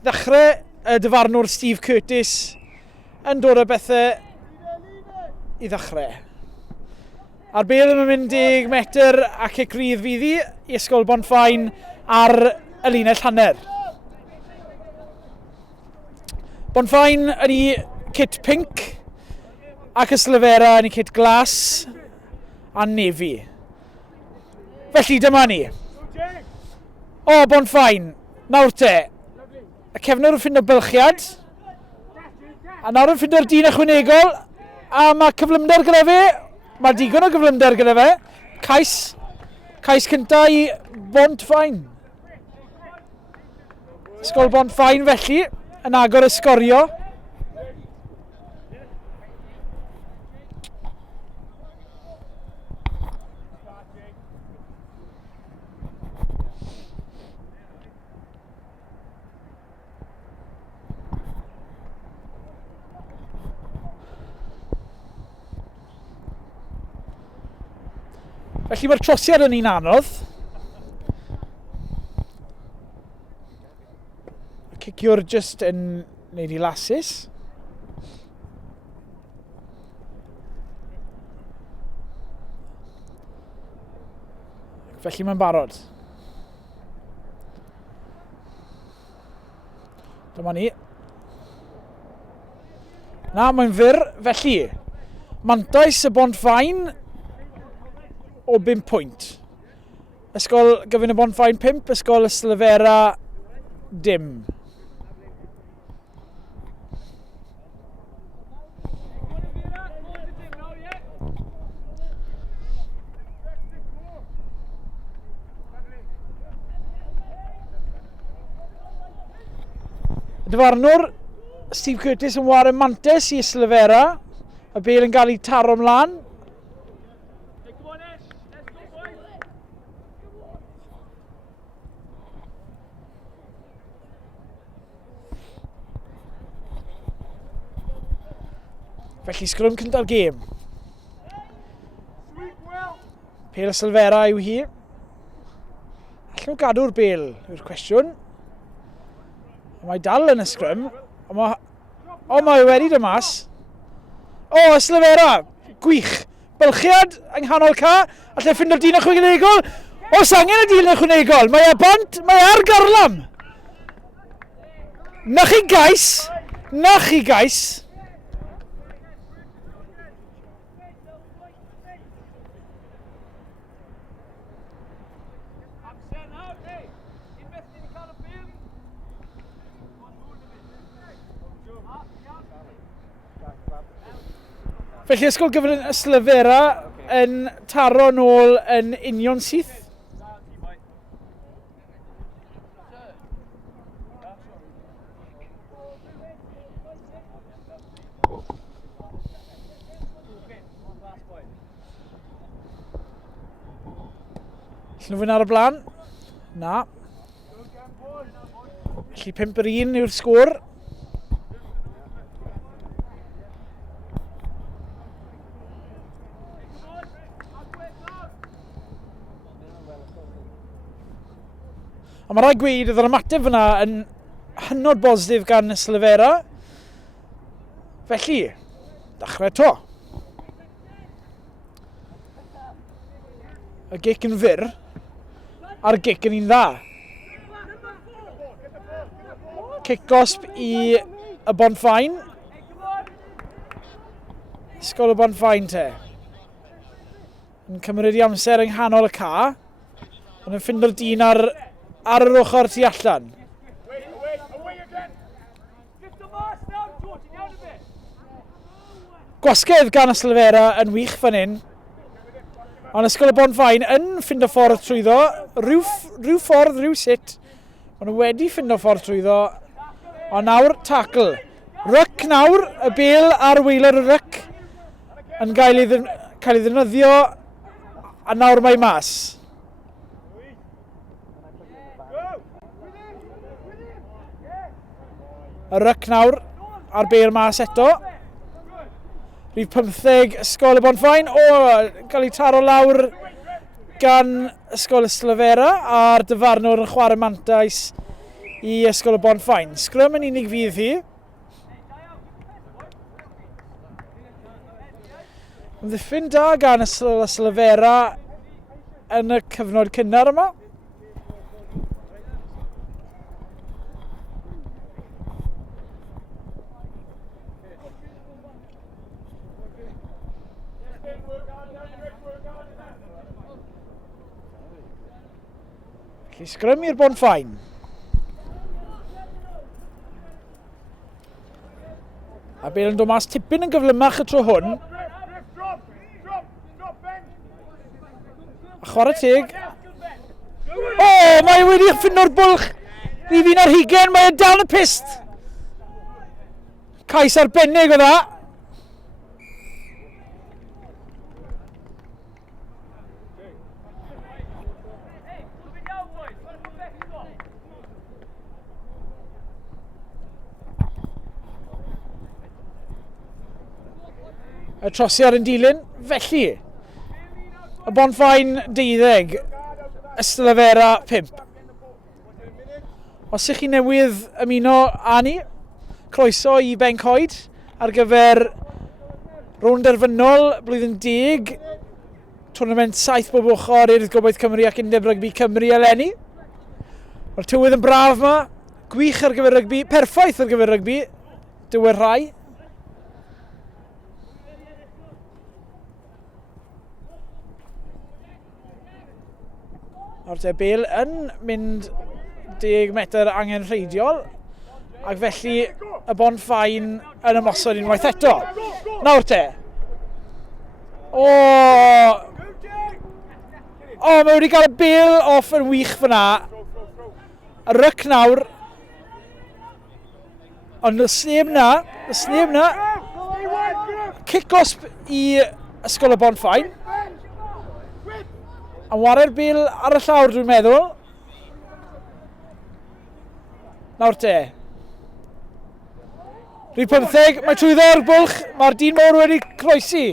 ddechrau y dyfarnwr Steve Curtis yn dod o bethau i ddechrau. A'r bêl yn mynd 10 metr ac y grydd fyddi i Ysgol Bontfaen ar y linell hanner. Bontfaen yn ei kit pink ac Ystafera yn ei kit glas a navy. Felly dyma ni. O, Bontfaen, nawr te. Y cefnwr yn ffindo bylchiad. A nawr yn ffindo'r dyn ychwanegol. A mae cyflymder gyda fe. Mae digon o gyflymder gyda fe. Cais cynta i Bontfaen. Ysgol Bontfaen felly yn agor y sgorio. Felly mae'r trosiad yn un anodd. Y ciciwr just yn neud i lasus. Felly mae'n barod. Dyma ni. Na, mae'n fyr. Felly, mantais y Bontfaen o 5 pwynt. Ysgol Gyfun y Bontfaen 5, Ysgol Ystafera dim. Dyfarnwr Steve Curtis yn wario mantes i Ystafera. Y bêl yn cael ei taro ymlaen. Felly sgrwm cyntaf gêm. Pêl Ystafera yw hi. Allen nhw gadw'r bêl yw'r cwestiwn. Mae dal yn y sgrwm. Mae wedi dy mas. O, Ystafera! Gwych! Bylchiad yng nghanol ca. Allen ffindo'r dyn ychwanegol. Os angen y dyn ychwanegol. Mae e bont. Mae e ar garlam. Na chi gais. Na chi gais. Felly Ysgol Gyfun Ystafera yn taro nôl yn union syth. Allen nhw fynd ar y blaen? Na. Felly 5-1 yw'r sgôr. Ond mae rhaid gweud, oedd yr ymateb fyna yn hynod bositif gan Ystafera. Felly, dechrau to. Y gic yn fyr, a'r gic yn un dda. Kick-gosb i y Bontfaen. Ysgol y Bontfaen te. Yn cymryd i amser yng nghanol y ca. Ond yn ffindo'r dyn ar yr ochr tu allan. Gwasgedd gan y Slefera yn wych fan hyn. Ond Ysgol y Bonfain yn ffindo ffordd trwyddo. Rhyw ffordd, rhyw sut. Maen nhw wedi ffindo ffordd trwyddo. Ond nawr tacl. Ryc nawr, y bêl ar weiler y ryc yn cael ei ddefnyddio a nawr mae mas. Y ryc nawr ar bêl mas eto. Rhif 15 Ysgol y Bonfain. Cael ei taro lawr gan Ysgol y Slefera a'r dyfarnwr yn chwarae mantais i Ysgol y Bonfain. Sgrym yn unig fydd hi. Ddiffyn da gan Ysgol y Slefera yn y cyfnod cynnar yma. Sgrym i'r Bonfain. A beth yn dod mas tipyn yn gyflymach y tro hwn. A chwarae teg. Mae wedi ffindo'r bwlch. Rhif 1 ar 20, mae e dal y pist. Cais arbennig o dda. Y trosiad yn dilyn, felly y Bonfain 12, y Slefera 5. Os ych chi newydd ymuno â ni, croeso i Ben Coed ar gyfer rownd derfynol blwyddyn 10, twrnament 7 bob ochr i'r Gobaith Cymru ac Undeb Rygbi Cymru eleni. Mae'r tywydd yn braf yma, gwych ar gyfer rygbi, perffaith ar gyfer rygbi, dywy'r rhai. O'r te bêl yn mynd 10 metr angen rheidiol ac felly y Bonfain yn ymosod unwaith eto. Nawr te. Mae wedi cael y bêl off yn wych fyna. Y ryc nawr. Ond y sneb na. Kick-osp i Ysgol y Bonfain. A wario'r bêl ar y llawr, dwi'n meddwl. Nawr te. Rhif 15, mae trwyddo'r bwlch, mae'r dyn mawr wedi croesi.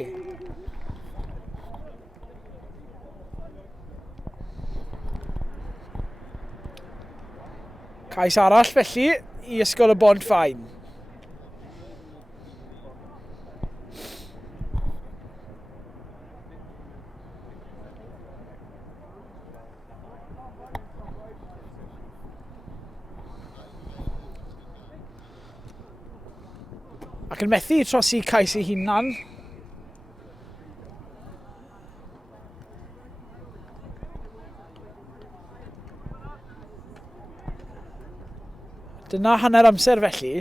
Cais arall felly i Ysgol y Bonfain. Ac yn methu trosi cais ei hunan. Dyna hanner amser felly.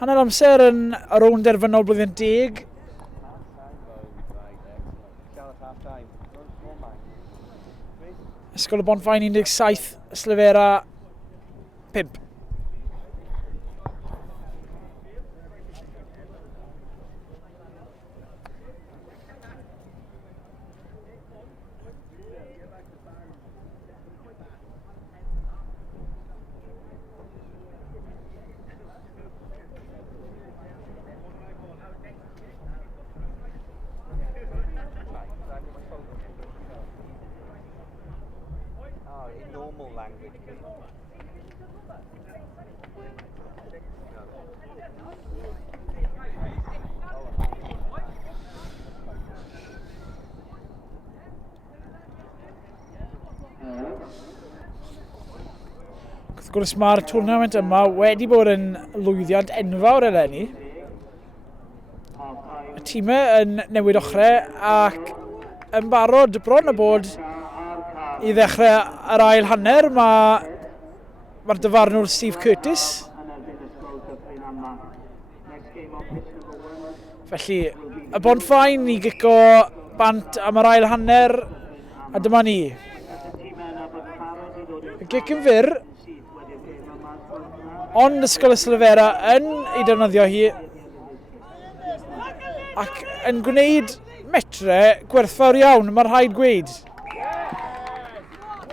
Hanner amser yn y rownd derfynol blwyddyn 10. Ysgol y Bonfain 17, Slefera 5. Normal language. Wrth gwrs mae'r twrnament yma wedi bod yn lwyddiant enfawr eleni. Y tîmau yn newid ochrau ac yn barod bron a bod i ddechrau yr ail hanner. Mae'r dyfarnwr Steve Curtis Felly, y bont ffain i gico bant am yr ail hanner, a dyma ni. Y gic yn fyr, ond Ysgol y Sylfera yn ei defnyddio hi, ac yn gwneud metre gwerthfawr iawn, mae'n rhaid gweud.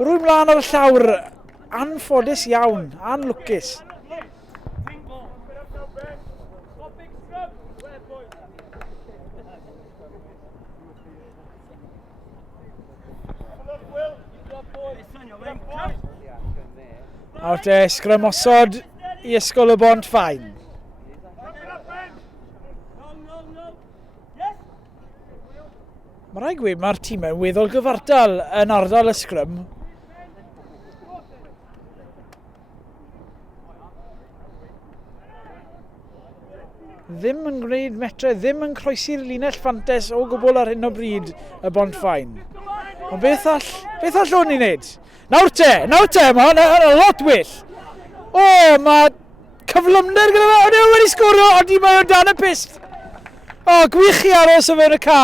Rwy'n mlaen ar y llawr, anffodus iawn, anlwcus. Nawr te, sgrym osod i Ysgol y Bont Ffain. Mae rhaid gweud mae'r tîmau'n weddol gyfartal yn ardal y sgrym. Ddim yn gwneud metre, ddim yn croesi'r linell ffantes o gwbl ar hyn o bryd y Bont Ffain. Ond beth all o'n i'n neud? Nawr te, mae hwnna'n lot well. O, mae cyflymder gyda fe, ond yw wedi sgorio, ond i mae o dan y pist. O, gwych i aros o fewn y ca.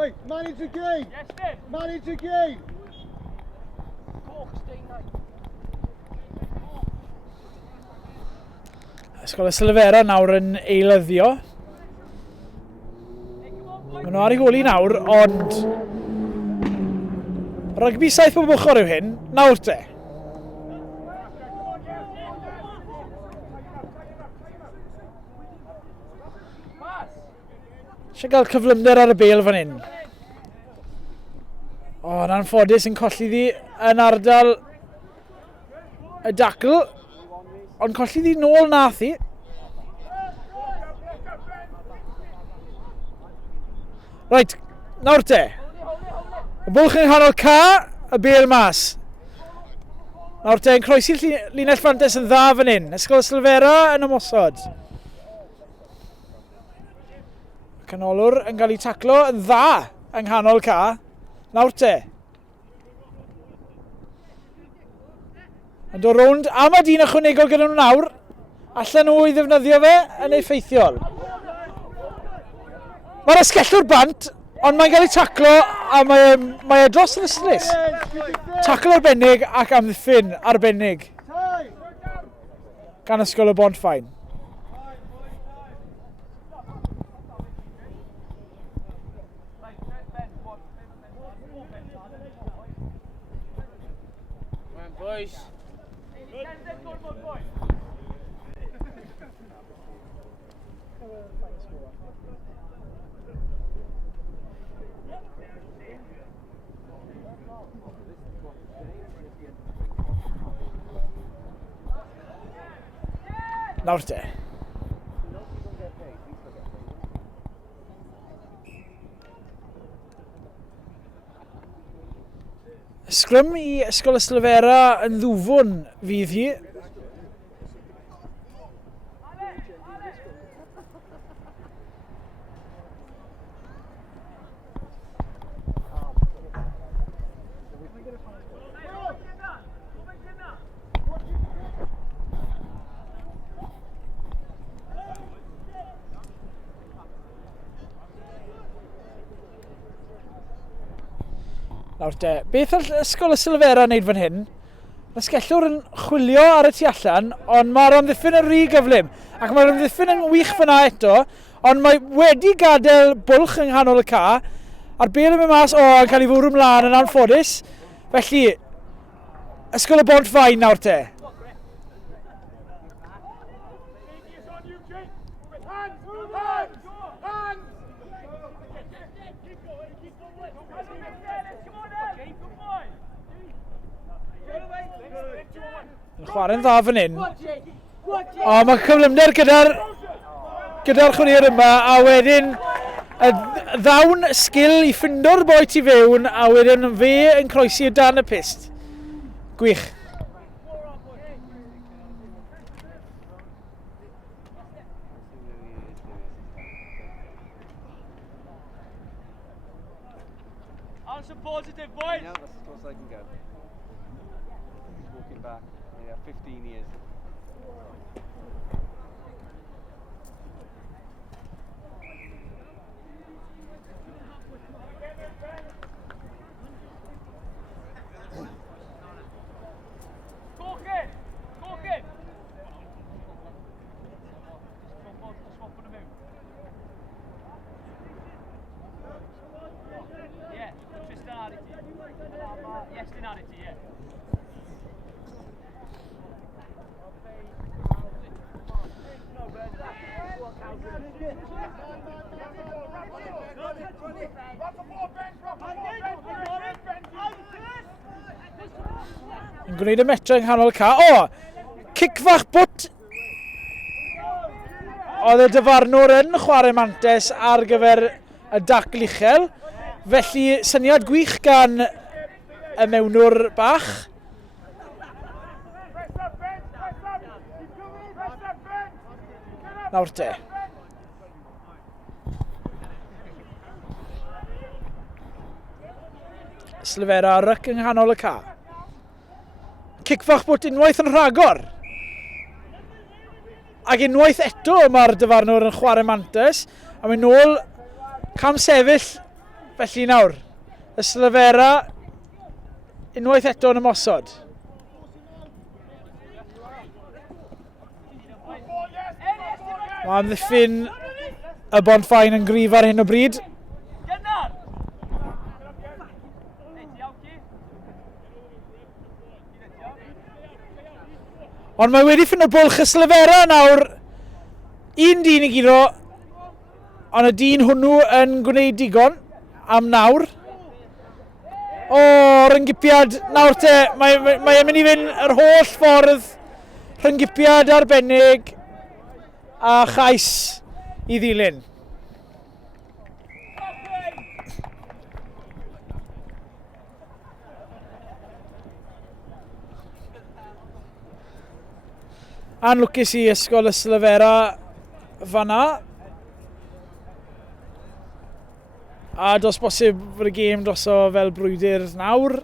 Hey, manage the game! Yes, Steve! Manage the game! Ysgol y Sylfera nawr yn eilyddio. Maen nhw ar ei holi nawr, ond rygbi 7 bob ochr yw hyn, nawr te. Eisiau gael cyflymder ar y bêl fan hyn. O, yn anffodus yn colli ddi yn ardal y dacl, ond colli ddi nôl nath hi. Right, nawr te. Y bwlch yn nghanol ca, y bêl mas. Nawr te, yn croesi'r linell ffantes yn dda fan hyn. Ysgol Sylfera yn ymosod. Canolwr yn cael ei taclo yn dda yng nghanol ca. Nawr te. Yn dod rownd am y dyn ychwanegol gyda nhw nawr. Allan nhw i ddefnyddio fe yn effeithiol. Mae'r esgellwr bant, ond mae'n cael ei taclo a mae e dros yr ystris. Taclo arbennig ac amddiffyn arbennig. Gan Ysgol y Bont Ffain. Boys. Nawr te. Sgrym i Ysgol y Sylfera yn ddwfwn fydd hi. Nawr te, beth all Ysgol y Sylfera wneud fan hyn? Mae sgellwr yn chwilio ar y tu allan, ond mae'r amddiffyn yn rhy gyflym. Ac mae'r amddiffyn yn wych fyna eto, ond mae wedi gadael bwlch yng nghanol y ca, a'r bêl yn mynd mas yn cael ei fwrw mlaen yn anffodus. Felly, Ysgol y Bont Ffain nawr te. Yn chwarae'n dda fan hyn. O, mae cyflymder gyda'r chwaraewr yma, a wedyn ddawn sgil i ffindo'r boi tu fewn a wedyn fe yn croesi o dan y pist. Gwych. I'm some positive, boys. Yeah, that's as close as I can go. Walking back, 15 years. Corkin! Yeah, Tristan Arity. Yes, Arity, yeah. Yn gwneud y metro yng nghanol y ca. O! Cic fach bwt! Oedd y dyfarnwr yn chwarae mantes ar gyfer y dacl uchel. Felly syniad gwych gan y mewnwr bach. Nawr te. Slefera ryc yng nghanol y ca. Cic fach bwt unwaith yn rhagor. Ac unwaith eto mae'r dyfarnwr yn chwarae mantes. A mae'n nôl cam sefyll felly nawr. Y Slefera unwaith eto yn ymosod. Mae amddiffyn y Bonfain yn gryf ar hyn o bryd. Ond mae wedi ffyn o bwlch y Slefera nawr. Un dyn i giro. Ond y dyn hwnnw yn gwneud digon am nawr. O, ryngipiad nawr te. Mae mynd i fynd yr holl ffordd. Ryngipiad arbennig. A chais i ddilyn. Anlwcus i ysgol y Slefera fanna. A dos bosib fod y gêm doso fel brwydyr nawr.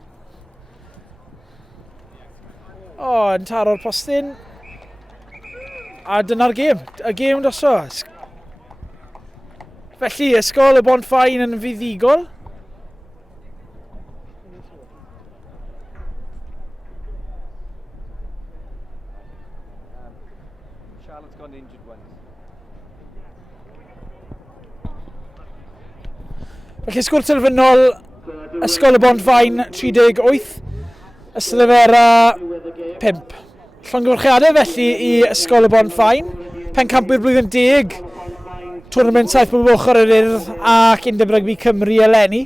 O, yn taro'r postyn. A dyna'r gêm. Y gêm doso. Felly, ysgol y Bonfain yn fuddigol. Charlotte's gone injured once. Felly, sgwr terfynol ysgol y Bonfain 38, y Slefera 5. Llongyfarchiadau felly i ysgol y Bonfain. Pencampwyr blwyddyn 10, twrnament saith bob ochr yr urdd ac Undeb Rygbi Cymru eleni.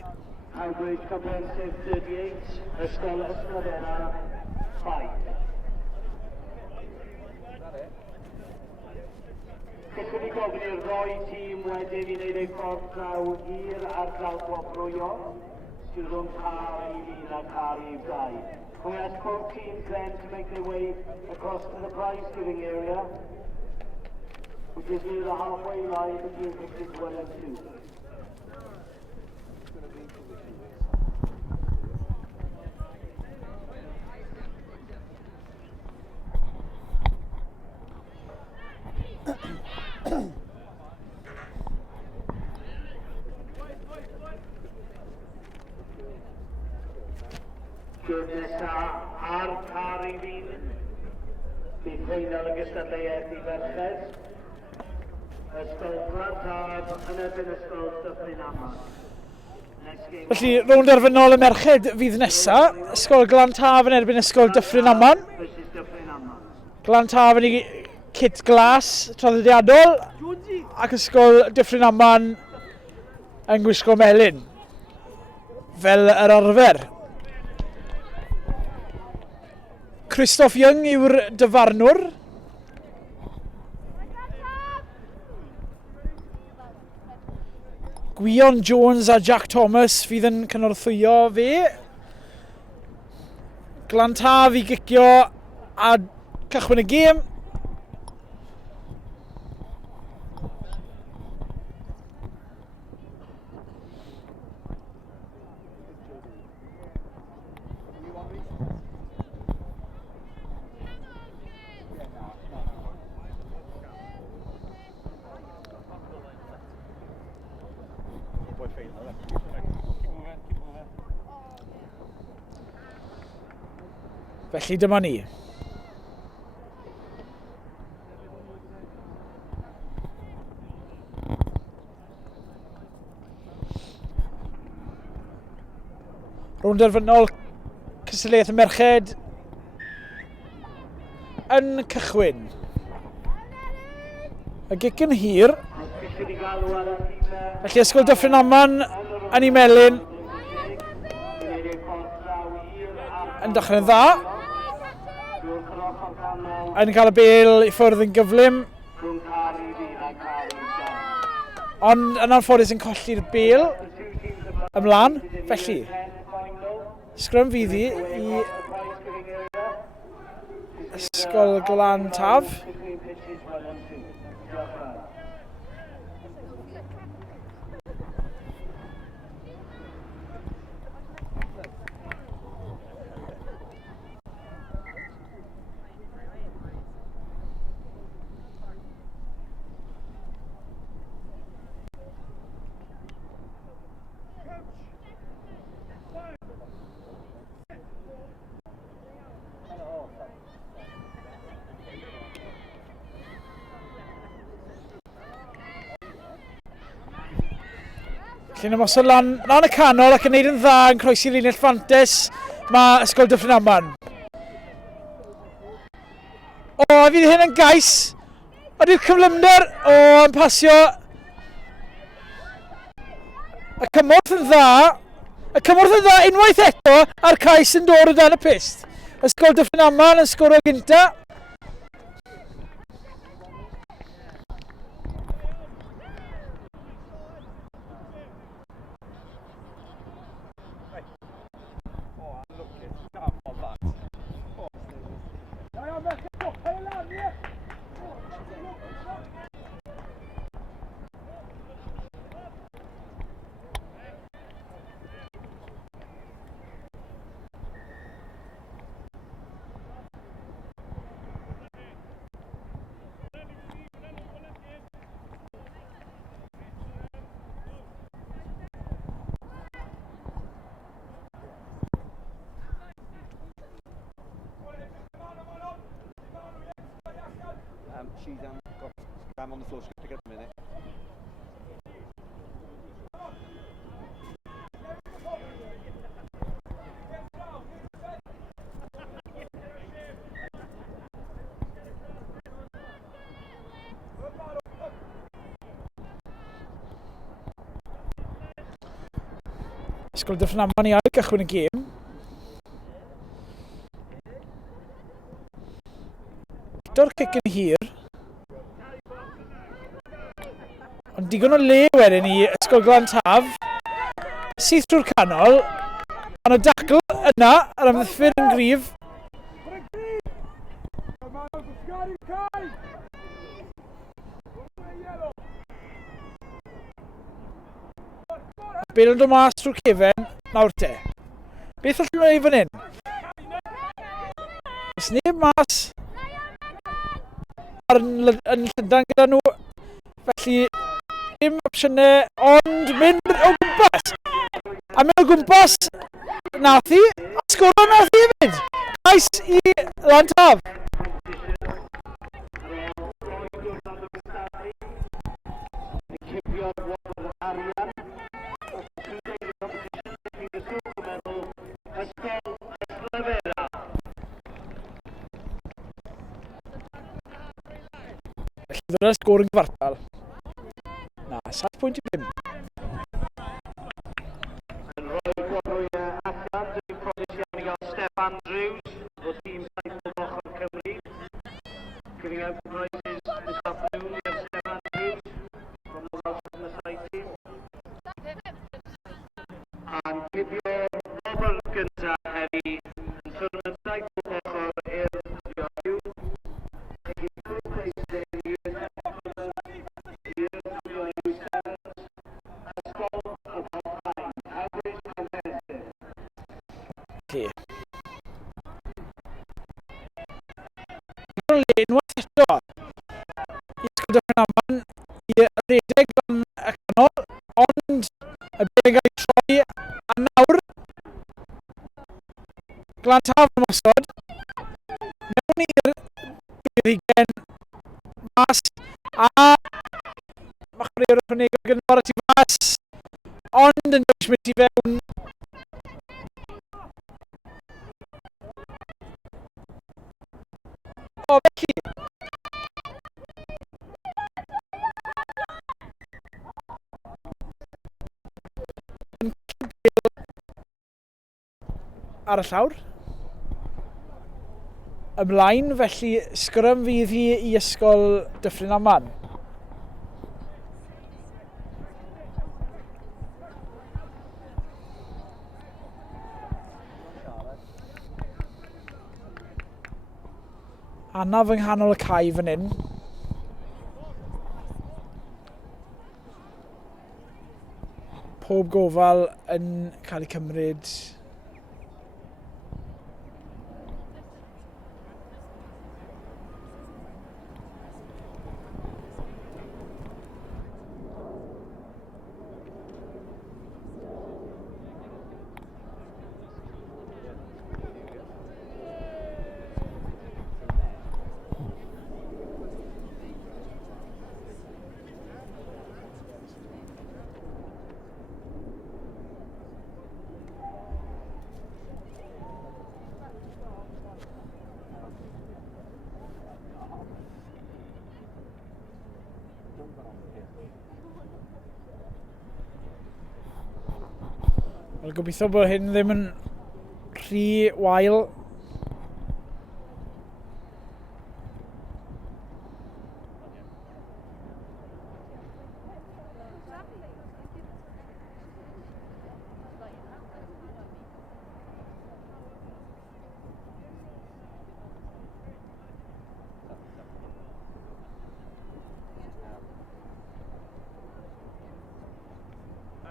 Outbridge Comprehensive 38, ysgol y Slefera 5. Gallwn ni gofyn i'r ddoi tîm wedyn i wneud eu ffordd draw i'r ardal gwobrwyo sydd rhwng car i un a car i 2. We ask both teams then to make their way across to the prize-giving area, which is near the halfway line between pictures 1 and 2. Nesa ar car i fin, bydd ffeinal y gystadleuaeth i ferched. Ysgol Glantaf yn erbyn ysgol Dyffryn Aman. Felly, rownd erfynol y merched fydd nesa. Ysgol Glantaf yn erbyn ysgol Dyffryn Aman. Glantaf yn ei kit glas traddodiadol. Ac ysgol Dyffryn Aman yn gwisgo melyn. Fel yr arfer. Christoph Young yw'r dyfarnwr. Gwion Jones a Jack Thomas fydd yn cynorthwyo fe. Glantaf i gicio a cychwyn y gêm. Felly dyma ni. Rownd derfynol cystadleuaeth y merched yn cychwyn. Y gic yn hir. Felly ysgol Dyffryn Aman yn ei melyn. Yn dechrau'n dda. Yn cael y bêl i ffwrdd yn gyflym. Ond yn anffodus yn colli'r bêl ymlaen. Felly, sgrym fyddi i ysgol Glantaf. Llyn ymosod lan y canol ac yn neud yn dda yn croesi linell Fantes, mae ysgol Dyffryn Aman. O, a fydd hyn yn gais. Ydy'r cyflymder yn pasio. Y cymorth yn dda. Y cymorth yn dda unwaith eto a'r cais yn dod o dan y pist. Ysgol Dyffryn Aman yn sgoro gynta. She's got Ram on the floor, she's going to pick it up in a minute. Ysgol Dyffryn Aman i ail gychwyn y gêm. Victor cic yn hir. Ond digon o le wedyn i ysgol Glantaf. Syth trwy'r canol. Ond y dacl yna ar ymddiffyn yn gryf. Bêl yn dod mas trwy'r cefen nawr te. Beth allwn nhw ei fan hyn? Os neb mas yn Llundain gyda nhw, felly dim opsiynau, ond mynd o gwmpas. A mynd o gwmpas nath hi, a sgoro nath hi hefyd. Cais i Glantaf. Felly ddod â'r sgôr yn gyfartal. Na, 7.5. Yn rhoi gwabrwy allan, dwi'n promis iawn i gael Steph Andrews o tîm Saith o Ochr Cymru. Giving out prizes this afternoon, we have Steph Andrews from the Welsh National Side team. Cipio Robert gynta heddi yn ffyrdd saith o ochr i'r Iow. Unwaith eto i ysgol Dyffryn Aman i redeg gan y canol, ond y bydd yn cael ei troi a nawr Glan Taf ymosod mewn i'r byddigen mas a mae chwaraewr ychwanegol gyda'r tu fas ond yn dweud mynd i fewn. O, felly ar y llawr ymlaen, felly sgrym fydd hi i ysgol Dyffryn Aman. Anaf yng nghanol y cae fan hyn. Pob gofal yn cael ei cymryd . Wel, gobeithio bod hyn ddim yn rhy wael.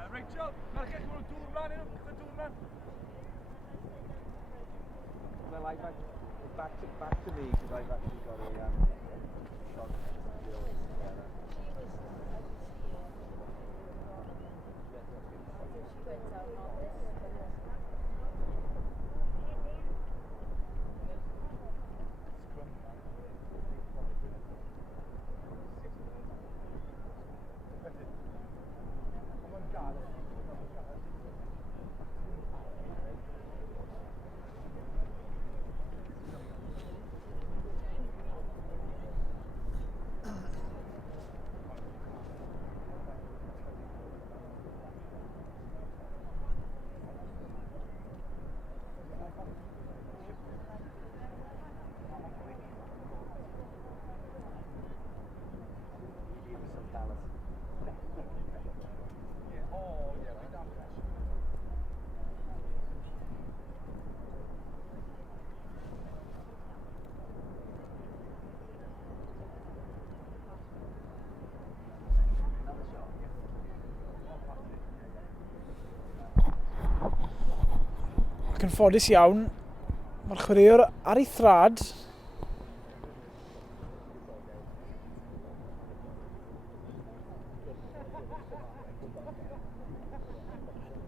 Rachel, merched mwyn dŵr mlaen nhw, gyda dŵr mlaen. Well, back to me because I've actually got a shot deal together. Ac yn ffodus iawn, mae'r chwaraewr ar ei thrad.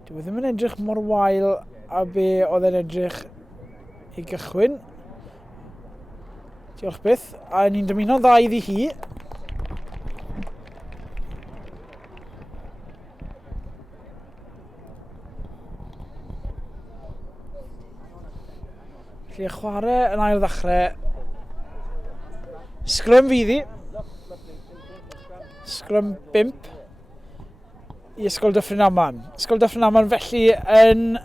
Dyw e ddim yn edrych mor wael a be oedd e'n edrych i gychwyn. Diolch byth. A ni'n dymuno'n dda iddi hi. Felly y chwarae yn ail ddechrau. Sgrym fydd hi. Sgrym 5 i Ysgol Dyffryn Aman. Ysgol Dyffryn Aman felly yn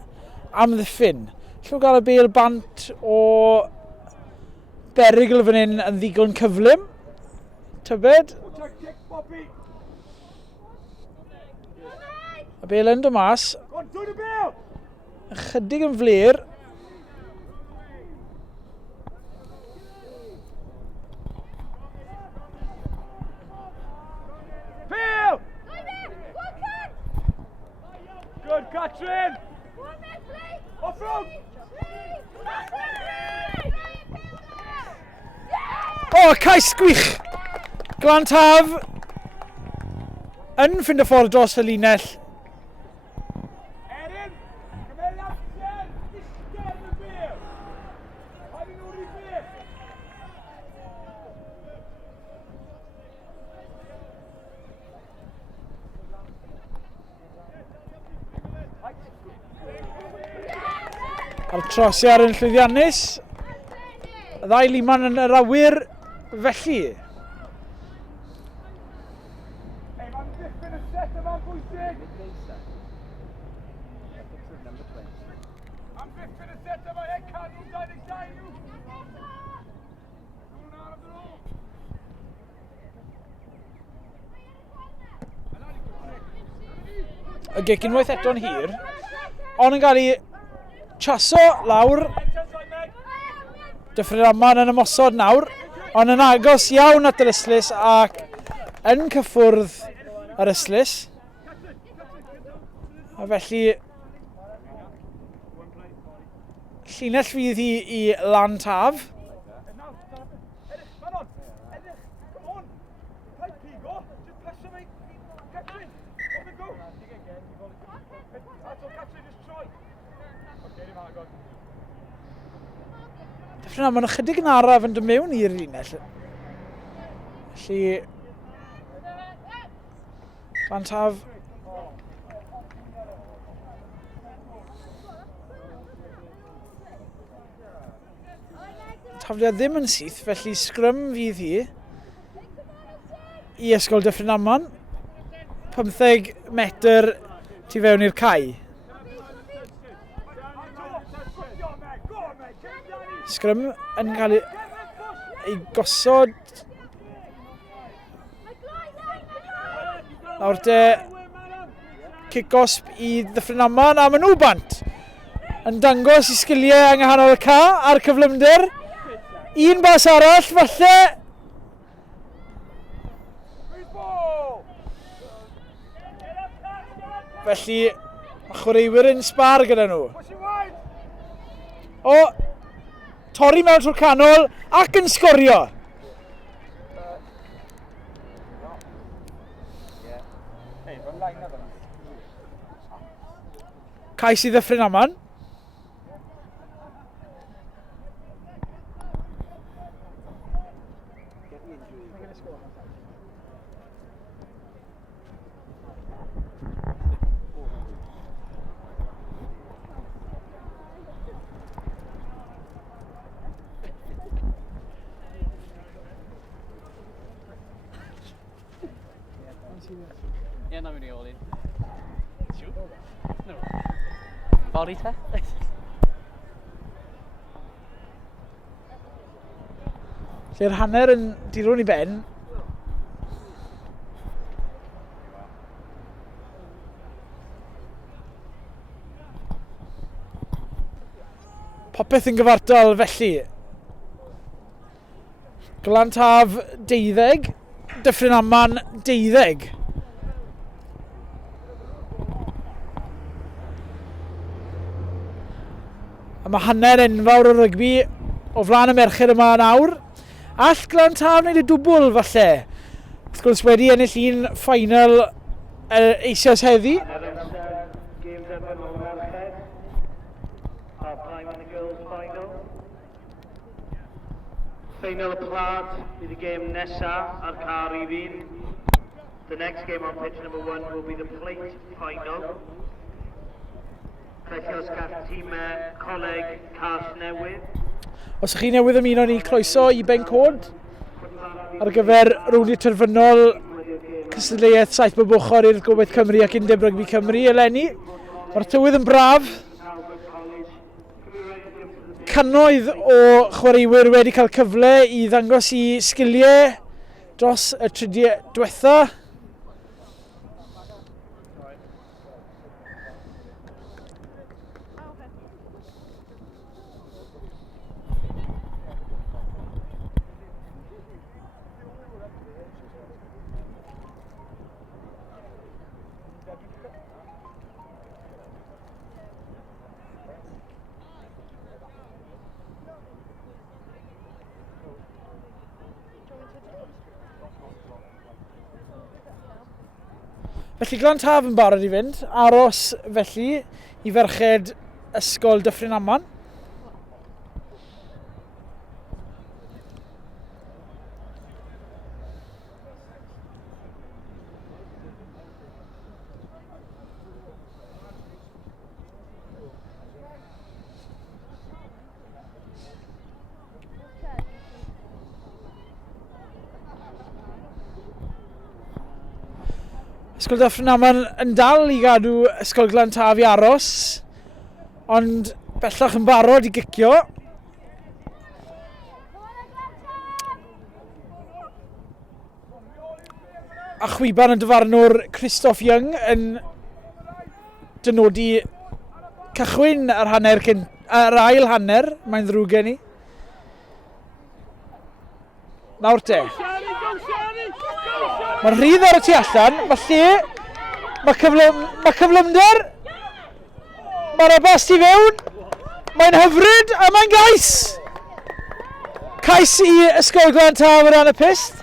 amddiffyn. Llwg gael y bêl bant o berygl fan hyn yn ddigon cyflym. Tybed. Y bêl yn dod mas. Ychydig yn flir. Peel! Good, Katrin! Off road! O, cais gwych! Glantaf yn ffind y ffordd dros y linell. Erin! Cymryd amser! Isger y bil! Paid i nhw'n rhy beth! A'r trosiar yn llwyddiannus. Y ddau liman yn yr awyr felly. Hey, mae'n diffyn y set yma'n bwysig! Am diffyn y set yma, cadw 22 nhw! Nhw'n araf dyn nhw! Y gic unwaith eto'n hir. Ond yn cael ei chaso lawr. Dyffryn Aman yn ymosod nawr. Ond yn agos iawn at yr Islys ac yn cyffwrdd yr Islys. A felly llinell fydd hi i lan taf. Dyffryn Aman ychydig yn araf yn dod mewn i'r linell. Felly lan taf tafliad ddim yn syth, felly sgrym fydd hi i ysgol Dyffryn Aman. 15 metr tu fewn i'r cae. Sgrym yn cael ei gosod nawr te kick-osp i Dyffryn Aman a maen nhw bant yn dangos i sgiliau yng nghanol y ca a'r cyflymder. Un bas arall falle. Felly mae chwaraewyr yn sbar gyda nhw. O, torri mewn trwy'r canol ac yn sgorio. Cais i Dyffryn Aman. Yeah, not really all in. Sure? No. Body te? Lle'r hanner yn dirwn i ben. Popeth yn gyfartal felly. Glantaf 12, Dyffryn Aman 12. A mae hanner enfawr o rygbi o flaen y merched yma nawr. All Glantaf wneud y dwbl falle. Wrth gwrs wedi ennill un ffainal eisoes heddi. Final apart is the game Nessa ar car I fin. The next game on pitch number 1 will be the plate final. Felly os gall tîm coleg Cas Newydd. Os ydych chi newydd ymuno ni, croeso i Ben Cod ar gyfer rownd terfynol cystadleuaeth 7 bob i'r Gobaith Cymru ac Undeb Rygbi Cymru eleni. Mae'r tywydd yn braf. Cannoedd o chwaraewyr wedi cael cyfle i ddangos i sgiliau dros y tridiau diwetha. Felly Glantaf yn barod i fynd. Aros felly i ferched ysgol Dyffryn Aman. Ysgol Dyffryn Aman yn dal i gadw Ysgol Glantaf i aros, ond bellach yn barod i gicio. A chwiban yn dyfarnwr Christoph Young yn dynodi cychwyn yr ail hanner, mae'n ddrwg gen i. Nawr te. Mae'n rhydd ar y tu allan, mae lle, mae cyflymder, mae'r abast i fewn, mae'n hyfryd a mae'n gais. Cais i Ysgol Glantaf o ran y pist.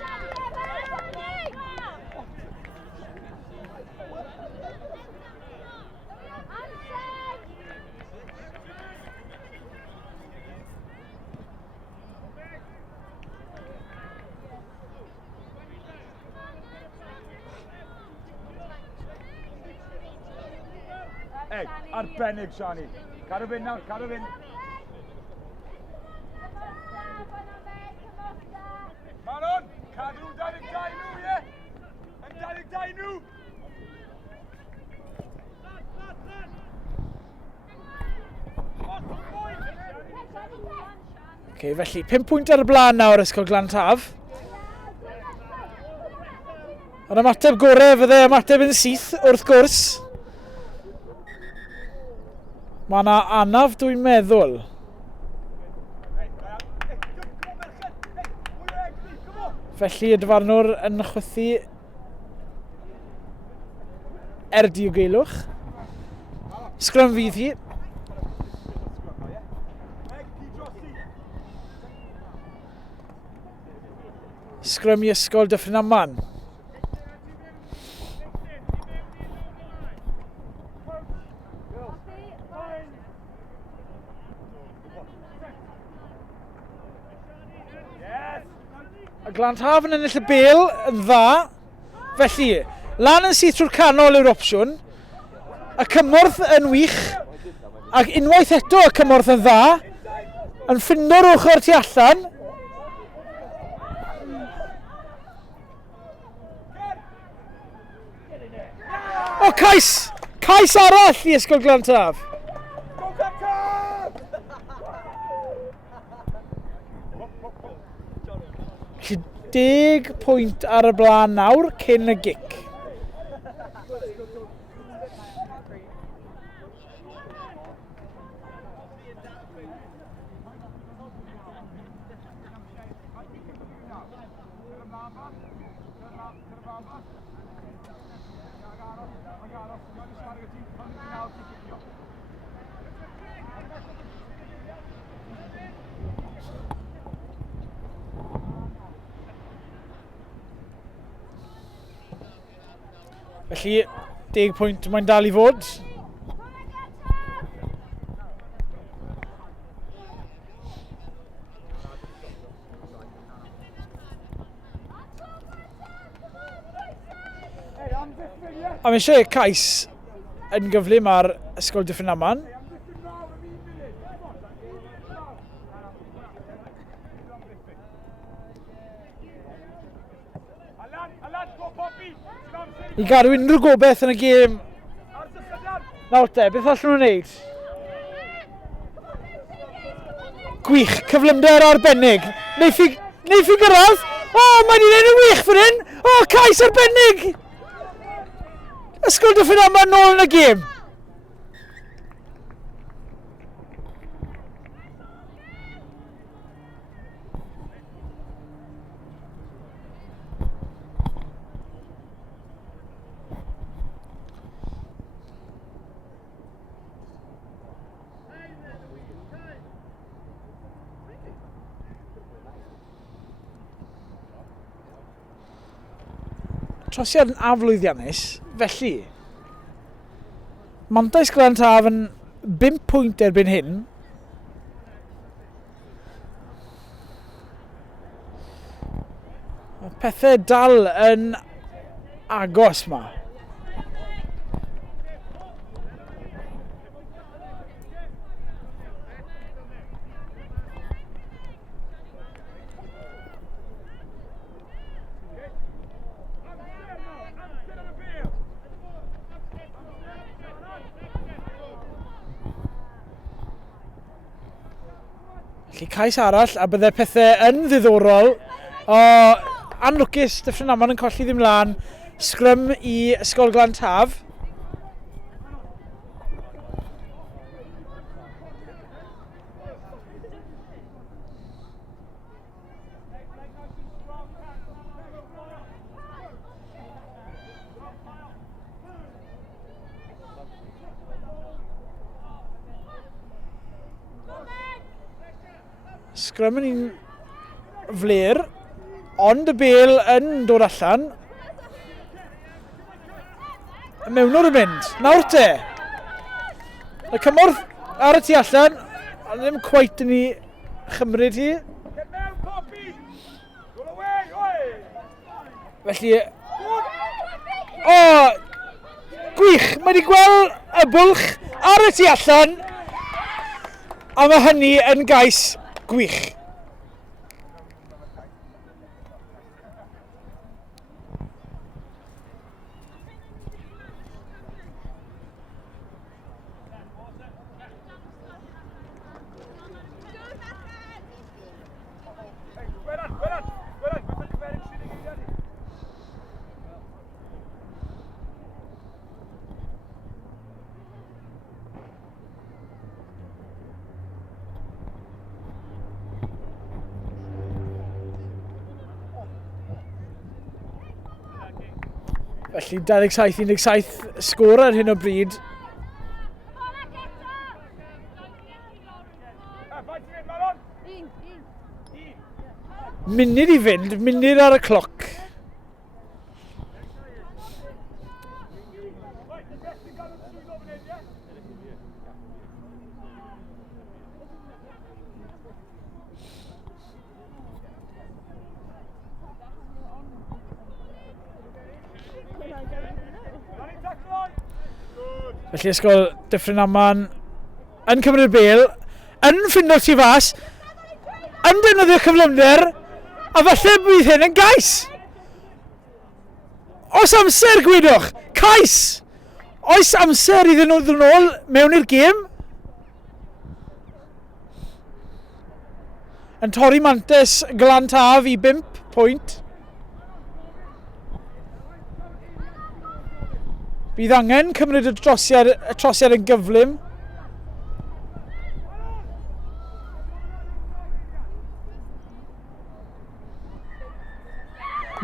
Hey, arbennig, Shani. Cadw fynd nawr, cadw fynd. Manon, cadw 22 nhw, ie? Yn 22 nhw! Felly 5 pwynt ar y blaen nawr Ysgol Glantaf. Yr ymateb gorau fydde ymateb yn syth wrth gwrs. Mae yna anaf dwi'n meddwl. Felly y dyfarnwr yn chwythu diogelwch. Sgrym fydd hi. Sgrym i Ysgol Dyffryn Aman. Y Glantaf yn ennill y bêl yn dda. Felly, lan yn syth trwy'r canol yw'r opsiwn. Y cymorth yn wych. Ac unwaith eto y cymorth yn dda. Yn ffindo'r ochr tu allan. O, cais! Cais arall i Ysgol Glantaf. Felly 10 pwynt ar y blaen nawr cyn y gic. Felly 10 pwynt mae'n dal i fod. A mae eisiau cais yn gyflym ar Ysgol Dyffryn Aman. I gadw unrhyw gobeith yn y gêm. Nawr te, beth allan nhw'n wneud? Gwych, cyflymder arbennig. Neiff i gyrraedd. O, mae'n i'n ei wych fan hyn. O, cais arbennig. Ysgol Dyffryn Aman nôl yn y gêm. Trosiad yn aflwyddiannus. Felly, Mantais Glantaf yn 5 pwynt erbyn hyn. Mae pethau dal yn agos ma. Felly cais arall, a bydde pethau yn ddiddorol. O, anlwcus, Dyffryn Aman yn colli ddim lan. Sgrym i Ysgol Glantaf. Sgrym yn un fler, ond y bel yn dod allan. Mewnwr yn mynd. Nawr te. Y cymorth ar y tu allan, ond ddim cweit yn ei chymryd hi. Felly... O! Gwych! Mae wedi gweld y bwlch ar y tu allan. A mae hynny yn gais gwych. Felly 27-17 sgôr ar hyn o bryd. Munud i fynd, munud ar y cloc. Felly Ysgol Dyffryn Aman yn cymryd y bel, yn ffindo'r tu fas, yn defnyddio cyflymder, a falle bydd hyn yn gais. Oes amser, gwydwch, cais! Oes amser iddyn nhw ddod nôl mewn i'r gêm? Yn torri Mantais Glantaf i 5 pwynt. Bydd angen cymryd y trosiad yn gyflym.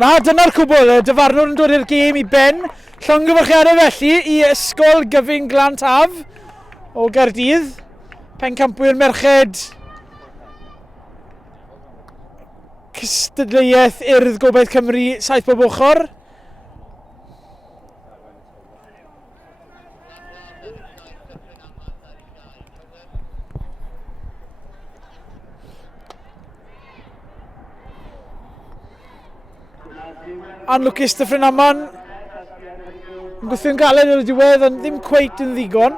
Na, dyna'r cwbl. Y dyfarnwr yn dod i'r gêm i ben. Llongyfarchiadau felly i Ysgol Gyfun Glantaf o Gaerdydd. Pencampwyr merched. Cystadleuaeth Urdd Gobaith Cymru, Saith Bob Ochr. Anlwcus Dyffryn Aman yn gwthio'n galed ar y diwedd, ond ddim cweit yn ddigon.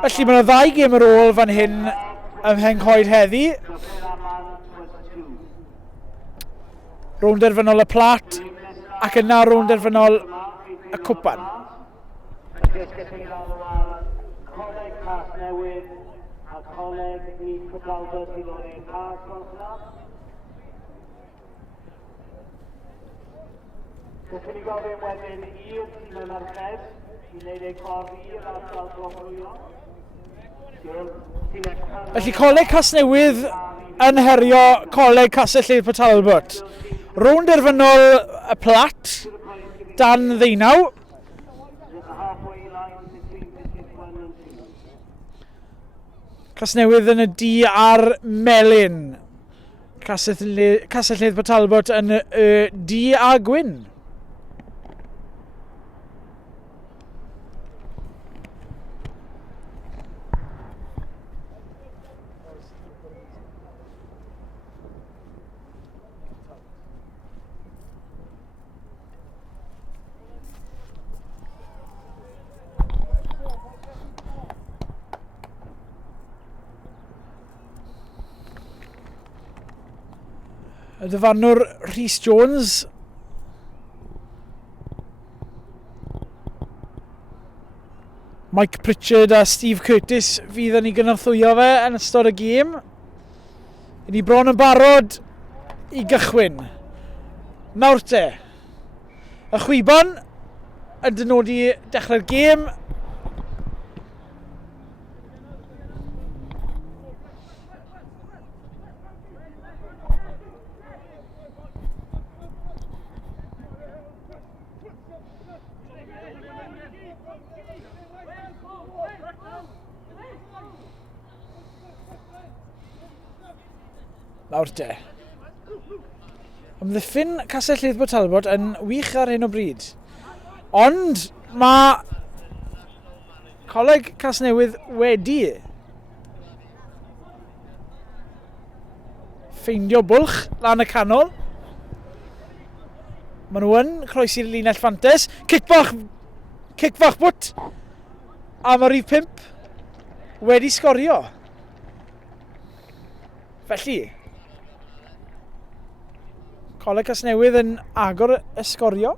Felly mae yna 2 gêm ar ôl fan hyn ym Mhenghoed heddi. Rownd derfynol y Plat ac yna rownd derfynol y Cwpan. Coleg i cyflawdod i ddod i'r pas gosna. Gallwn ni gofyn wedyn i'r tîm y merched i wneud ei ffordd i'r ardal gofrwyo. Felly Coleg Casnewydd yn herio Coleg Castell Lleuad Talbot. Rownd derfynol y Plat, Dan Ddeunaw. Casnewydd yn y D a'r melyn. Castell Nedd Talbot yn du a gwyn. Y dyfarnwr Rhys Jones. Mike Pritchard a Steve Curtis fydd yn ei gynorthwyo fe yn ystod y gêm. I ni bron yn barod i gychwyn. Nawr te. Y chwiban yn dynodi dechrau'r gêm. Nawr te. Ymddiffyn Castell Nedd Talbot yn wych ar hyn o bryd. Ond mae Coleg Casnewydd wedi ffeindio bwlch lan y canol. Maen nhw yn croesi'r linell fantes. Cic fach bwt. A mae rhif 5 wedi sgorio. Felly, Coleg Casnewydd yn agor esgorio.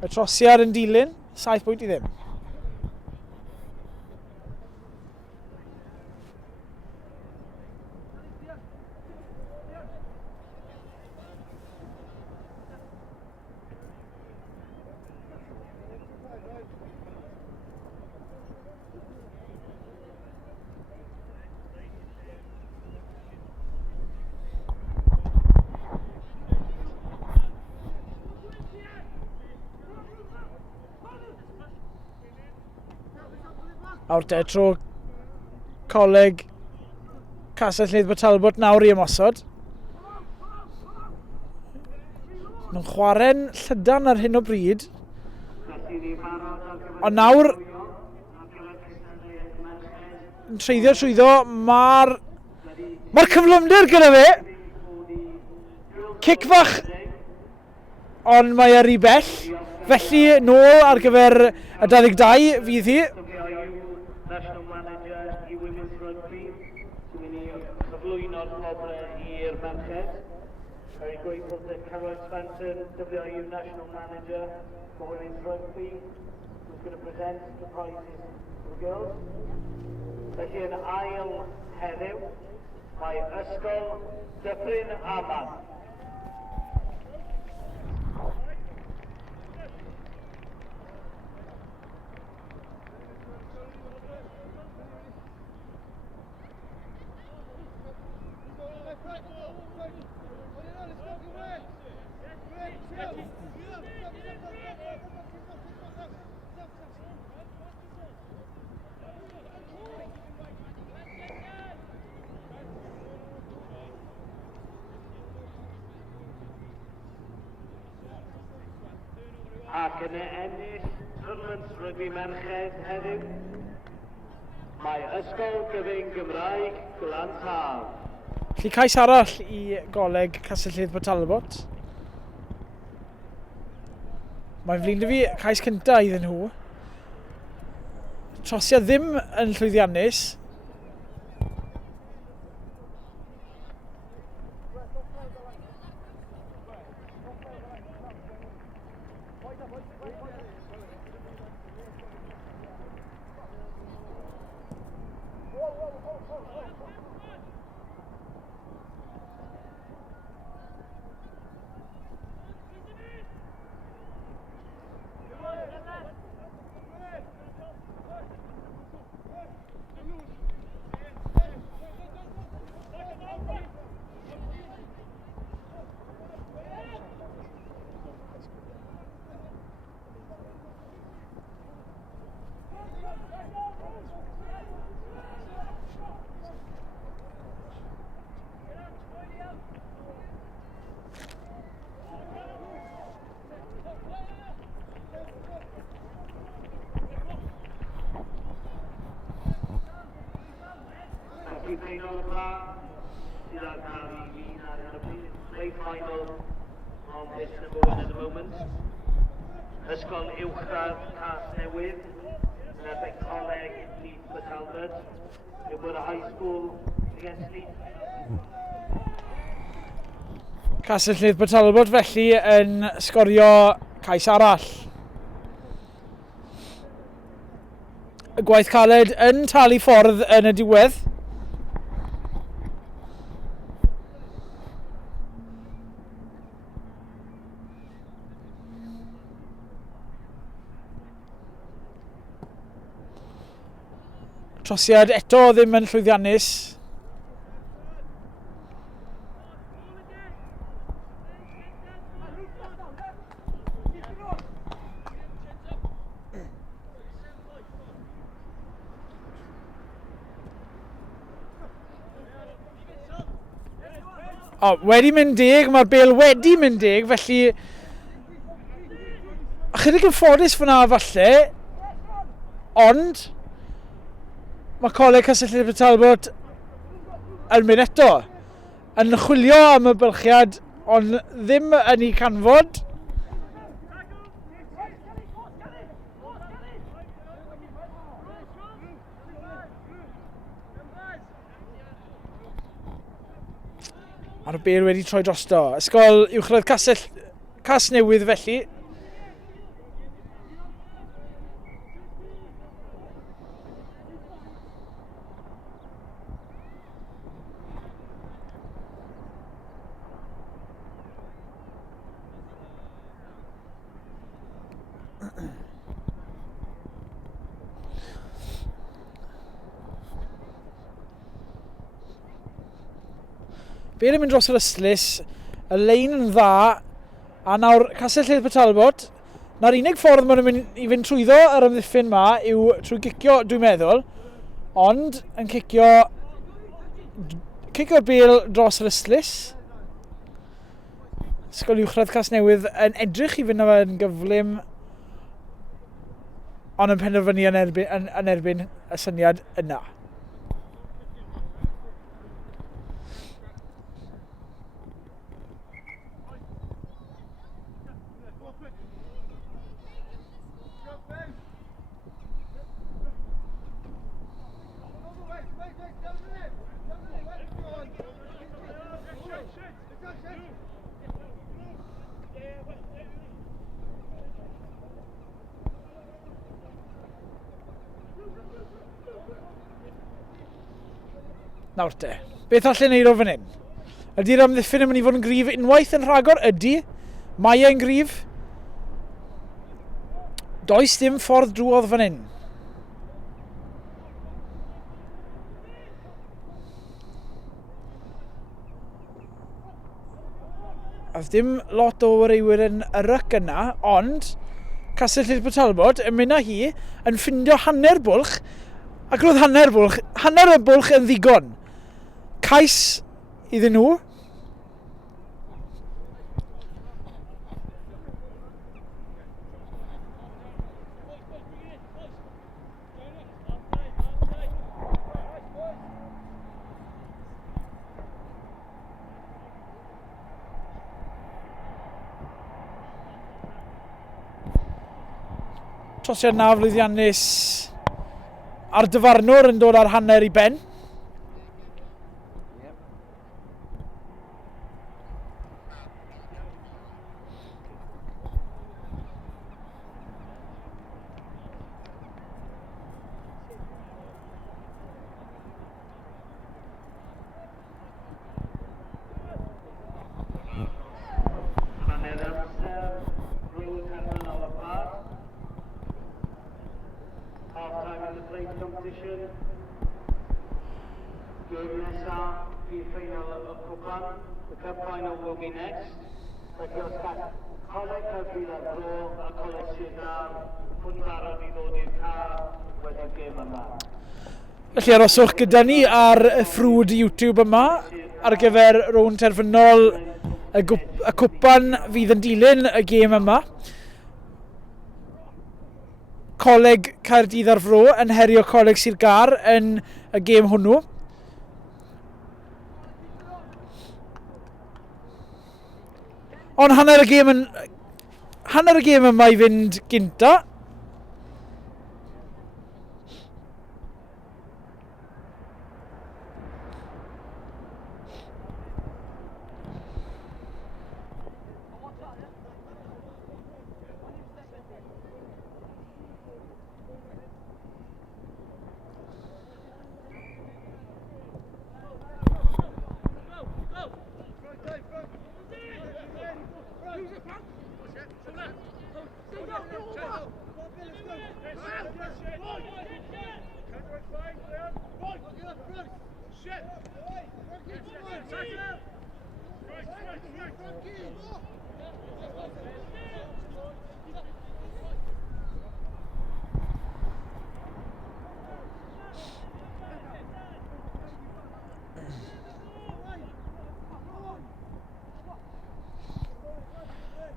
Y trosiad yn dilyn, 7 pwynt i ddim. Awr te tro Coleg Castell Nedd Talbot nawr i ymosod. Mae'n chwarae'n llydan ar hyn o bryd. Ond nawr yn treiddio trwyddo, mae'r cyflymder gyda fe. Cic fach, ond mae ar ei bell. Felly nôl ar gyfer y 22 fydd hi. National Manager i Women's Rugby, sy'n mynd i cyflwyno'r gwobrau i'r merched. Very grateful to Carol Spencer, WRU National Manager for Women's Rugby, who's going to present the prizes for the girls. Felly yn ail heddiw, mae Ysgol Dyffryn Aman. Ac yn ennill Tournament Rygbi Merched heddiw, mae Ysgol Gyfun Gymraeg Gwlantal. Felly cais arall i Goleg Castell Nedd Talbot. Mae'n flin dy fi cais cynta iddyn nhw. Trosiad ddim yn llwyddiannus. i final y pa, sydd ar gael I fi ar hyn o bryd. Play final on this number 1 at the moment. Ysgol Uwchradd Casnewydd yn erbyn Coleg Leeds Talbot. It was a high school against Leeds. Castell Leeds Talbot felly yn sgorio cais arall. Y gwaith caled yn talu ffordd yn y diwedd. Trosiad eto ddim yn llwyddiannus. Wedi mynd deg, mae'r bêl wedi mynd deg, felly ychydig yn ffodus fyna falle, ond mae Coleg Castell Leeds Talbot yn mynd eto, yn chwilio am y bylchiad, ond ddim yn ei canfod. Mae'r bêl wedi troi drosto. Ysgol Uwchradd Casnewydd felly. Bêl yn mynd dros yr Ystlys, y lein yn dda, a nawr Castell Leeds Talbot. Nawr unig ffordd maen nhw'n mynd I fynd trwyddo yr ymddiffyn yma yw trwy gicio, dwi'n meddwl, ond yn cicio'r bêl dros yr Ystlys. Ysgol Uwchradd Casnewydd yn edrych I fynd yn gyflym, ond yn penderfynu yn erbyn y syniad yna. Nawr te, beth allan neud o fan hyn? Ydy'r ymddiffyn yn mynd I fod yn gryf unwaith yn rhagor? Ydy. Mae e'n gryf. Does dim ffordd drwodd fan hyn. Oedd dim lot o warewyr yn yryc yna, ond Castell Leeds Talbot yn mynd â hi yn ffindio hanner bwlch, ac roedd hanner y bwlch yn ddigon. Cais iddyn nhw. Trosiad na flwyddiannus a'r dyfarnwr yn dod ar hanner I ben. Game nesaf i'r final y cwpan. The cup final will be next. Felly os gall Coleg Caerdydd Bro a Coleg Sir hwn barod I ddod i'r car wedi'r gêm yma. Felly aroswch gyda ni ar y ffrwd YouTube yma ar gyfer rownd terfynol y cwpan fydd yn dilyn y gêm yma. Coleg Caerdydd Bro yn herio Coleg Sir Gar yn y gêm hwnnw. Ond hanner y gêm yma i fynd gynta.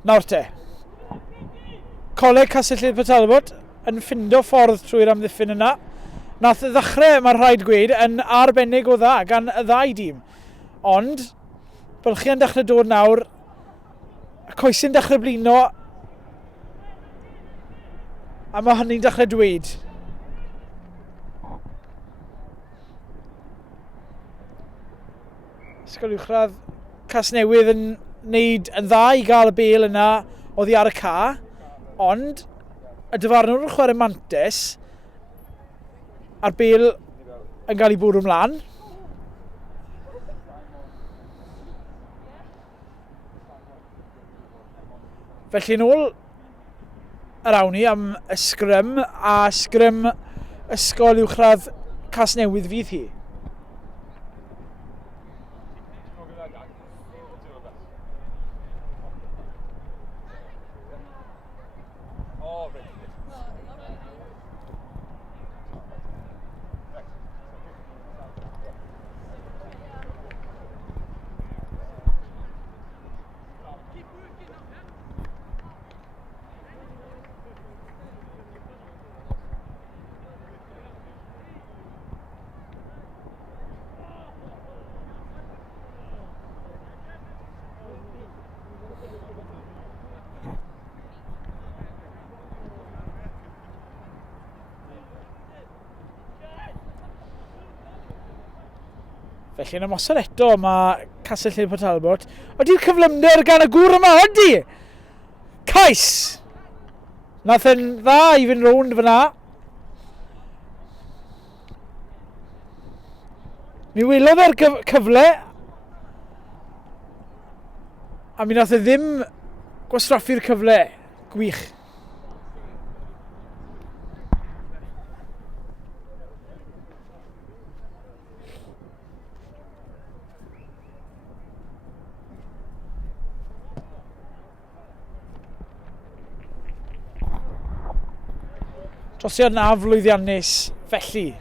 Nawr te, Coleg Castell Port Talbot yn ffindo ffordd trwy'r amddiffyn yna. Nath y ddechrau, mae'r rhaid gweud, yn arbennig o dda gan y ddau dîm. Ond, bylchiau'n dechrau dod nawr, y coesau'n dechrau blino, a mae hynny'n dechrau dweud. Ysgol uwchradd Casnewydd yn wneud yn dda i gael y bêl yna oddi ar y ca, ond y dyfarnwr yn chwarae mantes a'r bêl yn cael ei bwrw ymlaen. Felly yn ôl yr awni am y sgrym a sgrym ysgol uwchradd Casnewydd fydd hi. Felly yn ymosod eto mae Castell Port Talbot. Ydy'r cyflymder gan y gŵr yma, ydy! Cais! Nath yn dda i fynd rownd fyna. Mi welodd e'r cyfle. A mi nath e ddim gwastraffu'r cyfle. Gwych. Trosiad na flwyddiannus felly.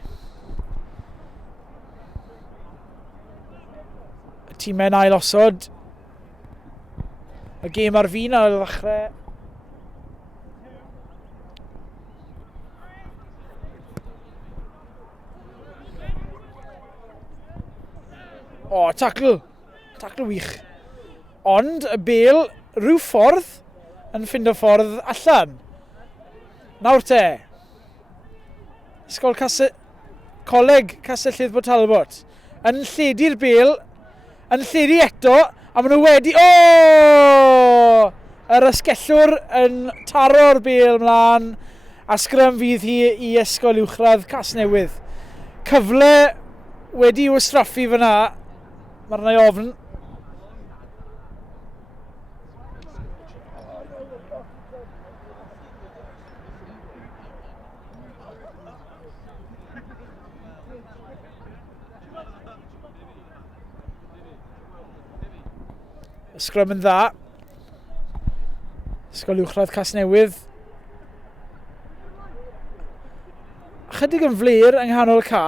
Y tîmau'n ail osod. Y gêm ar fin ar y ddechrau. O, tacl. Tacl wych. Ond y bêl rhyw ffordd yn ffindo ffordd allan. Nawr te. Coleg Castell Port Talbot yn lledu'r bêl, yn lledu eto, a maen nhw wedi... O! Yr ysgellwr yn taro'r bêl mlaen, a sgrym fydd hi i ysgol uwchradd Casnewydd. Cyfle wedi i'w straffu fyna, mae'r nai ofn. Sgrym yn dda. Ysgol uwchradd Casnewydd. Chydig yn flir yng nghanol y ca.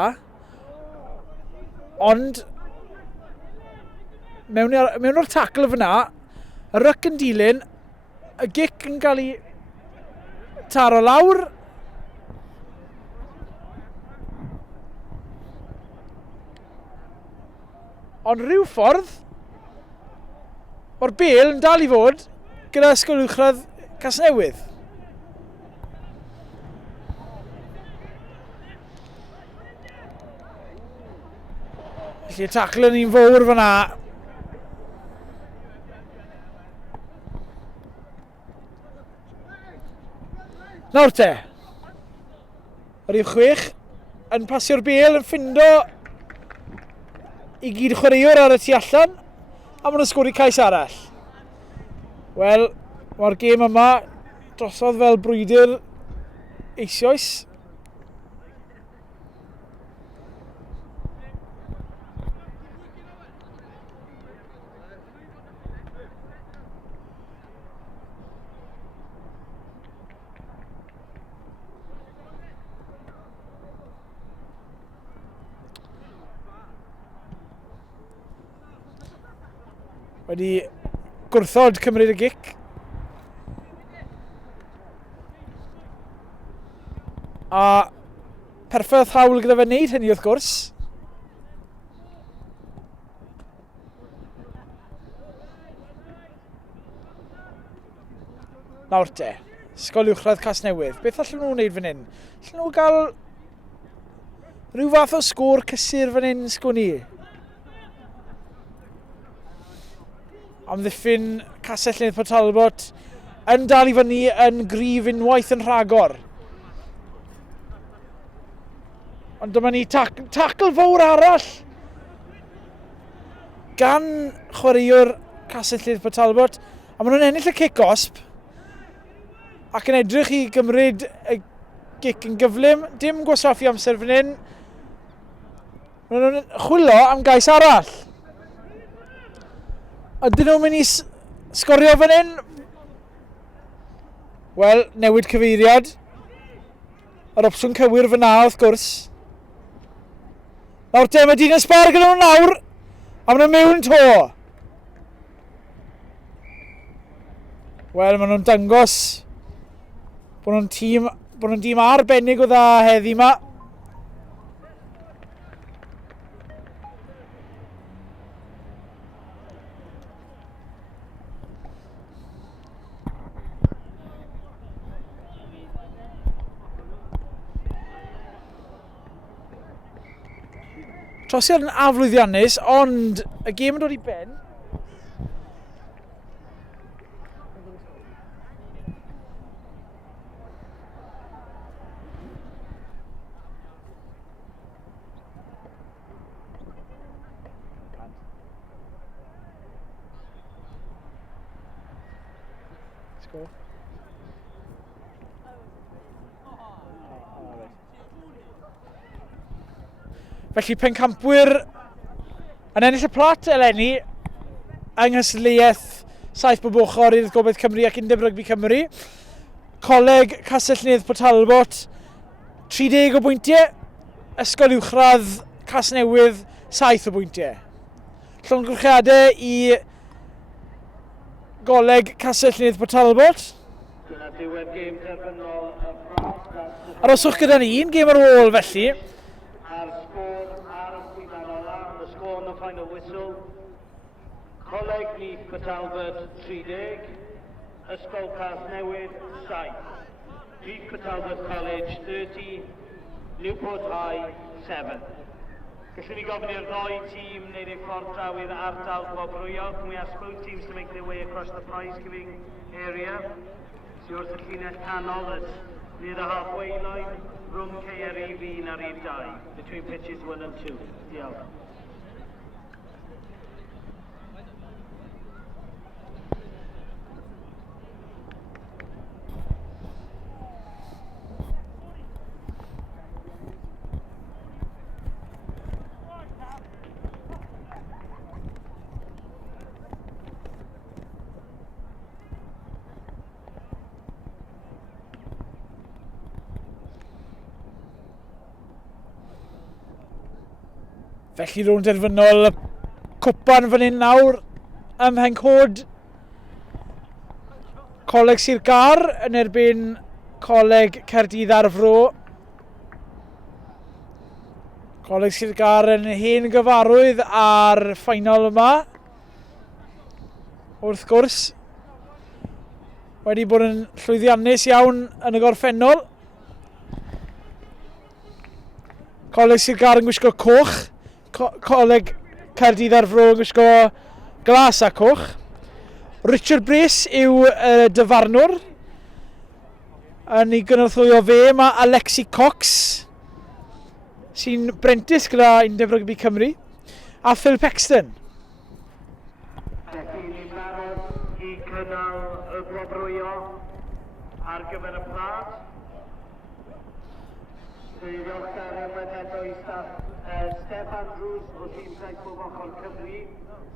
Ond mewn o'r tacl fyna, y ryc yn dilyn, y gic yn cael ei taro lawr. Ond rhyw ffordd, O'r Bale yn dal i fod gyda ysgol uwchradd Casnewydd. Felly y tacl yn un fawr fyna. Nawr te. Yr i'w 6 yn pasio'r Bale yn ffindo i gyd chwaraewr ar y tu allan a maen nhw'n sgori cais arall. Wel, mae'r gêm yma drosodd fel brwydr eisoes. Wedi gwrthod cymryd y gic. A perffaith hawl gyda fe wneud hynny wrth gwrs. Nawr te, ysgol uwchradd Casnewydd. Beth allan nhw'n wneud fan hyn? Allan nhw gael rhyw fath o sgôr cysur fan hyn sgwni? Amddiffyn Castell Nedd Port Talbot yn dal i fyny yn gryf unwaith yn rhagor. Ond dyma ni tacl fawr arall gan chwaraewr Castell Nedd Port Talbot. A maen nhw'n ennill y kick-osp ac yn edrych i gymryd y gic yn gyflym. Dim gwasaffu amser fan hyn. Maen nhw'n chwilo am gais arall. Ydyn nhw'n mynd i sgorio fan hyn? Wel, newid cyfeiriad. Yr opsiwn cywir fyna wrth gwrs. Nawr te, mae Dinas Bar gyda nhw nawr. A maen nhw'n mewn to. Wel, maen nhw'n dangos bod nhw'n tîm arbennig o dda heddi yma. Trosiad yn aflwyddiannus, ond y gêm yn dod i ben. Score. Felly pencampwyr yn ennill y plat eleni yng nghysleiaeth saith bob ochr i'r Gobaith Cymru ac Undeb Rygbi Cymru. Coleg Castell Nedd Port Talbot 30 o bwyntiau, ysgol uwchradd Casnewydd 7 o bwyntiau. Llongrwchiadau i goleg Castell Nedd Port Talbot. Aroswch gyda ni, un gêm ar ôl felly. Final whistle. Coleg Nedd Port Talbot 30, Ysgol Casnewydd 7, Nedd Port Talbot College 30, Newport High 7. Gallwn ni gofyn i'r ddoi tîm wneud eu ffordd draw i'r ardal gwobrwyo. Can we ask both teams to make their way across the prize giving area? Sy wrth y llinell canol near the halfway line, rhwng CREV na'r i'r 2, between pitches 1 and 2. Diolch. Felly rownd derfynol y cwpan fan hyn nawr ym Mhencod. Coleg Sir Gar yn erbyn Coleg Caerdydd Arfro. Coleg Sir Gar yn hen gyfarwydd ar ffainal yma. wrth gwrs. Wedi bod yn llwyddiannus iawn yn y gorffennol. Coleg Sir Gar yn gwisgo coch. Coleg Caerdydd ar Fro yn gwisgo glas a coch. Richard Brace yw dyfarnwr. Yn ei gynorthwyo fe, mae Alexi Cox, sy'n brentis gyda Undeb Rygbi Cymru, a Phil Pexton. Felly ni'n barod i cynnal y gwobrwyo ar gyfer y plas. Dwi'n ddiolchgar i'r weddedau i staff Steph Andrews o tîm Seiclo Fochor Cymru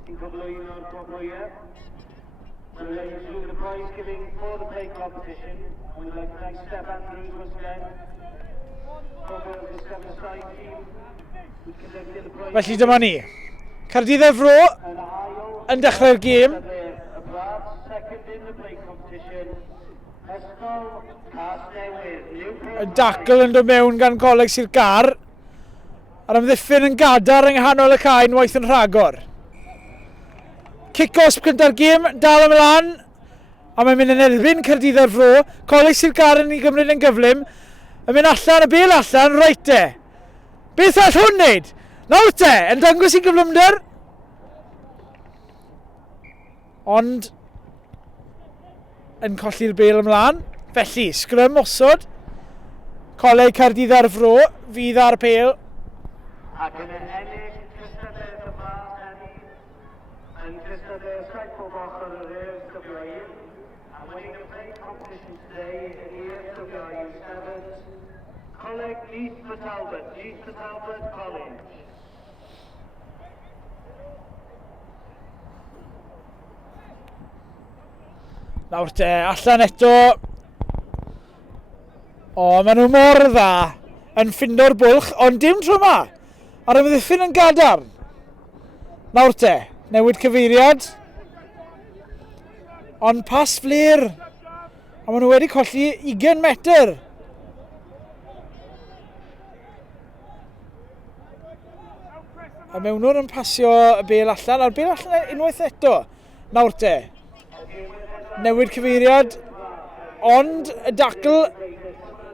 sy'n cyflwyno'r gwobrwyau. So we'd like to do the prize giving for the play competition. We'd like to thank Steph Andrews once again over the seven-side team who conducted the prize. Felly dyma ni. Caerdydd ar Fro yn dechrau'r gêm. Second in the play competition. Ysgol Casnewydd. Y dacl yn dod mewn gan Coleg Sir Gar. A'r ymddiffyn yn gadar yng nghanol y cae unwaith yn rhagor. Kick-off gyda'r gêm, dal ymlaen, a mae'n mynd yn erbyn Caerdydd ar Fro. Coleg Sir Gar yn ei gymryd yn gyflym. Yn mynd allan, y bel allan, reit e. Beth all hwn wneud? Nawr te, yn dangos i gyflymder. Ond, yn colli'r bel ymlaen. Felly, sgrym osod. Coleg Caerdydd ar Fro, fydd ar bel. Ac yn ennill cystadleuaeth y blas heddi, yn cystadleuaeth Seiclo Fochor yr ESWI, and winning the play competition today in the ESWI Sevens, Coleg Neath Talbot College. Nawr te, allan eto. O, maen nhw mor dda yn ffindo'r bwlch, ond dim tro yma. Ar ymddiffyn yn gadarn. Nawr te, newid cyfeiriad. Ond pas flir. A maen nhw wedi colli 20 metr. A mewnwr yn pasio y bel allan, a'r bel allan unwaith eto. Nawr te, newid cyfeiriad, ond y dacl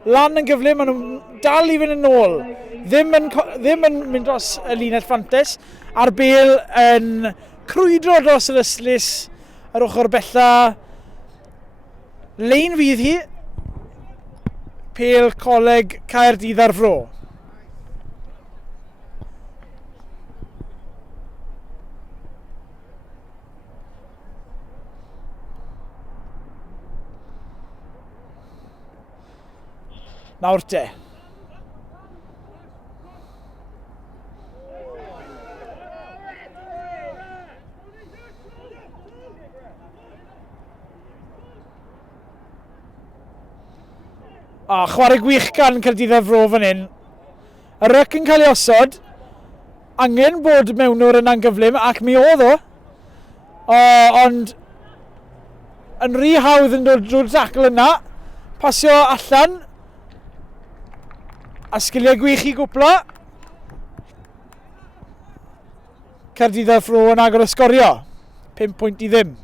lan yn gyflym, maen nhw'n dal i fynd yn ôl. Ddim yn mynd dros y linell Fantes, a'r bel yn crwydro dros yr yslys yr ochr bella. Lein fydd hi, pêl Coleg Caerdydd ar Fro. Nawr te. Chwarae gwych gan Caerdydd ar Fro fan hyn. Y ryc yn cael ei osod. Angen bod mewnwr yn angyflym, ac mi oedd o. Ond yn rhy hawdd yn dod drwy'r dacl yna. Pasio allan. A sgiliau gwych i gwpla. Caerdydd ar Fro yn agor o sgorio. 5 pwynt i ddim.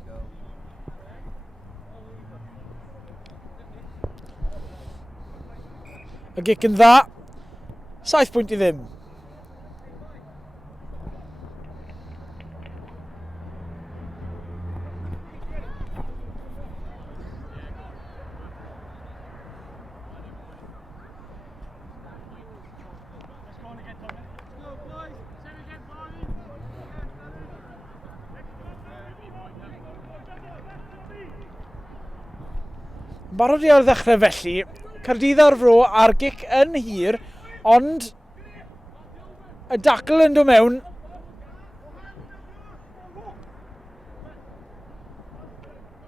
Y gic yn dda. 7 pwynt i ddim. Barod i ar ddechrau felly, Caerdydd ar Fro ar gic yn hir, ond y dacl yn dod mewn.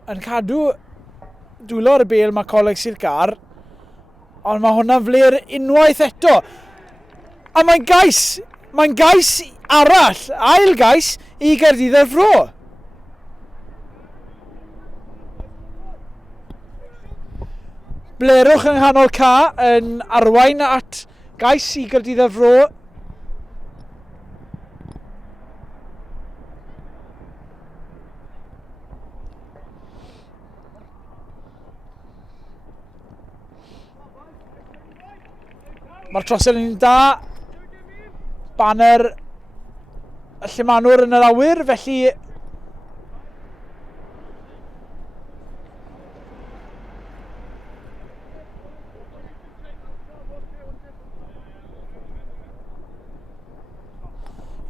Yn cadw dwylo ar y bel mae Coleg Sir Gar, ond mae hwnna'n fler unwaith eto. A mae'n gais arall, ail gais i Caerdydd ar Fro. Blerwch yng nghanol ca yn arwain at gais i Caerdydd ar Fro. Mae'r trosedd yn da. Banner y Llemanwr yn yr awyr, felly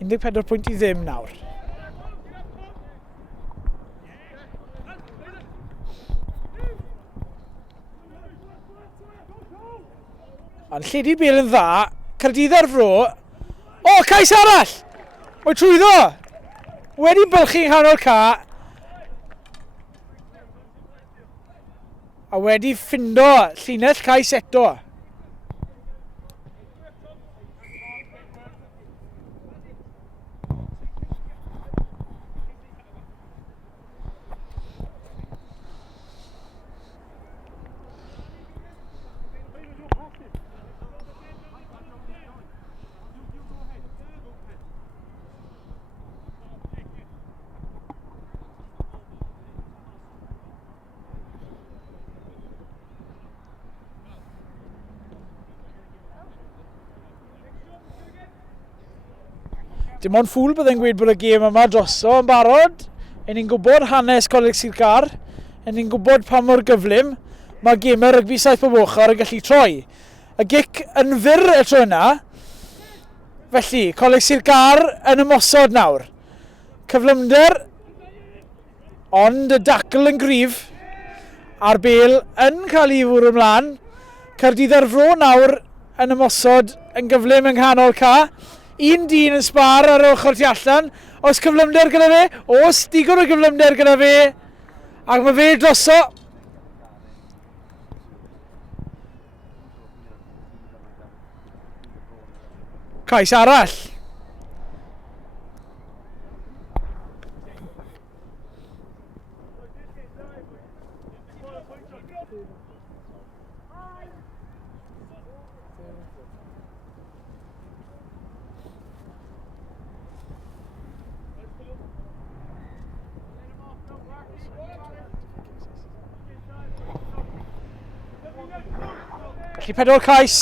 £14 i ddim nawr. Ond lledi bel yn dda, Caerdydd ar Fro. O, cais arall! O'i trwyddo! Wedi bylchu nghanol ca. A wedi ffindo llinell cais eto. Dim ond ffwl byddai'n gweud bod y gêm yma droso yn barod. Ni'n gwybod hanes Coleg Sir Gar. Ni'n gwybod pa mor gyflym mae gemau rygbi 7 bob ochr yn gallu troi. Y gic yn fyr y tro yna. Felly, Coleg Sir Gar yn ymosod nawr. Cyflymder, ond y dacl yn gryf. A'r bel yn cael ei fwrw ymlaen. Caerdydd ar Fro nawr yn ymosod yn gyflym yng nghanol ca. Un dyn yn sbar ar ochr tu allan. Oes cyflymder gyda fe? Oes digon o gyflymder gyda fe? Ac mae fe droso. Cais arall. Felly 4 cais.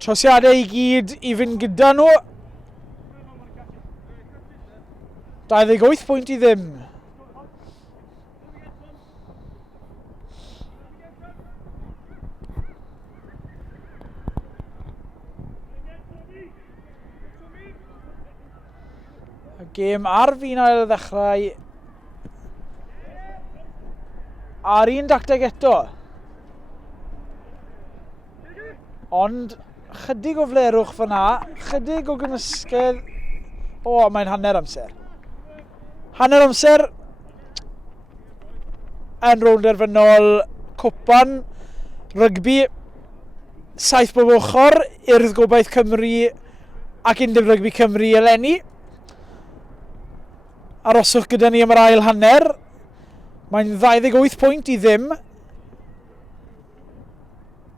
Trosiadau i gyd i fynd gyda nhw. 28 pwynt i ddim. Y gêm ar fin ail ddechrau. Ar un dacteg eto. Ond chydig o flerwch fyna, chydig o gymysgedd. O, mae'n hanner amser. Hanner amser yn rownd derfynol cwpan rygbi 7 bob ochr, Urdd Gobaith Cymru ac Undeb Rygbi Cymru eleni. Aroswch gyda ni am yr ail hanner. Mae'n 28 pwynt i ddim.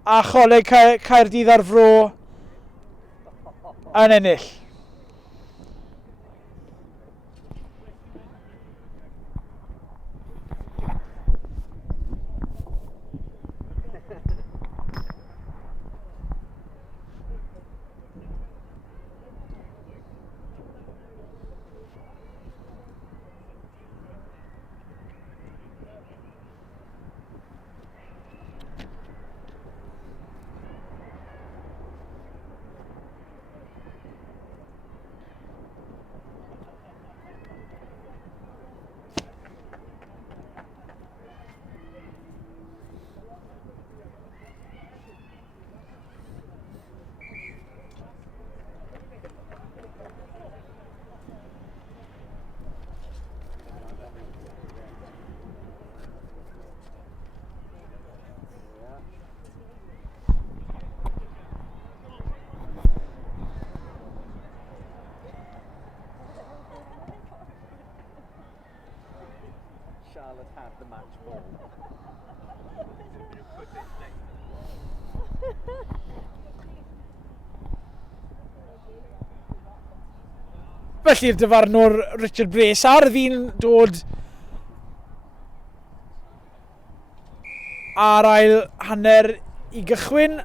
A Choleg Caerdydd ar Fro yn ennill. Charlotte had the match ball. Felly'r dyfarnwr Richard Brace ar ddyn dod ar ail hanner i gychwyn.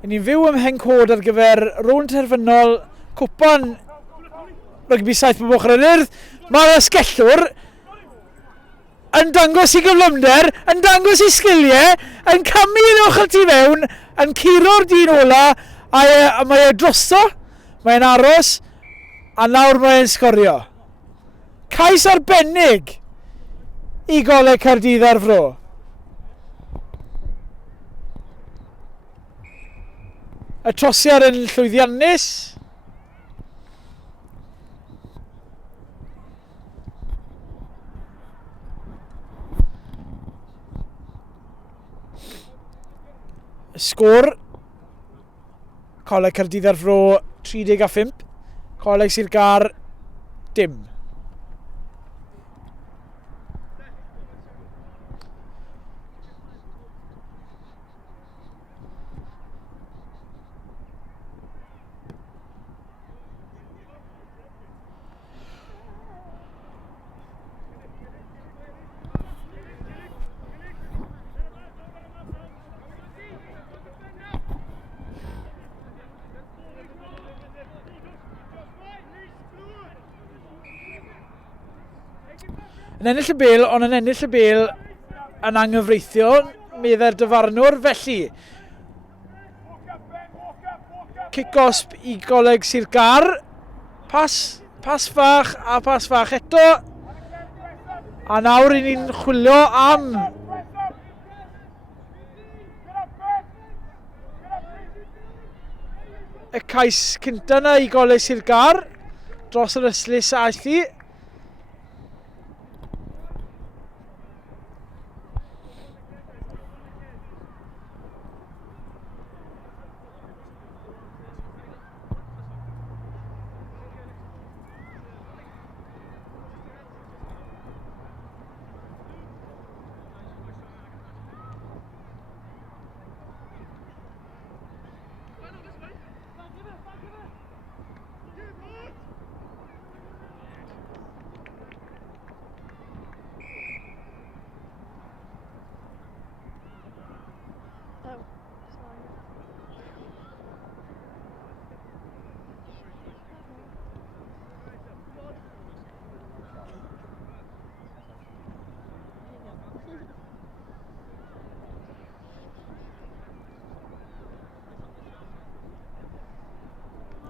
I ni'n fyw ym Mhencod ar gyfer rownd terfynol cwpan rygbi 7 bob ochr yn urdd. Mae'r ysgellwr yn dangos i gyflymder, yn dangos i sgiliau, yn camu yn ochr tu fewn, yn curo'r dyn ola, a mae e drosto, mae'n aros, a nawr mae'n sgorio. Cais arbennig i Goleg Caerdydd ar Fro. Y trosiad yn llwyddiannus. Y sgôr. Coleg Caerdydd ar Fro 35. Coleg Sir Gar dim. Yn ennill y bêl, ond yn ennill y bêl yn anghyfreithiol, medde'r dyfarnwr. Felly, kick-osp i Goleg Sir Gar. Pas fach a pas fach eto. A nawr i ni'n chwilio am y cais cynta yna i Goleg Sir Gar dros yr yslys a allu.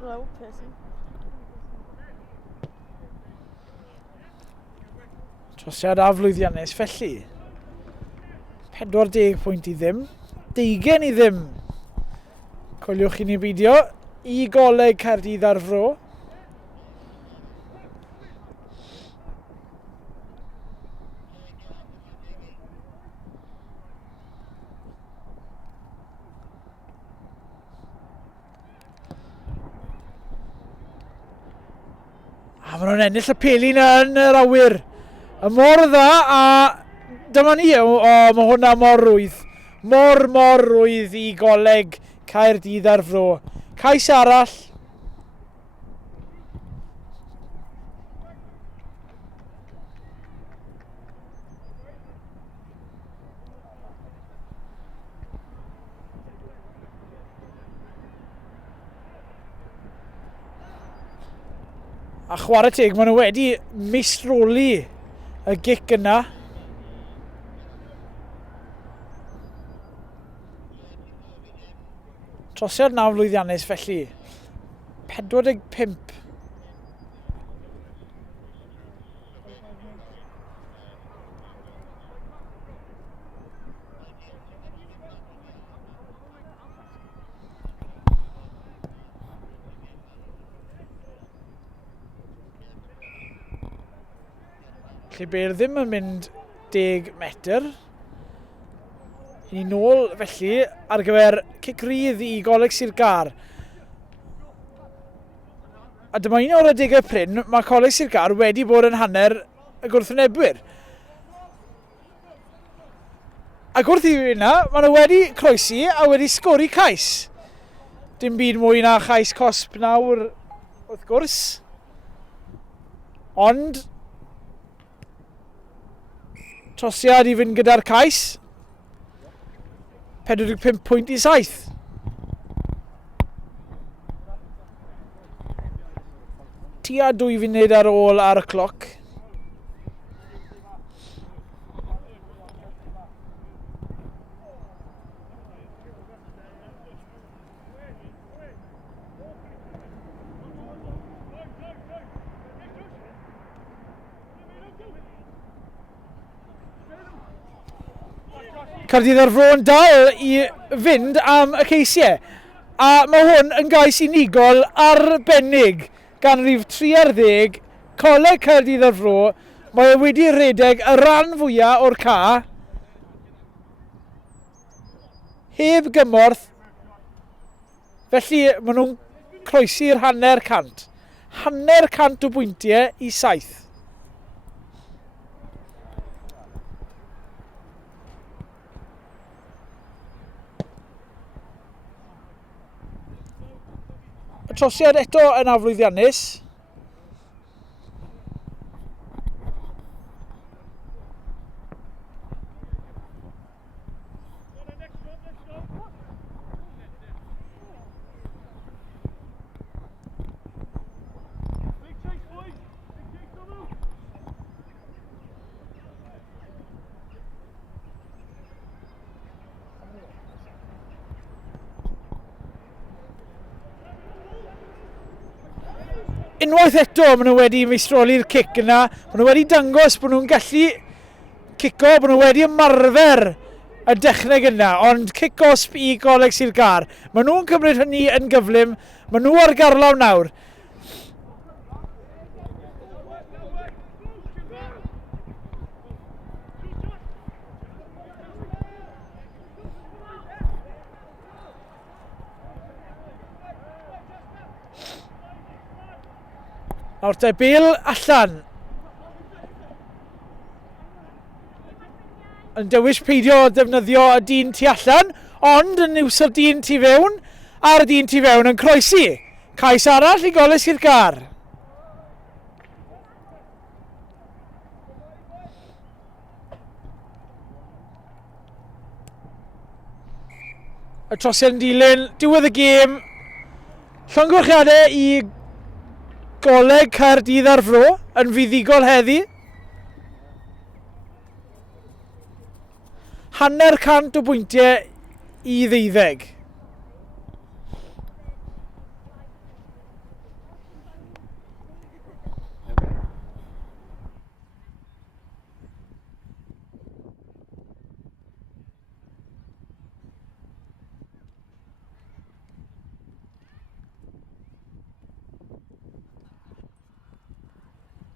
Hello, person. Trosiad a flwyddiannus, felly 40 pwynt i ddim, 20 i ddim. Coeliwch i ni beidio i Goleg Caerdydd ar Fro. A maen nhw'n ennill y pelin yn yr awyr. Y mor dda, a dyma ni, mae hwnna mor rwydd. Mor rwydd i Goleg Caerdydd ar Fro. Cais arall. A chwarae teg, maen nhw wedi mistroli y gic yna. Trosiad na flwyddiannus felly. 45. Lle be'r ddim yn mynd 10 metr. I ni nôl felly ar gyfer cic rydd i Goleg Sir Gar. A dyma un o'r adegau prin, mae Coleg Sir Gar wedi bod yn hanner y gwrthwynebwyr. Ac wrth i hynna, maen nhw wedi croesi a wedi sgori cais. Dim byd mwy na chais cosp nawr wrth gwrs. Ond Trosiad i fynd gyda'r cais. 45 pwynt i 7. Tua 2 funud ar ôl ar y cloc. Caerdydd ar Fro yn dal i fynd am y ceisiau. A mae hwn yn gais unigol arbennig gan rhif 3 ar 10, Coleg Caerdydd ar Fro. Mae e wedi rhedeg y ran fwyaf o'r ca. Heb gymorth. Felly maen nhw'n croesi'r hanner cant. Hanner cant o bwyntiau i 7. Y trosiad eto yn aflwyddiannus. Unwaith eto maen nhw wedi meistroli'r cic yna. Maen nhw wedi dangos bod nhw'n gallu cico, bod nhw wedi ymarfer y dechneg yna. Ond cic-osb i Coleg Sir Gar. Maen nhw'n cymryd hynny yn gyflym. Maen nhw ar garlaw nawr. Nawr te Bale allan. Yn dewis peidio defnyddio y dyn tu allan, ond yn iwso'r dyn tu fewn, a'r dyn tu fewn yn croesi. Cais arall i Coleg Sir Gar. Y trosiad yn dilyn, diwedd y gêm. Llongyfarchiadau i Coleg Caerdydd ar Fro yn fuddigol heddi. Hanner cant o bwyntiau i 12.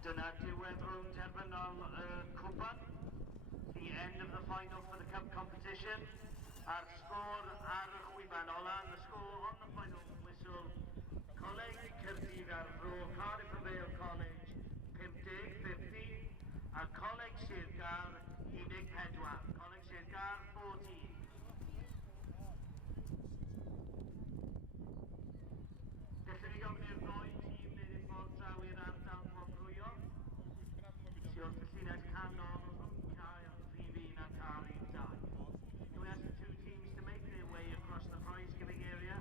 Dyna diwedd rownd terfynol cwpan. The end of the final for the cup competition. A'r sgôr ar y chwiban ola, the score on the final whistle. Coleg Caerdydd ar Fro, Cardiff Vale College 50-50. A Coleg Sir Gar 14. Coleg Sir Gar 14. Gallwn ni gofyn i'r ddoi tîm wneud eu ffordd draw i'r ardal Monfrwyo. Sy'n cylluned canol Caer Rhifin a Cardiff 2. We ask the two teams to make their way across the prize giving area,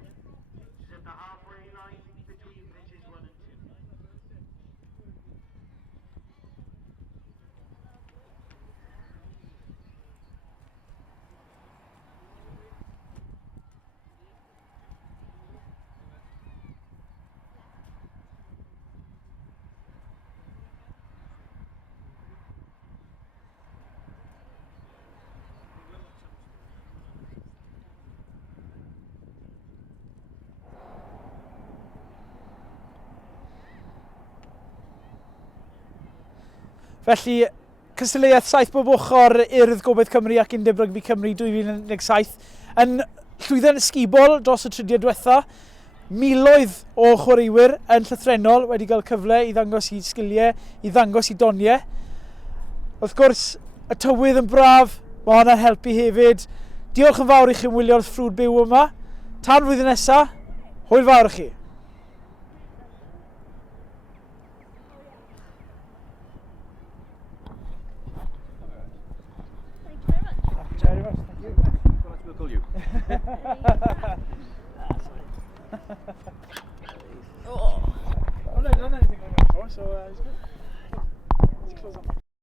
which is at the halfway line between pitches 1 and 2. Felly, cystadleuaeth 7 bob ochr Urdd Gobaith Cymru ac Undeb Rygbi Cymru 2017 yn llwyddiant ysgubol dros y trydydd diwetha. Miloedd o chwaraewyr yn llythrenol wedi cael cyfle i ddangos i sgiliau, i ddangos i doniau. Wrth gwrs, y tywydd yn braf, mae hwnna'n helpu hefyd. Diolch yn fawr i chi'n wylio wrth ffrwd byw yma. Tan flwyddyn nesaf, hwyl fawr i chi. tackle you.